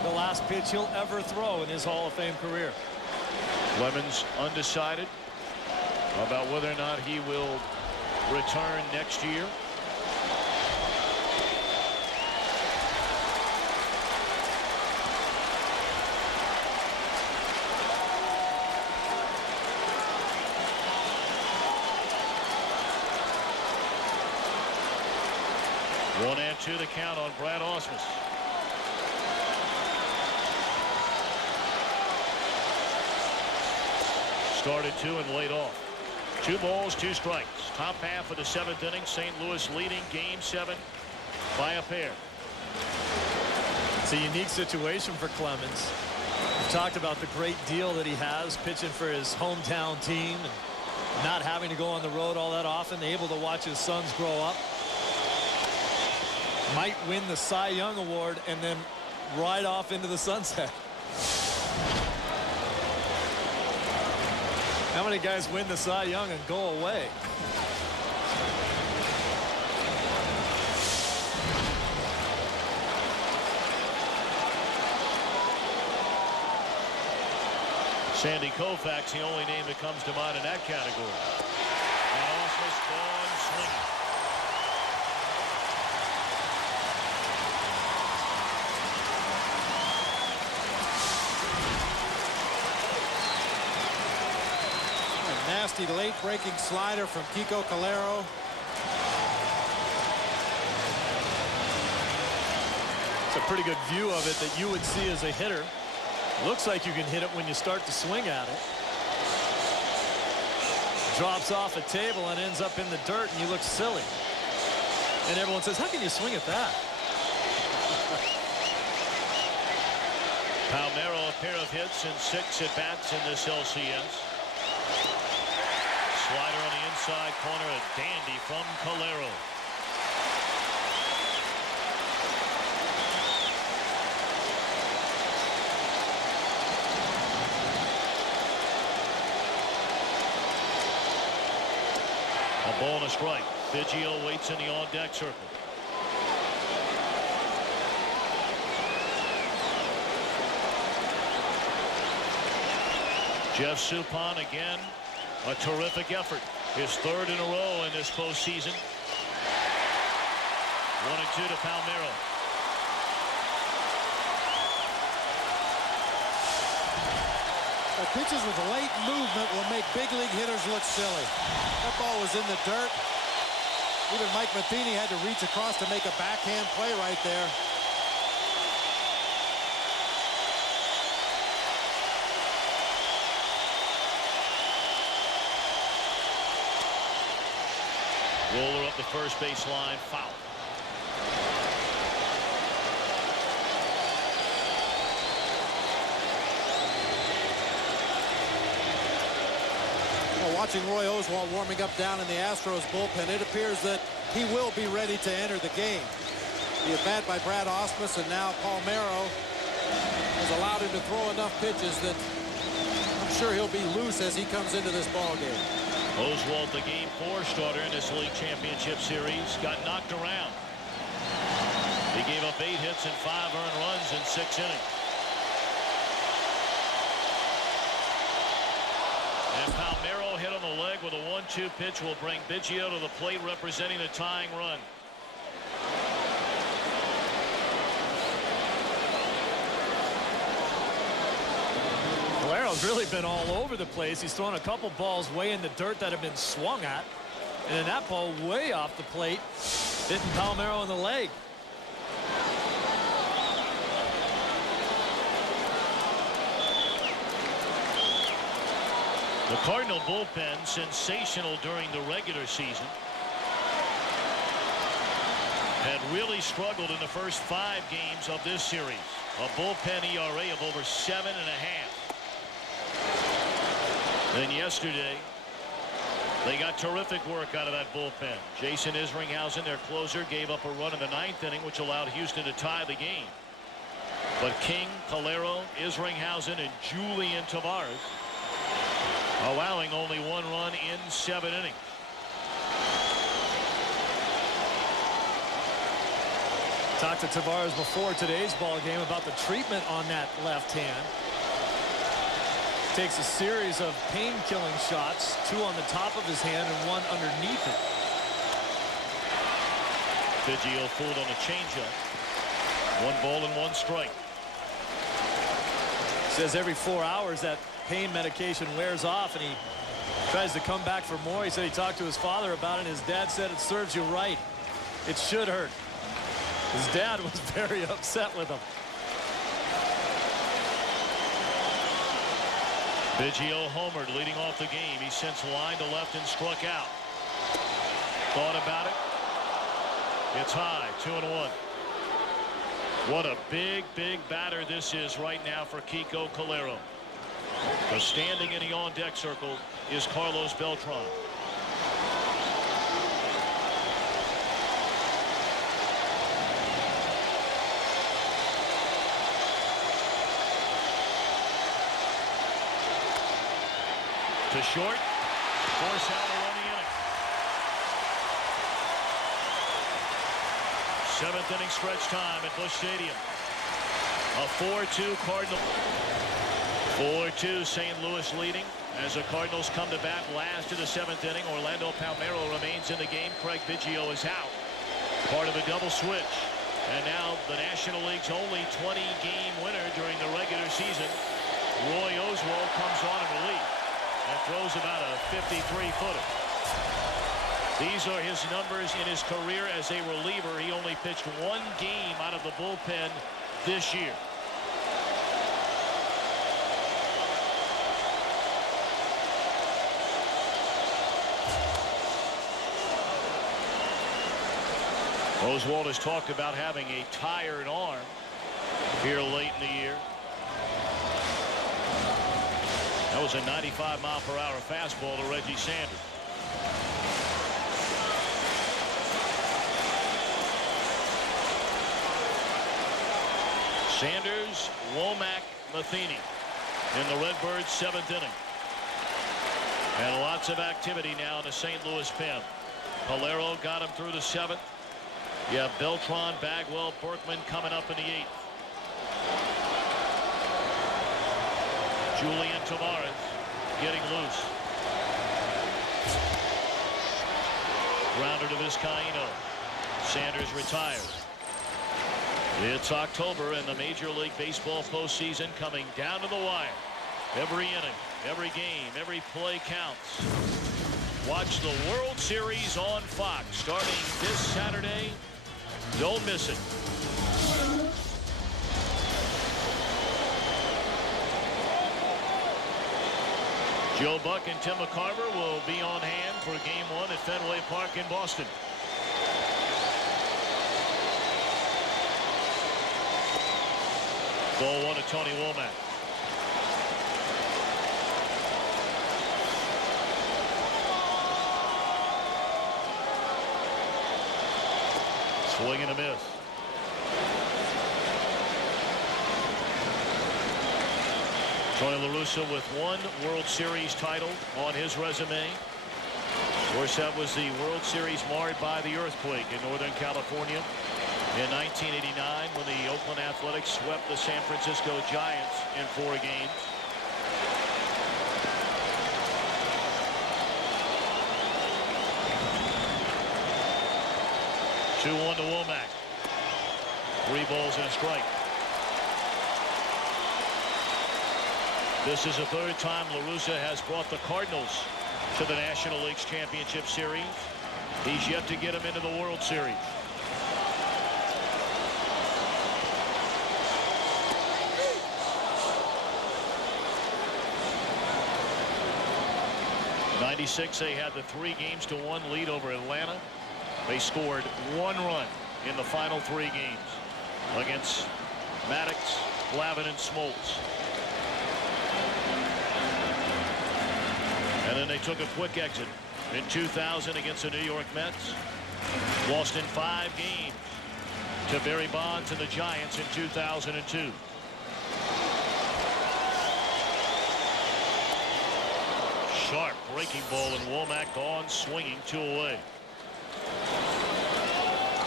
the last pitch he'll ever throw in his Hall of Fame career. Clemens undecided about whether or not he will return next year. One and two the count on Brad Ausmus. Started two and laid off. 2 balls, 2 strikes. Top half of the 7th inning. St. Louis leading Game 7 by a pair. It's a unique situation for Clemens. We've talked about the great deal that he has pitching for his hometown team and not having to go on the road all that often, able to watch his sons grow up. Might win the Cy Young Award and then ride off into the sunset. How many guys win the Cy Young and go away? Sandy Koufax, the only name that comes to mind in that category. And Ausmus gone swinging. Nasty late breaking slider from Kiko Calero. It's a pretty good view of it that you would see as a hitter. Looks like you can hit it when you start to swing at it. Drops off a table and ends up in the dirt, and you look silly. And everyone says, how can you swing at that? Palmeiro, a pair of hits and 6 at-bats in this LCS. Slider on the inside corner, a dandy from Calero. A ball and a strike. Biggio waits in the on-deck circle. Jeff Suppan again. A terrific effort. His 3rd in a row in this postseason. 1-2 to Palmeiro. Pitches with late movement will make big league hitters look silly. That ball was in the dirt. Even Mike Matheny had to reach across to make a backhand play right there. Roller up the first base line, foul. Watching Roy Oswalt warming up down in the Astros bullpen, it appears that he will be ready to enter the game. The at-bat by Brad Ausmus, and now Palmeiro has allowed him to throw enough pitches that I'm sure he'll be loose as he comes into this ball game. Oswalt, the Game 4 starter in this league championship series, got knocked around. He gave up 8 hits and 5 earned runs in 6 innings. And Palmeiro hit on the leg with a 1-2 pitch will bring Biggio to the plate representing the tying run. Calero's really been all over the place. He's thrown a couple balls way in the dirt that have been swung at. And then that ball way off the plate, hitting Palmeiro in the leg. The Cardinal bullpen, sensational during the regular season, had really struggled in the first 5 games of this series. A bullpen ERA of over 7.5. Then yesterday, they got terrific work out of that bullpen. Jason Isringhausen, their closer, gave up a run in the 9th inning, which allowed Houston to tie the game. But King, Calero, Isringhausen, and Julian Tavarez allowing only 1 run in 7 innings. Talked to Tavares before today's ball game about the treatment on that left hand. Takes a series of pain-killing shots, 2 on the top of his hand and 1 underneath it. Biggio fooled on a changeup. 1 ball and 1 strike. Says every 4 hours that pain medication wears off and he tries to come back for more. He said he talked to his father about it and his dad said it serves you right. It should hurt. His dad was very upset with him. Biggio homered leading off the game. He sends line to left and struck out. Thought about it. It's high, 2-1. What a big batter this is right now for Kiko Calero. The standing in the on-deck circle is Carlos Beltran. To short, force out to run the inning. 7th inning stretch time at Busch Stadium. A 4-2 Cardinal. 4-2 St. Louis leading as the Cardinals come to bat last of the 7th inning. Orlando Palmeiro remains in the game. Craig Biggio is out. Part of a double switch. And now the National League's only 20-game winner during the regular season. Roy Oswalt comes on in relief and throws about a 53-footer. These are his numbers in his career as a reliever. He only pitched 1 game out of the bullpen this year. Oswalt has talked about having a tired arm here late in the year. That was a 95-mile-per-hour fastball to Reggie Sanders. Sanders, Womack, Matheny in the Redbirds' 7th inning. And lots of activity now in the St. Louis pen. Calero got him through the 7th. You have Beltran, Bagwell, Berkman coming up in the 8th. Julian Tavares getting loose. Grounder to Vizcaíno. Sanders retires. It's October and the Major League Baseball postseason coming down to the wire. Every inning, every game, every play counts. Watch the World Series on Fox starting this Saturday. Don't miss it. Joe Buck and Tim McCarver will be on hand for Game 1 at Fenway Park in Boston. Ball 1 to Tony Womack. Swing and a miss. Tony La Russa with 1 World Series title on his resume. Of course, that was the World Series marred by the earthquake in Northern California in 1989 when the Oakland Athletics swept the San Francisco Giants in 4 games. Two-1 to Womack. 3 balls and a strike. This is the 3rd time La Russa has brought the Cardinals to the National League's Championship Series. He's yet to get them into the World Series. '96, they had the 3-1 lead over Atlanta. They scored 1 run in the final 3 games against Maddox, Glavine, and Smoltz. And then they took a quick exit in 2000 against the New York Mets. Lost in 5 games to Barry Bonds and the Giants in 2002. Sharp breaking ball, and Womack gone swinging 2 away.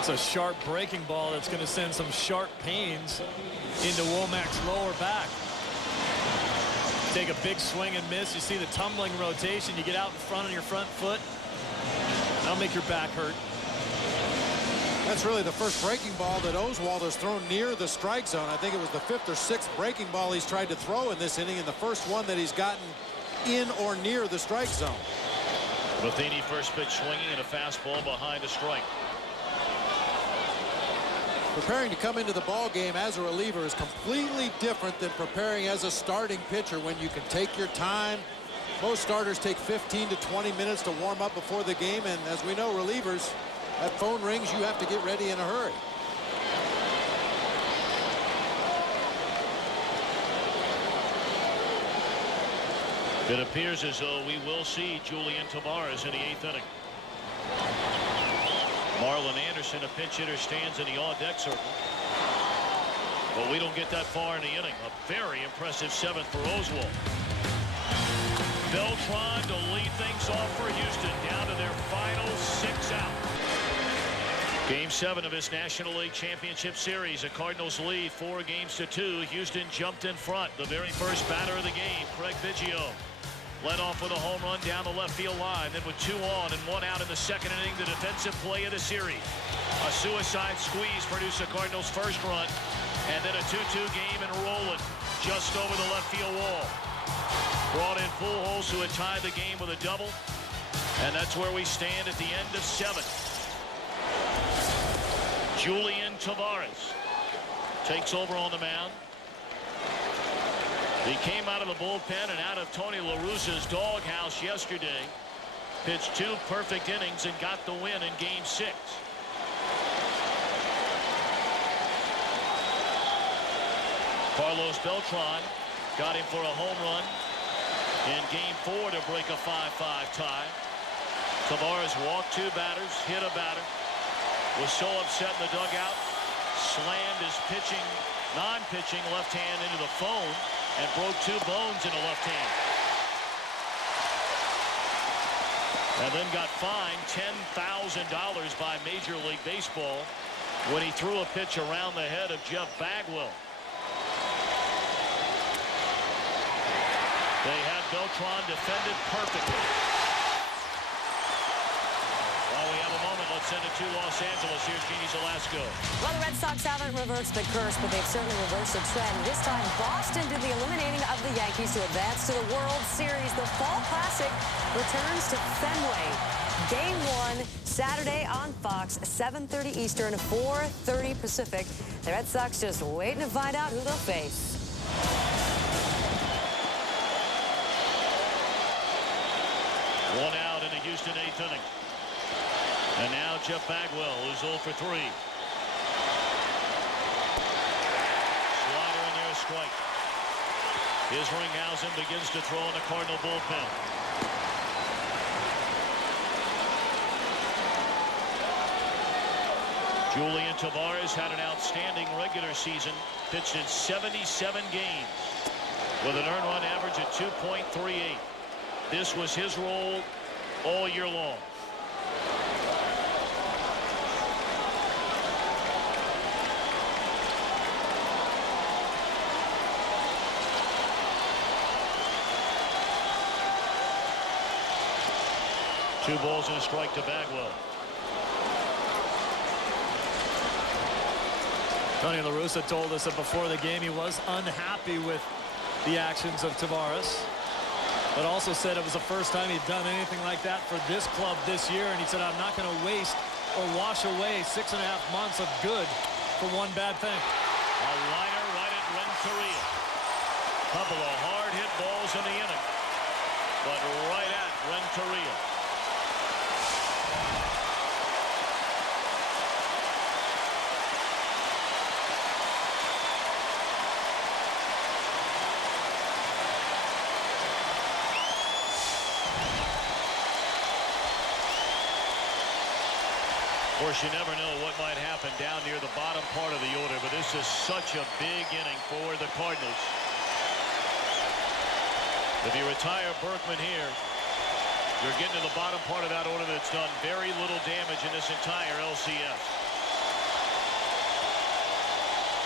That's a sharp breaking ball that's going to send some sharp pains into Womack's lower back. Take a big swing and miss. You see the tumbling rotation. You get out in front on your front foot. That'll make your back hurt. That's really the first breaking ball that Oswalt has thrown near the strike zone. I think it was the 5th or 6th breaking ball he's tried to throw in this inning, and the first one that he's gotten in or near the strike zone. Matheny first pitch swinging and a fastball behind a strike. Preparing to come into the ball game as a reliever is completely different than preparing as a starting pitcher when you can take your time. Most starters take 15 to 20 minutes to warm up before the game, and as we know, relievers, that phone rings, you have to get ready in a hurry. It appears as though we will see Julian Tavarez in the 8th inning. Marlon Anderson, a pinch hitter, stands in the on-deck circle. But we don't get that far in the inning. A very impressive 7th for Oswalt. Beltran to lead things off for Houston, down to their final 6 out. Game 7 of this National League Championship Series. The Cardinals lead 4 games to 2. Houston jumped in front. The very first batter of the game, Craig Biggio, led off with a home run down the left field line. Then with 2 on and 1 out in the 2nd inning, the defensive play of the series. A suicide squeeze produced the Cardinals' first run. And then a 2-2 game and rolling just over the left field wall. Brought in Pujols, who had tied the game with a double. And that's where we stand at the end of 7. Julian Tavarez takes over on the mound. He came out of the bullpen and out of Tony La Russa's doghouse yesterday. Pitched 2 perfect innings and got the win in Game 6. Carlos Beltran got him for a home run in Game 4 to break a 5-5 tie. Tavarez walked 2 batters, hit a batter, was so upset in the dugout, slammed his pitching, non-pitching left hand into the phone and broke 2 bones in the left hand. And then got fined $10,000 by Major League Baseball when he threw a pitch around the head of Jeff Bagwell. They had Beltran defended perfectly. While we have a moment, let's send it to Los Angeles. Here's Jeannie Zalasko. Well, the Red Sox haven't reversed the curse, but they've certainly reversed the trend. This time, Boston did the eliminating of the Yankees to advance to the World Series. The Fall Classic returns to Fenway. Game 1, Saturday on Fox, 7:30 Eastern, 4:30 Pacific. The Red Sox just waiting to find out who they'll face. One out in the Houston 8th inning. And now Jeff Bagwell, who's 0 for 3. Slider in there, a strike. Here's Ringhausen, begins to throw in the Cardinal bullpen. Julian Tavarez had an outstanding regular season, pitched in 77 games with an earned run average of 2.38. This was his role all year long. Two balls and a strike to Bagwell. Tony La Russa told us that before the game he was unhappy with the actions of Tavarez, but also said it was the first time he'd done anything like that for this club this year, and he said, I'm not going to waste or wash away 6.5 months of good for one bad thing. A liner right at Renteria. Couple of hard hit balls in the inning, but right at Renteria. Of course, you never know what might happen down near the bottom part of the order, but this is such a big inning for the Cardinals. If you retire Berkman here, you're getting to the bottom part of that order that's done very little damage in this entire LCS.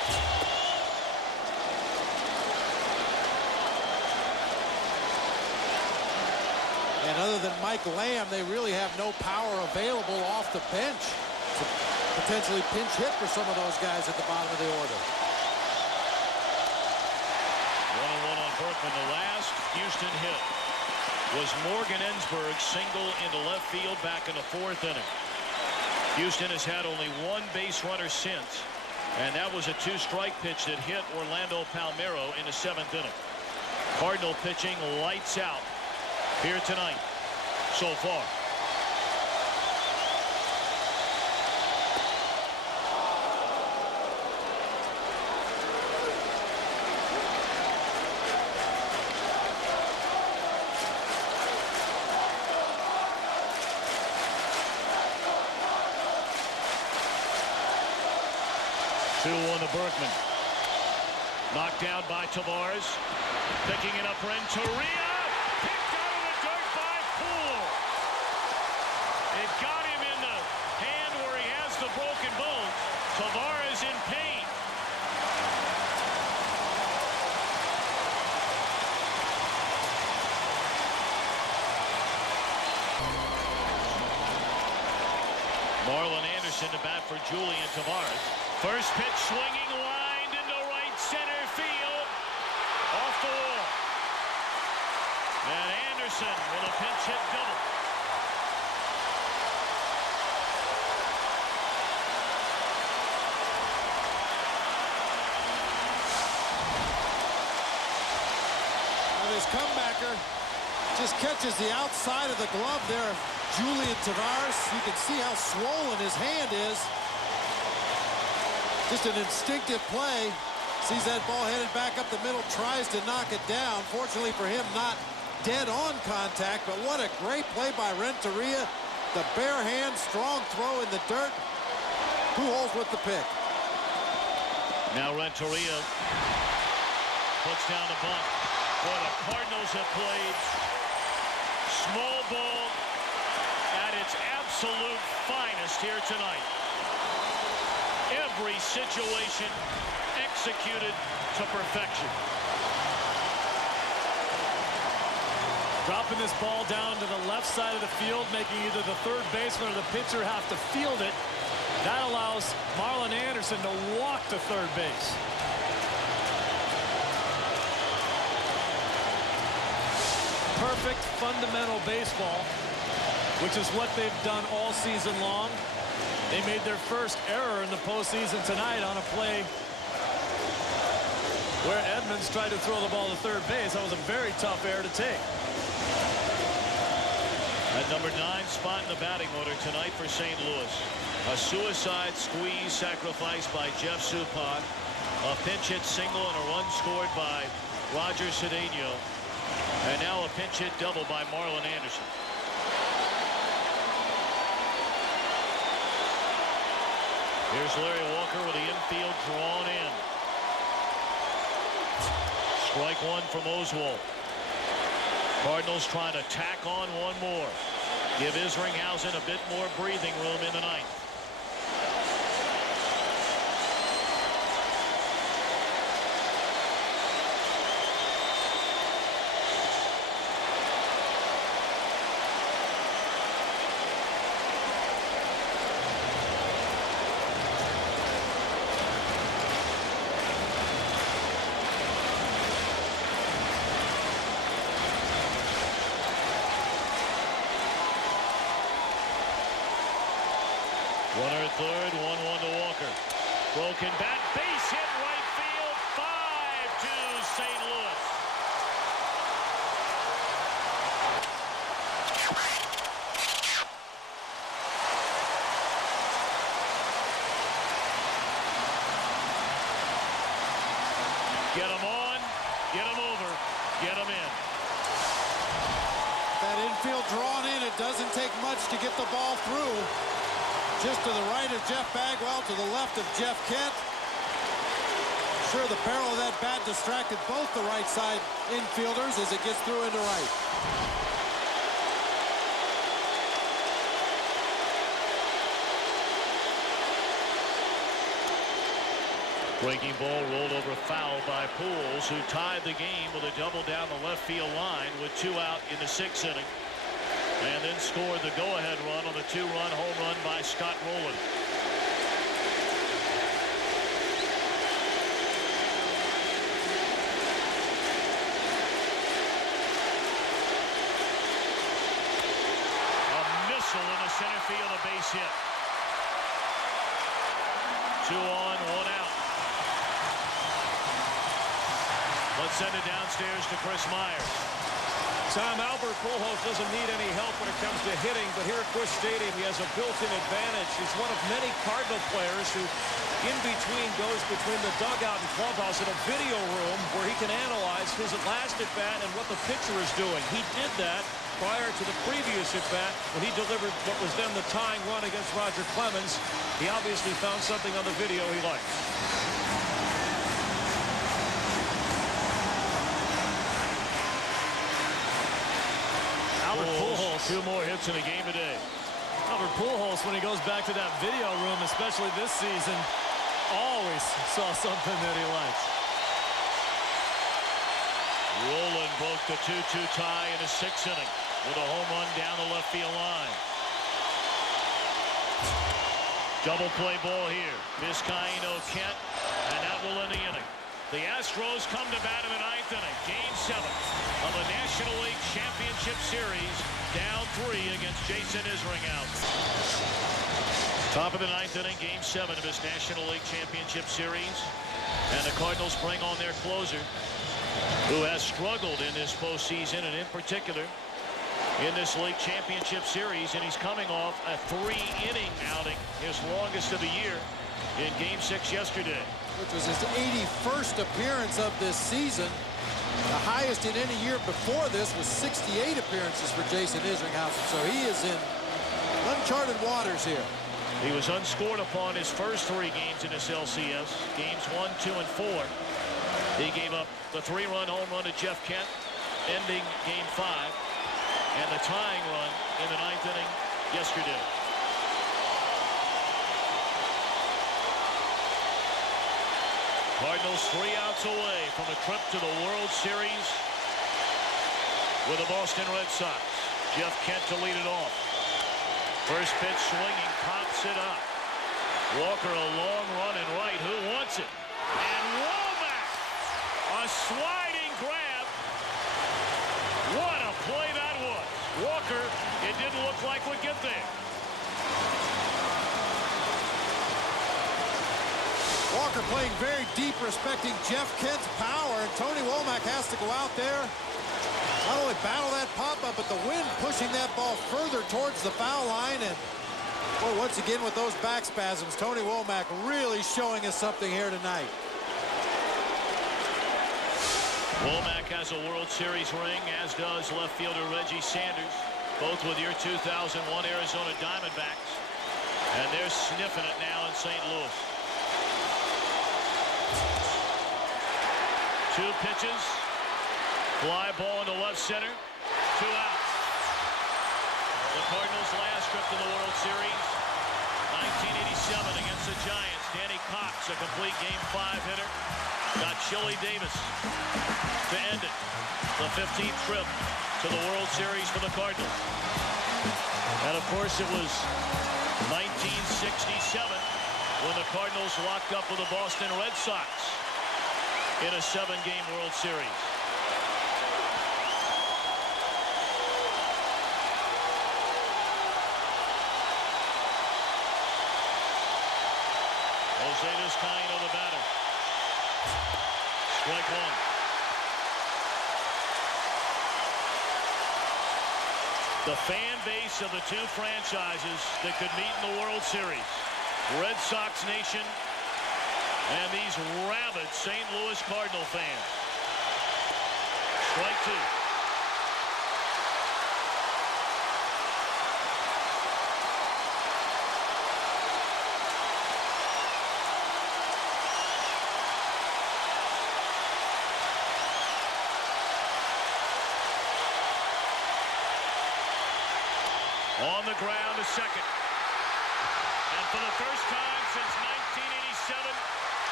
And other than Mike Lamb, they really have no power available off the bench to potentially pinch hit for some of those guys at the bottom of the order. 1-1 on Berkman. The last Houston hit was Morgan Ensberg's single into left field back in the 4th inning. Houston has had only one base runner since, and that was a 2-strike pitch that hit Orlando Palmeiro in the 7th inning. Cardinal pitching lights out here tonight so far. Two on the Berkman. Knocked down by Tavares. Picking it up, Renteria. Picked out of the dirt by Poole. It got him in the hand where he has the broken bone. Tavares in pain. Marlon Anderson to bat for Julian Tavares. First pitch swinging, lined into right center field. Off the wall. And Anderson with a pinch hit double. Now this comebacker just catches the outside of the glove there of Julian Tavares. You can see how swollen his hand is. Just an instinctive play. Sees that ball headed back up the middle, tries to knock it down. Fortunately for him, not dead-on contact, but what a great play by Renteria. The bare hand, strong throw in the dirt. Pujols with the pick. Now Renteria puts down the bunt. Boy, the Cardinals have played small ball at its absolute finest here tonight. Every situation executed to perfection. Dropping this ball down to the left side of the field, making either the third baseman or the pitcher have to field it. That allows Marlon Anderson to walk to third base. Perfect fundamental baseball, which is what they've done all season long. They made their first error in the postseason tonight on a play where Edmonds tried to throw the ball to third base. That was a very tough error to take. At number 9 spot in the batting order tonight for St. Louis. A suicide squeeze sacrifice by Jeff Suppan. A pinch hit single and a run scored by Roger Cedeno. And now a pinch hit double by Marlon Anderson. Here's Larry Walker with the infield drawn in. Strike one from Oswalt. Cardinals trying to tack on one more. Give Isringhausen a bit more breathing room in the ninth. Runner at third, 1-1 to Walker. Broken bat, base hit right field, 5-2 St. Louis. Get him on, get him over, get him in. That infield drawn in, it doesn't take much to get the ball through. Just to the right of Jeff Bagwell, to the left of Jeff Kent. Sure, the barrel of that bat distracted both the right side infielders as it gets through into right. Breaking ball rolled over, foul by Pujols, who tied the game with a double down the left field line with 2 out in the 6th inning, and then scored the go-ahead run on the 2-run home run by Scott Rowland. A missile in the center field, a base hit. 2 on, 1 out. Let's send it downstairs to Chris Myers. Tom, Albert Pujols doesn't need any help when it comes to hitting, but here at Busch Stadium, he has a built-in advantage. He's one of many Cardinal players who, in between, goes between the dugout and clubhouse in a video room where he can analyze his last at-bat and what the pitcher is doing. He did that prior to the previous at-bat when he delivered what was then the tying run against Roger Clemens. He obviously found something on the video he liked. Albert Pujols. 2 more hits in the game today. Albert Pujols, when he goes back to that video room, especially this season, always saw something that he likes. Rowland broke the 2-2 tie in the 6th inning with a home run down the left field line. Double play ball here. Vizcaíno, Kent, and that will end the inning. The Astros come to bat in the 9th inning. Game 7 of the National League Championship Series. Down 3 against Jason Isringhausen. Top of the 9th inning, Game 7 of this National League Championship Series. And the Cardinals bring on their closer, who has struggled in this postseason, and in particular in this league championship series. And he's coming off a 3-inning outing, his longest of the year, in Game 6 yesterday. Which was his 81st appearance of this season. The highest in any year before this was 68 appearances for Jason Isringhausen. So he is in uncharted waters here. He was unscored upon his first 3 games in this LCS. Games 1, 2, and 4. He gave up the 3-run home run to Jeff Kent, ending Game 5, and the tying run in the 9th inning yesterday. Cardinals 3 outs away from a trip to the World Series with the Boston Red Sox. Jeff Kent to lead it off. First pitch swinging, pops it up. Walker a long run in right. Who wants it? And Womack, a sliding grab. What a play that was. Walker, it didn't look like would get there. Walker playing very deep, respecting Jeff Kent's power, and Tony Womack has to go out there, not only battle that pop-up, but the wind pushing that ball further towards the foul line. And boy, once again with those back spasms, Tony Womack really showing us something here tonight. Womack has a World Series ring, as does left fielder Reggie Sanders, both with your 2001 Arizona Diamondbacks, and they're sniffing it now in St. Louis. 2 pitches. Fly ball into left center. 2 outs. The Cardinals' last trip to the World Series, 1987 against the Giants. Danny Cox, a complete Game 5 hitter, got Chili Davis to end it. The 15th trip to the World Series for the Cardinals. And of course it was 1967 when the Cardinals locked up with the Boston Red Sox in a 7-game World Series. Jose Vizcaíno, the batter. Strike 1. The fan base of the 2 franchises that could meet in the World Series. Red Sox Nation and these rabid St. Louis Cardinal fans. Strike 2. On the ground to second. And for the first time since 1987,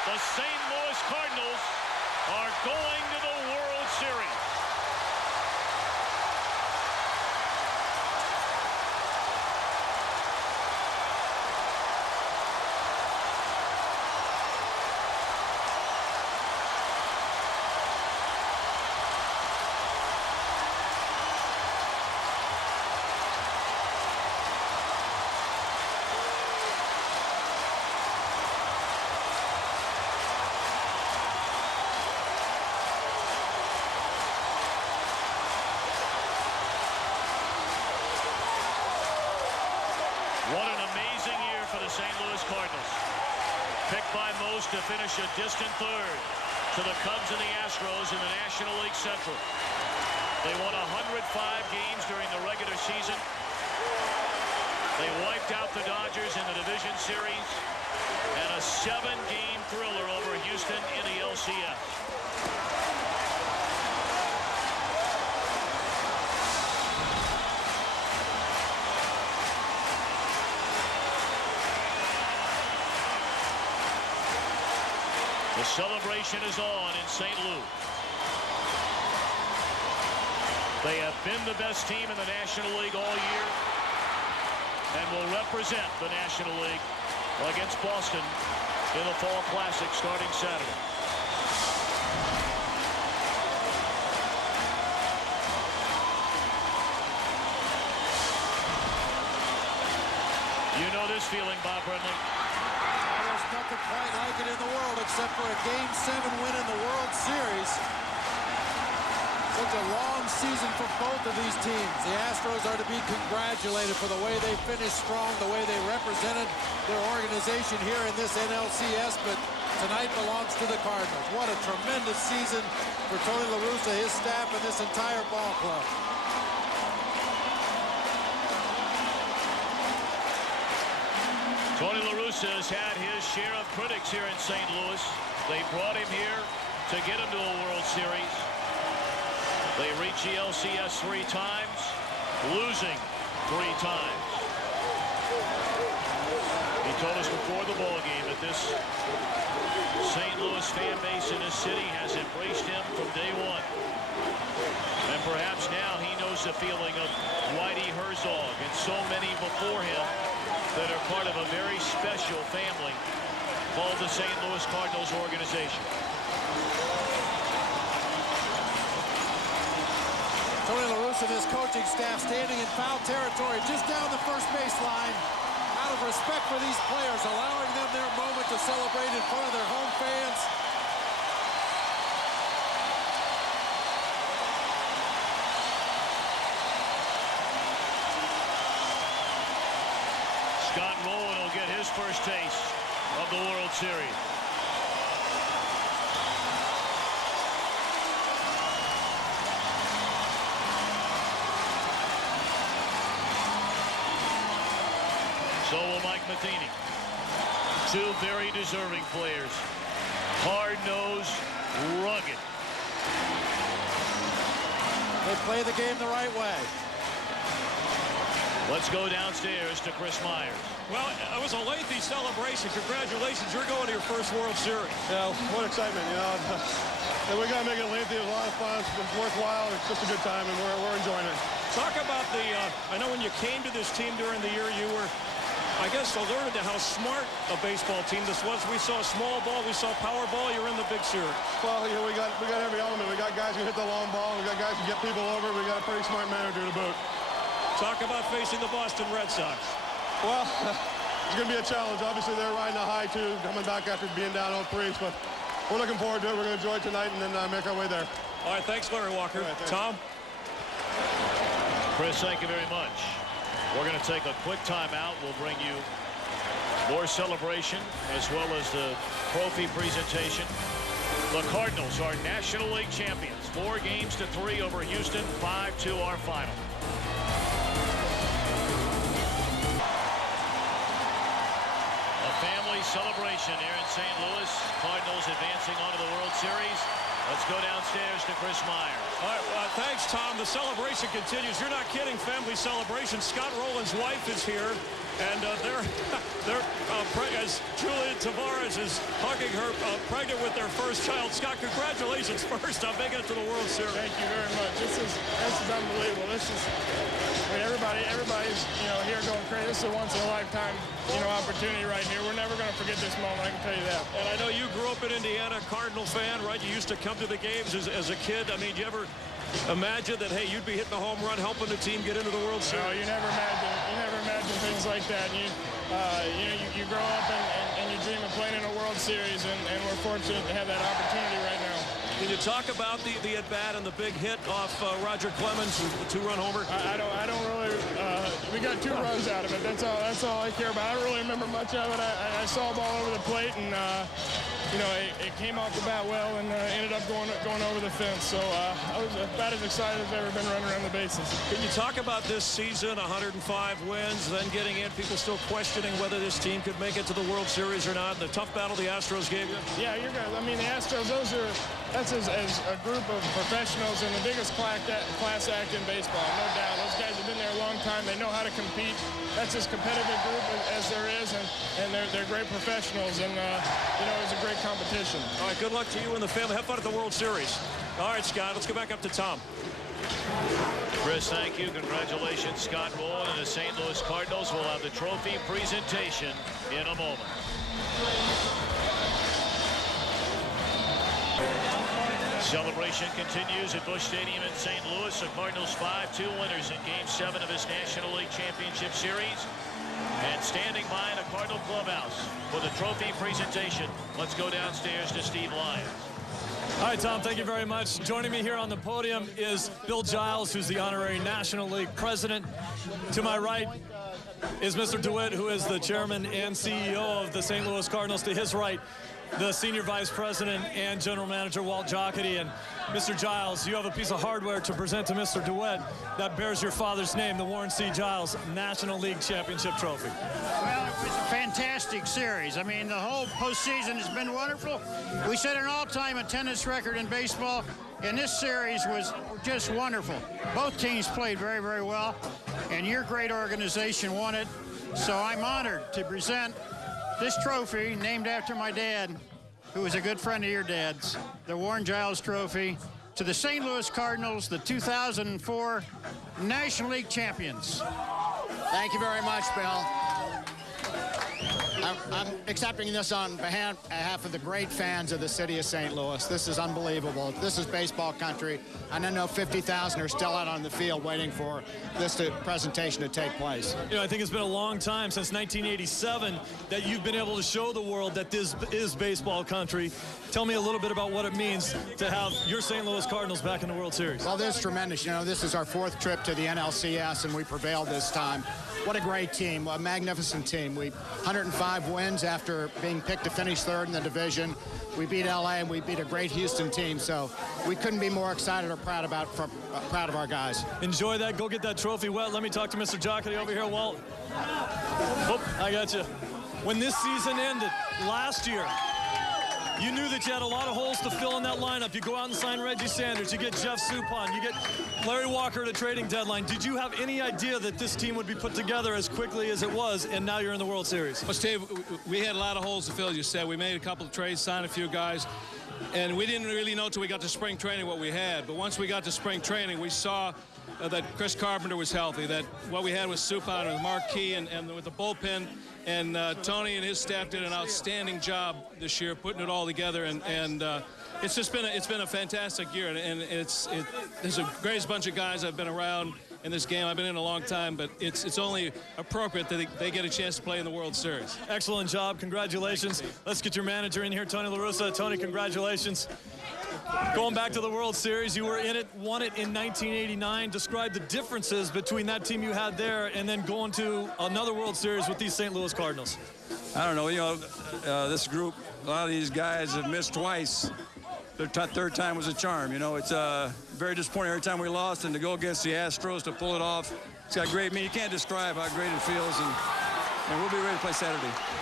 The St. Louis Cardinals are going to the World Series. What an amazing year for the St. Louis Cardinals. Picked by most to finish a distant third to the Cubs and the Astros in the National League Central. They won 105 games during the regular season. They wiped out the Dodgers in the division series, and a 7-game thriller over Houston in the LCS. The celebration is on in St. Louis. They have been the best team in the National League all year and will represent the National League against Boston in the Fall Classic starting Saturday. You know this feeling, Bob Brenly. There's nothing quite like it in the world except for a Game 7 win in the World Series. Such a long season for both of these teams. The Astros are to be congratulated for the way they finished strong, the way they represented their organization here in this NLCS, but tonight belongs to the Cardinals. What a tremendous season for Tony La Russa, his staff, and this entire ball club. Tony La Russa has had his share of critics here in St. Louis. They brought him here to get him to a World Series. They reached the LCS 3 times, losing 3 times. He told us before the ball game that this St. Louis fan base in his city has embraced him from day one. And perhaps now he knows the feeling of Whitey Herzog and so many before him that are part of a very special family called the St. Louis Cardinals organization. Tony La Russa and his coaching staff standing in foul territory just down the first baseline. Out of respect for these players, allowing them their moment to celebrate in front of their home fans. Scott Rolen will get his first taste of the World Series. So will Mike Matheny. 2 very deserving players. Hard-nosed, rugged. They play the game the right way. Let's go downstairs to Chris Myers. Well, it was a lengthy celebration. Congratulations, you're going to your first World Series. Yeah, what excitement, you know. And we got to make it lengthy. It was a lot of fun. It's worthwhile. It's just a good time, and we're enjoying it. Talk about the, I know when you came to this team during the year, you were, I guess, alerted to how smart a baseball team this was. We saw small ball, we saw power ball, you're in the big series. Well, you know, we got every element. We got guys who hit the long ball. We got guys who get people over. We got a pretty smart manager to boot. Talk about facing the Boston Red Sox. Well, it's going to be a challenge. Obviously, they're riding a high, too, coming back after being down 0-3. But we're looking forward to it. We're going to enjoy it tonight and then make our way there. All right, thanks, Larry Walker. Right, thanks. Tom? Chris, thank you very much. We're going to take a quick timeout. We'll bring you more celebration as well as the trophy presentation. The Cardinals are National League champions. 4-3 over Houston, 5-2 our final. A family celebration here in St. Louis. Cardinals advancing onto the World Series. Let's go downstairs to Chris Meyer. All right, thanks, Tom. The celebration continues. You're not kidding, family celebration. Scott Rowland's wife is here, and as Julian Tavares is hugging her, pregnant with their first child. Scott, congratulations first on making it to the World Series. Thank you very much. This is unbelievable. I mean, everybody's here going crazy. This is a once in a lifetime opportunity right here. We're never going to forget this moment, I can tell you that. And I know you grew up in Indiana, Cardinal fan, right? You used to come to the games as a kid. I mean, you ever imagine that, hey, you'd be hitting a home run, helping the team get into the World Series? No, you never imagine things like that. And you grow up and you dream of playing in a World Series, and we're fortunate to have that opportunity right now. Can you talk about the at-bat and the big hit off Roger Clemens, the two-run homer? I don't really. We got 2 runs out of it. That's all I care about. I don't really remember much of it. I saw a ball over the plate, and it came off the bat well, and ended up going over the fence. So I was about as excited as I've ever been running around the bases. Can you talk about this season? 105 wins, then getting in. People still questioning whether this team could make it to the World Series or not. The tough battle the Astros gave you. Yeah, you're good. I mean, the Astros, that's as a group of professionals and the biggest class act in baseball, no doubt. Those guys have been there a long time. They know how to compete. That's as competitive a group as there is, and they're great professionals, and it was a great competition. All right, good luck to you and the family. Have fun at the World Series. All right, Scott, let's go back up to Tom. Chris, thank you. Congratulations, Scott Boland and the St. Louis Cardinals will have the trophy presentation in a moment. Celebration continues at Busch Stadium in St. Louis. The Cardinals 5-2 winners in Game 7 of this National League Championship Series. And standing by in the Cardinal clubhouse for the trophy presentation. Let's go downstairs to Steve Lyons. All right, Tom, thank you very much. Joining me here on the podium is Bill Giles, who's the honorary National League president. To my right is Mr. DeWitt, who is the chairman and CEO of the St. Louis Cardinals. To his right, the senior vice president and general manager, Walt Jocketty. And Mr. Giles, you have a piece of hardware to present to Mr. DeWitt that bears your father's name, the Warren C. Giles National League Championship Trophy. Well, it was a fantastic series. I mean, the whole postseason has been wonderful. We set an all-time attendance record in baseball, and this series was just wonderful. Both teams played very, very well, and your great organization won it. So I'm honored to present this trophy, named after my dad, who was a good friend of your dad's, the Warren Giles Trophy, to the St. Louis Cardinals, the 2004 National League champions. Thank you very much, Bill. I'm accepting this on behalf of the great fans of the city of St. Louis. This is unbelievable. This is baseball country, and I know 50,000 are still out on the field waiting for this presentation to take place. I think it's been a long time, since 1987, that you've been able to show the world that this is baseball country. Tell me a little bit about what it means to have your St. Louis Cardinals back in the World Series. Well, this is tremendous. This is our 4th trip to the NLCS, and we prevailed this time. What a great team, a magnificent team. 105 wins after being picked to finish 3rd in the division. We beat LA, and we beat a great Houston team, so we couldn't be more excited or proud of our guys. Enjoy that. Go get that trophy wet. Let me talk to Mr. Jocketty over here, Walt. Oh, I got you. When this season ended last year, you knew that you had a lot of holes to fill in that lineup. You go out and sign Reggie Sanders. You get Jeff Suppan. You get Larry Walker at a trading deadline. Did you have any idea that this team would be put together as quickly as it was, and now you're in the World Series? Well, Steve, we had a lot of holes to fill, as you said. We made a couple of trades, signed a few guys, and we didn't really know till we got to spring training what we had. But once we got to spring training, we saw that Chris Carpenter was healthy, that what we had was Suppan and Marquis and with the bullpen. And Tony and his staff did an outstanding job this year, putting it all together, and it's just been a fantastic year, and there's a great bunch of guys that have been around in this game. I've been in a long time, but it's only appropriate that they get a chance to play in the World Series. Excellent job. Congratulations. Let's get your manager in here, Tony La Russa. Tony, congratulations. Going back to the World Series, you were in it, won it in 1989. Describe the differences between that team you had there and then going to another World Series with these St. Louis Cardinals. I don't know. This group, a lot of these guys have missed twice. Their 3rd time was a charm. It's very disappointing every time we lost, and to go against the Astros to pull it off, it's got great. You can't describe how great it feels, and we'll be ready to play Saturday.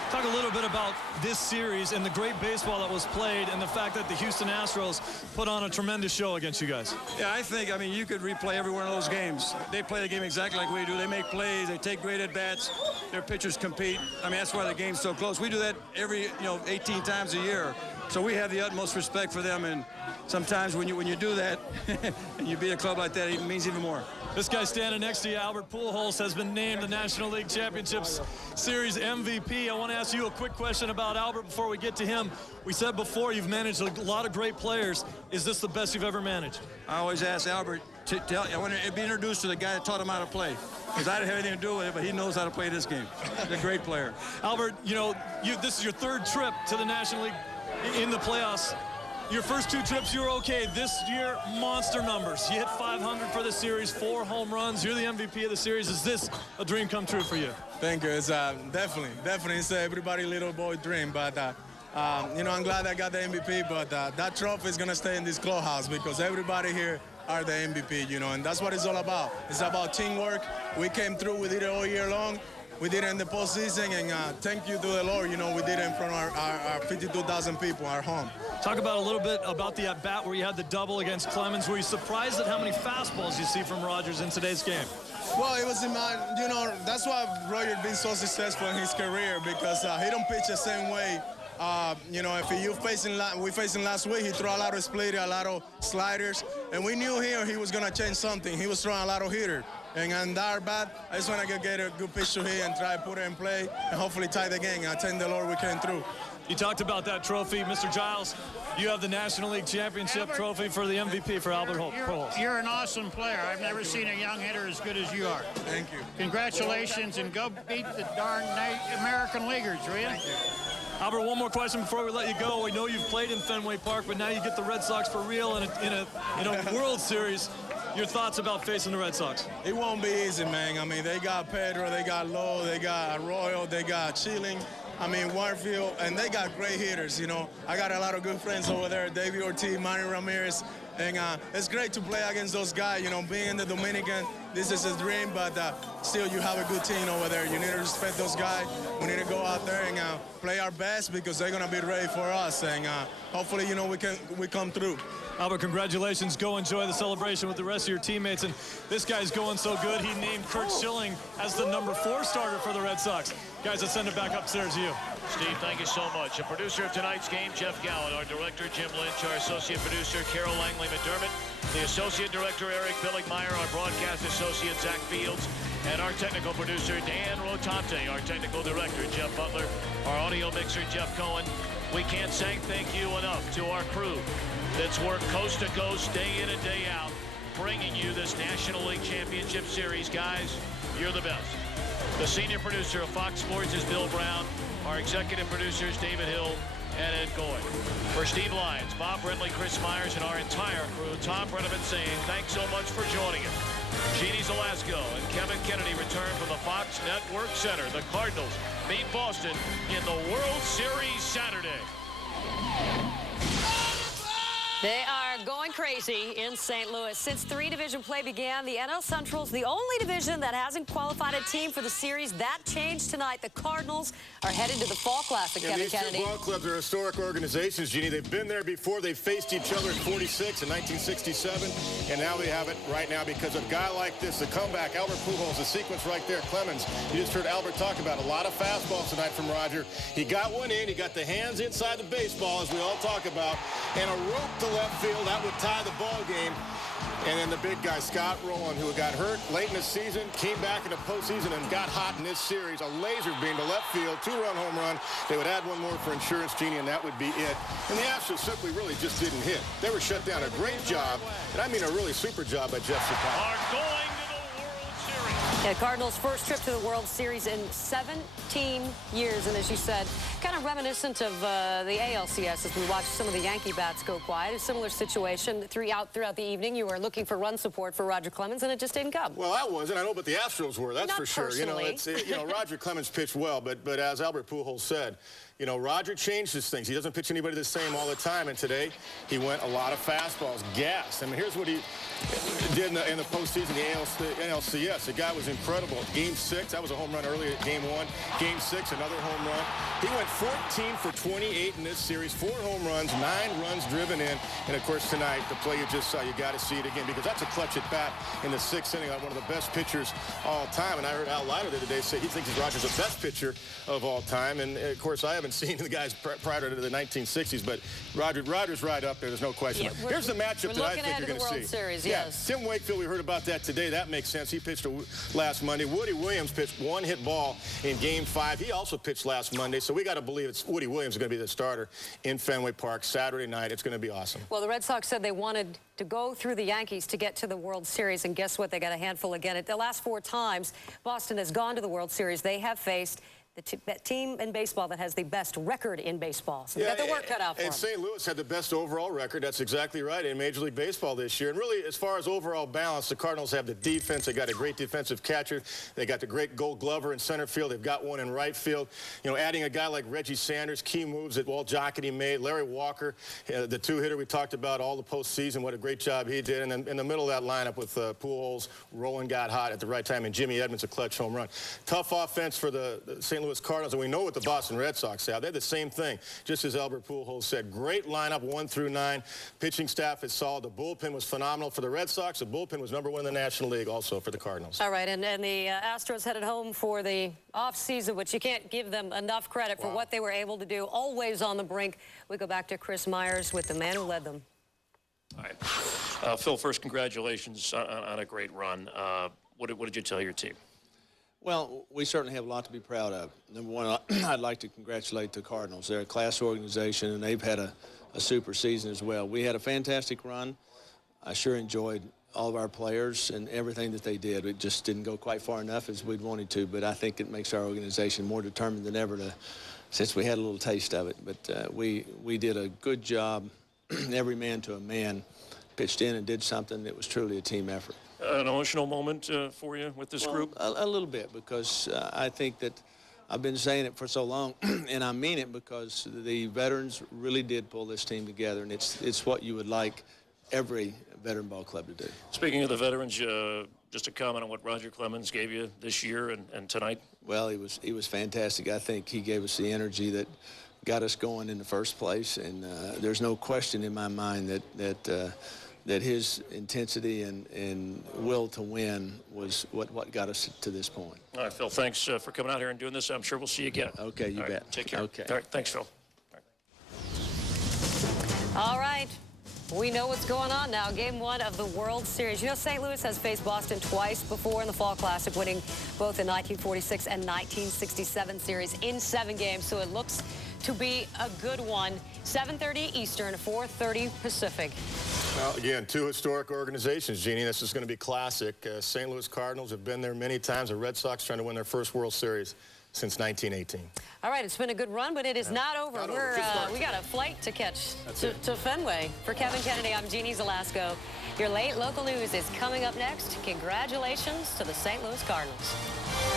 Talk a little bit about this series and the great baseball that was played and the fact that the Houston Astros put on a tremendous show against you guys. Yeah, I mean, you could replay every one of those games. They play the game exactly like we do. They make plays. They take great at-bats. Their pitchers compete. I mean, that's why the game's so close. We do that every, 18 times a year. So we have the utmost respect for them, and sometimes when you do that and you beat a club like that, it means even more. This guy standing next to you, Albert Pujols, has been named the National League Championships Series MVP. I want to ask you a quick question about Albert before we get to him. We said before you've managed a lot of great players. Is this the best you've ever managed? I always ask Albert I want to be introduced to the guy that taught him how to play, because I didn't have anything to do with it, but he knows how to play this game. He's a great player. Albert, this is your third trip to the National League in the playoffs. Your first two trips, you were okay. This year, monster numbers. You hit 500 for the series, 4 home runs. You're the MVP of the series. Is this a dream come true for you? Thank you. It's definitely. It's everybody's little boy dream. But, I'm glad I got the MVP. But that trophy is going to stay in this clubhouse because everybody here are the MVP, and that's what it's all about. It's about teamwork. We came through. We did it all year long. We did it in the postseason, and thank you to the Lord. We did it in front of our 52,000 people, our home. Talk about a little bit about the at-bat where you had the double against Clemens. Were you surprised at how many fastballs you see from Rogers in today's game? Well, it was in my, that's why Roger's been so successful in his career, because he don't pitch the same way. If we facing last week, he threw a lot of splitter, a lot of sliders, and we knew here he was gonna change something. He was throwing a lot of hitter. And on that bat, I just want to get a good pitch to hit and try to put it in play and hopefully tie the game. I thank the Lord we came through. You talked about that trophy. Mr. Giles, you have the National League Championship trophy for the MVP for Albert Pujols. You're an awesome player. I've never seen a young hitter as good as you are. Thank you. Congratulations, and go beat the darn American Leaguers, will you? Thank you. Albert, one more question before we let you go. We know you've played in Fenway Park, but now you get the Red Sox for real in a World Series. Your thoughts about facing the Red Sox? It won't be easy, man. I mean, they got Pedro, they got Lowe, they got Arroyo, they got Chilling. Warfield, and they got great hitters, I got a lot of good friends over there, David Ortiz, Manny Ramirez, and it's great to play against those guys, being in the Dominican, this is a dream, but still you have a good team over there. You need to respect those guys. We need to go out there and play our best because they're going to be ready for us, and hopefully, we come through. Albert, congratulations. Go enjoy the celebration with the rest of your teammates. And this guy's going so good, he named Curt Schilling as the #4 starter for the Red Sox. Guys, let's send it back upstairs to you. Steve, thank you so much. A producer of tonight's game, Jeff Gallen. Our director, Jim Lynch. Our associate producer, Carol Langley McDermott. The associate director, Eric Billigmeyer. Our broadcast associate, Zach Fields. And our technical producer, Dan Rotante. Our technical director, Jeff Butler. Our audio mixer, Jeff Cohen. We can't say thank you enough to our crew that's worked coast to coast, day in and day out, bringing you this National League Championship Series. Guys, you're the best. The senior producer of Fox Sports is Bill Brown. Our executive producers, David Hill and Ed Goy. For Steve Lyons, Bob Brindley, Chris Myers, and our entire crew, Tom Brenneman saying thanks so much for joining us. Jeannie Zelasco and Kevin Kennedy return from the Fox Network Center. The Cardinals meet Boston in the World Series Saturday. They are going crazy in St. Louis. Since 3-division play began, the NL Central's the only division that hasn't qualified a team for the series. That changed tonight. The Cardinals are headed to the Fall Classic, Kevin Kennedy. These two ball clubs are historic organizations, Jeannie. They've been there before. They faced each other in 46 and 1967, and now they have it right now because of a guy like this, the comeback, Albert Pujols, the sequence right there. Clemens, you just heard Albert talk about a lot of fastballs tonight from Roger. He got one in. He got the hands inside the baseball, as we all talk about, and a rope to left field. That would tie the ball game. And then the big guy, Scott Rowland, who got hurt late in the season, came back in the postseason and got hot in this series. A laser beam to left field, 2-run home run. They would add one more for insurance, Jeannie, and that would be it. And the Astros simply really just didn't hit. They were shut down. A great job, and I mean a really super job by Jeff Saturday. Are going to the World Series. Yeah, Cardinals' first trip to the World Series in 17 years, and as you said, kind of reminiscent of the ALCS as we watched some of the Yankee bats go quiet. A similar situation throughout the evening. You were looking for run support for Roger Clemens, and it just didn't come. Well, I wasn't. I know, but the Astros were. That's Not for sure. personally. Roger Clemens pitched well, but as Albert Pujols said, You know, Roger changes things. He doesn't pitch anybody the same all the time, and today he went a lot of fastballs, gas. I mean, here's what he did in the postseason, the NLCS. The guy was incredible. Game 6, that was a home run earlier at Game 1. Game 6, another home run. He went 14 for 28 in this series, 4 home runs, 9 runs driven in. And, of course, tonight, the play you just saw, you got to see it again because that's a clutch at bat in the 6th inning on one of the best pitchers all time. And I heard Al Leiter the other day say he thinks Rogers the best pitcher of all time. And, of course, I haven't seen the guys prior to the 1960s, but Rogers right up there. There's no question. Yeah, Here's the matchup that I think you're going to see. World Series, yeah, yes. Tim Wakefield, we heard about that today. That makes sense. He pitched last Monday. Woody Williams pitched 1-hit ball in Game 5. He also pitched last Monday, so we got to believe it's Woody Williams is going to be the starter in Fenway Park Saturday night. It's going to be awesome. Well, the Red Sox said they wanted to go through the Yankees to get to the World Series, and guess what? They got a handful again. The last 4 times Boston has gone to the World Series, they have faced that team in baseball that has the best record in baseball. So they got their work cut out for them. And St. Louis had the best overall record. That's exactly right in Major League Baseball this year. And really, as far as overall balance, the Cardinals have the defense. They got a great defensive catcher. They got the great Gold Glover in center field. They've got one in right field. You know, adding a guy like Reggie Sanders, key moves that Walt Jocketty made. Larry Walker, the 2-hitter we talked about all the postseason. What a great job he did. And then in the middle of that lineup with Pujols, Rowan got hot at the right time, and Jimmy Edmonds a clutch home run. Tough offense for the St. Louis Cardinals, and we know what the Boston Red Sox have. They had the same thing, just as Albert Pujols said. Great lineup, 1 through 9. Pitching staff is solid. The bullpen was phenomenal for the Red Sox. The bullpen was #1 in the National League also for the Cardinals. All right, and the Astros headed home for the offseason, which you can't give them enough credit for what they were able to do. Always on the brink. We go back to Chris Myers with the man who led them. All right. Phil, first, congratulations on a great run. What did you tell your team? Well, we certainly have a lot to be proud of. Number one, I'd like to congratulate the Cardinals. They're a class organization, and they've had a super season as well. We had a fantastic run. I sure enjoyed all of our players and everything that they did. It just didn't go quite far enough as we'd wanted to, but I think it makes our organization more determined than ever since we had a little taste of it. But we did a good job. Every man to a man pitched in and did something that was truly a team effort. An emotional moment for you with this group? A little bit, because I think that I've been saying it for so long, and I mean it, because the veterans really did pull this team together, and it's what you would like every veteran ball club to do. Speaking of the veterans, just a comment on what Roger Clemens gave you this year and tonight. Well, he was fantastic. I think he gave us the energy that got us going in the first place, and there's no question in my mind that his intensity and will to win was what got us to this point. All right, Phil, thanks for coming out here and doing this. I'm sure we'll see you again. Okay, you bet. Take care. Okay. All right, thanks, Phil. All right. We know what's going on now. Game 1 of the World Series. You know, St. Louis has faced Boston twice before in the Fall Classic, winning both the 1946 and 1967 series in 7 games. So it looks to be a good one. 7:30 Eastern, 4:30 Pacific. Well, again, 2 historic organizations, Jeannie. This is going to be classic. St. Louis Cardinals have been there many times. The Red Sox trying to win their first World Series since 1918. All right, it's been a good run, but it is not over. We got a flight to catch to Fenway. For Kevin Kennedy, I'm Jeannie Zelasco. Your late local news is coming up next. Congratulations to the St. Louis Cardinals.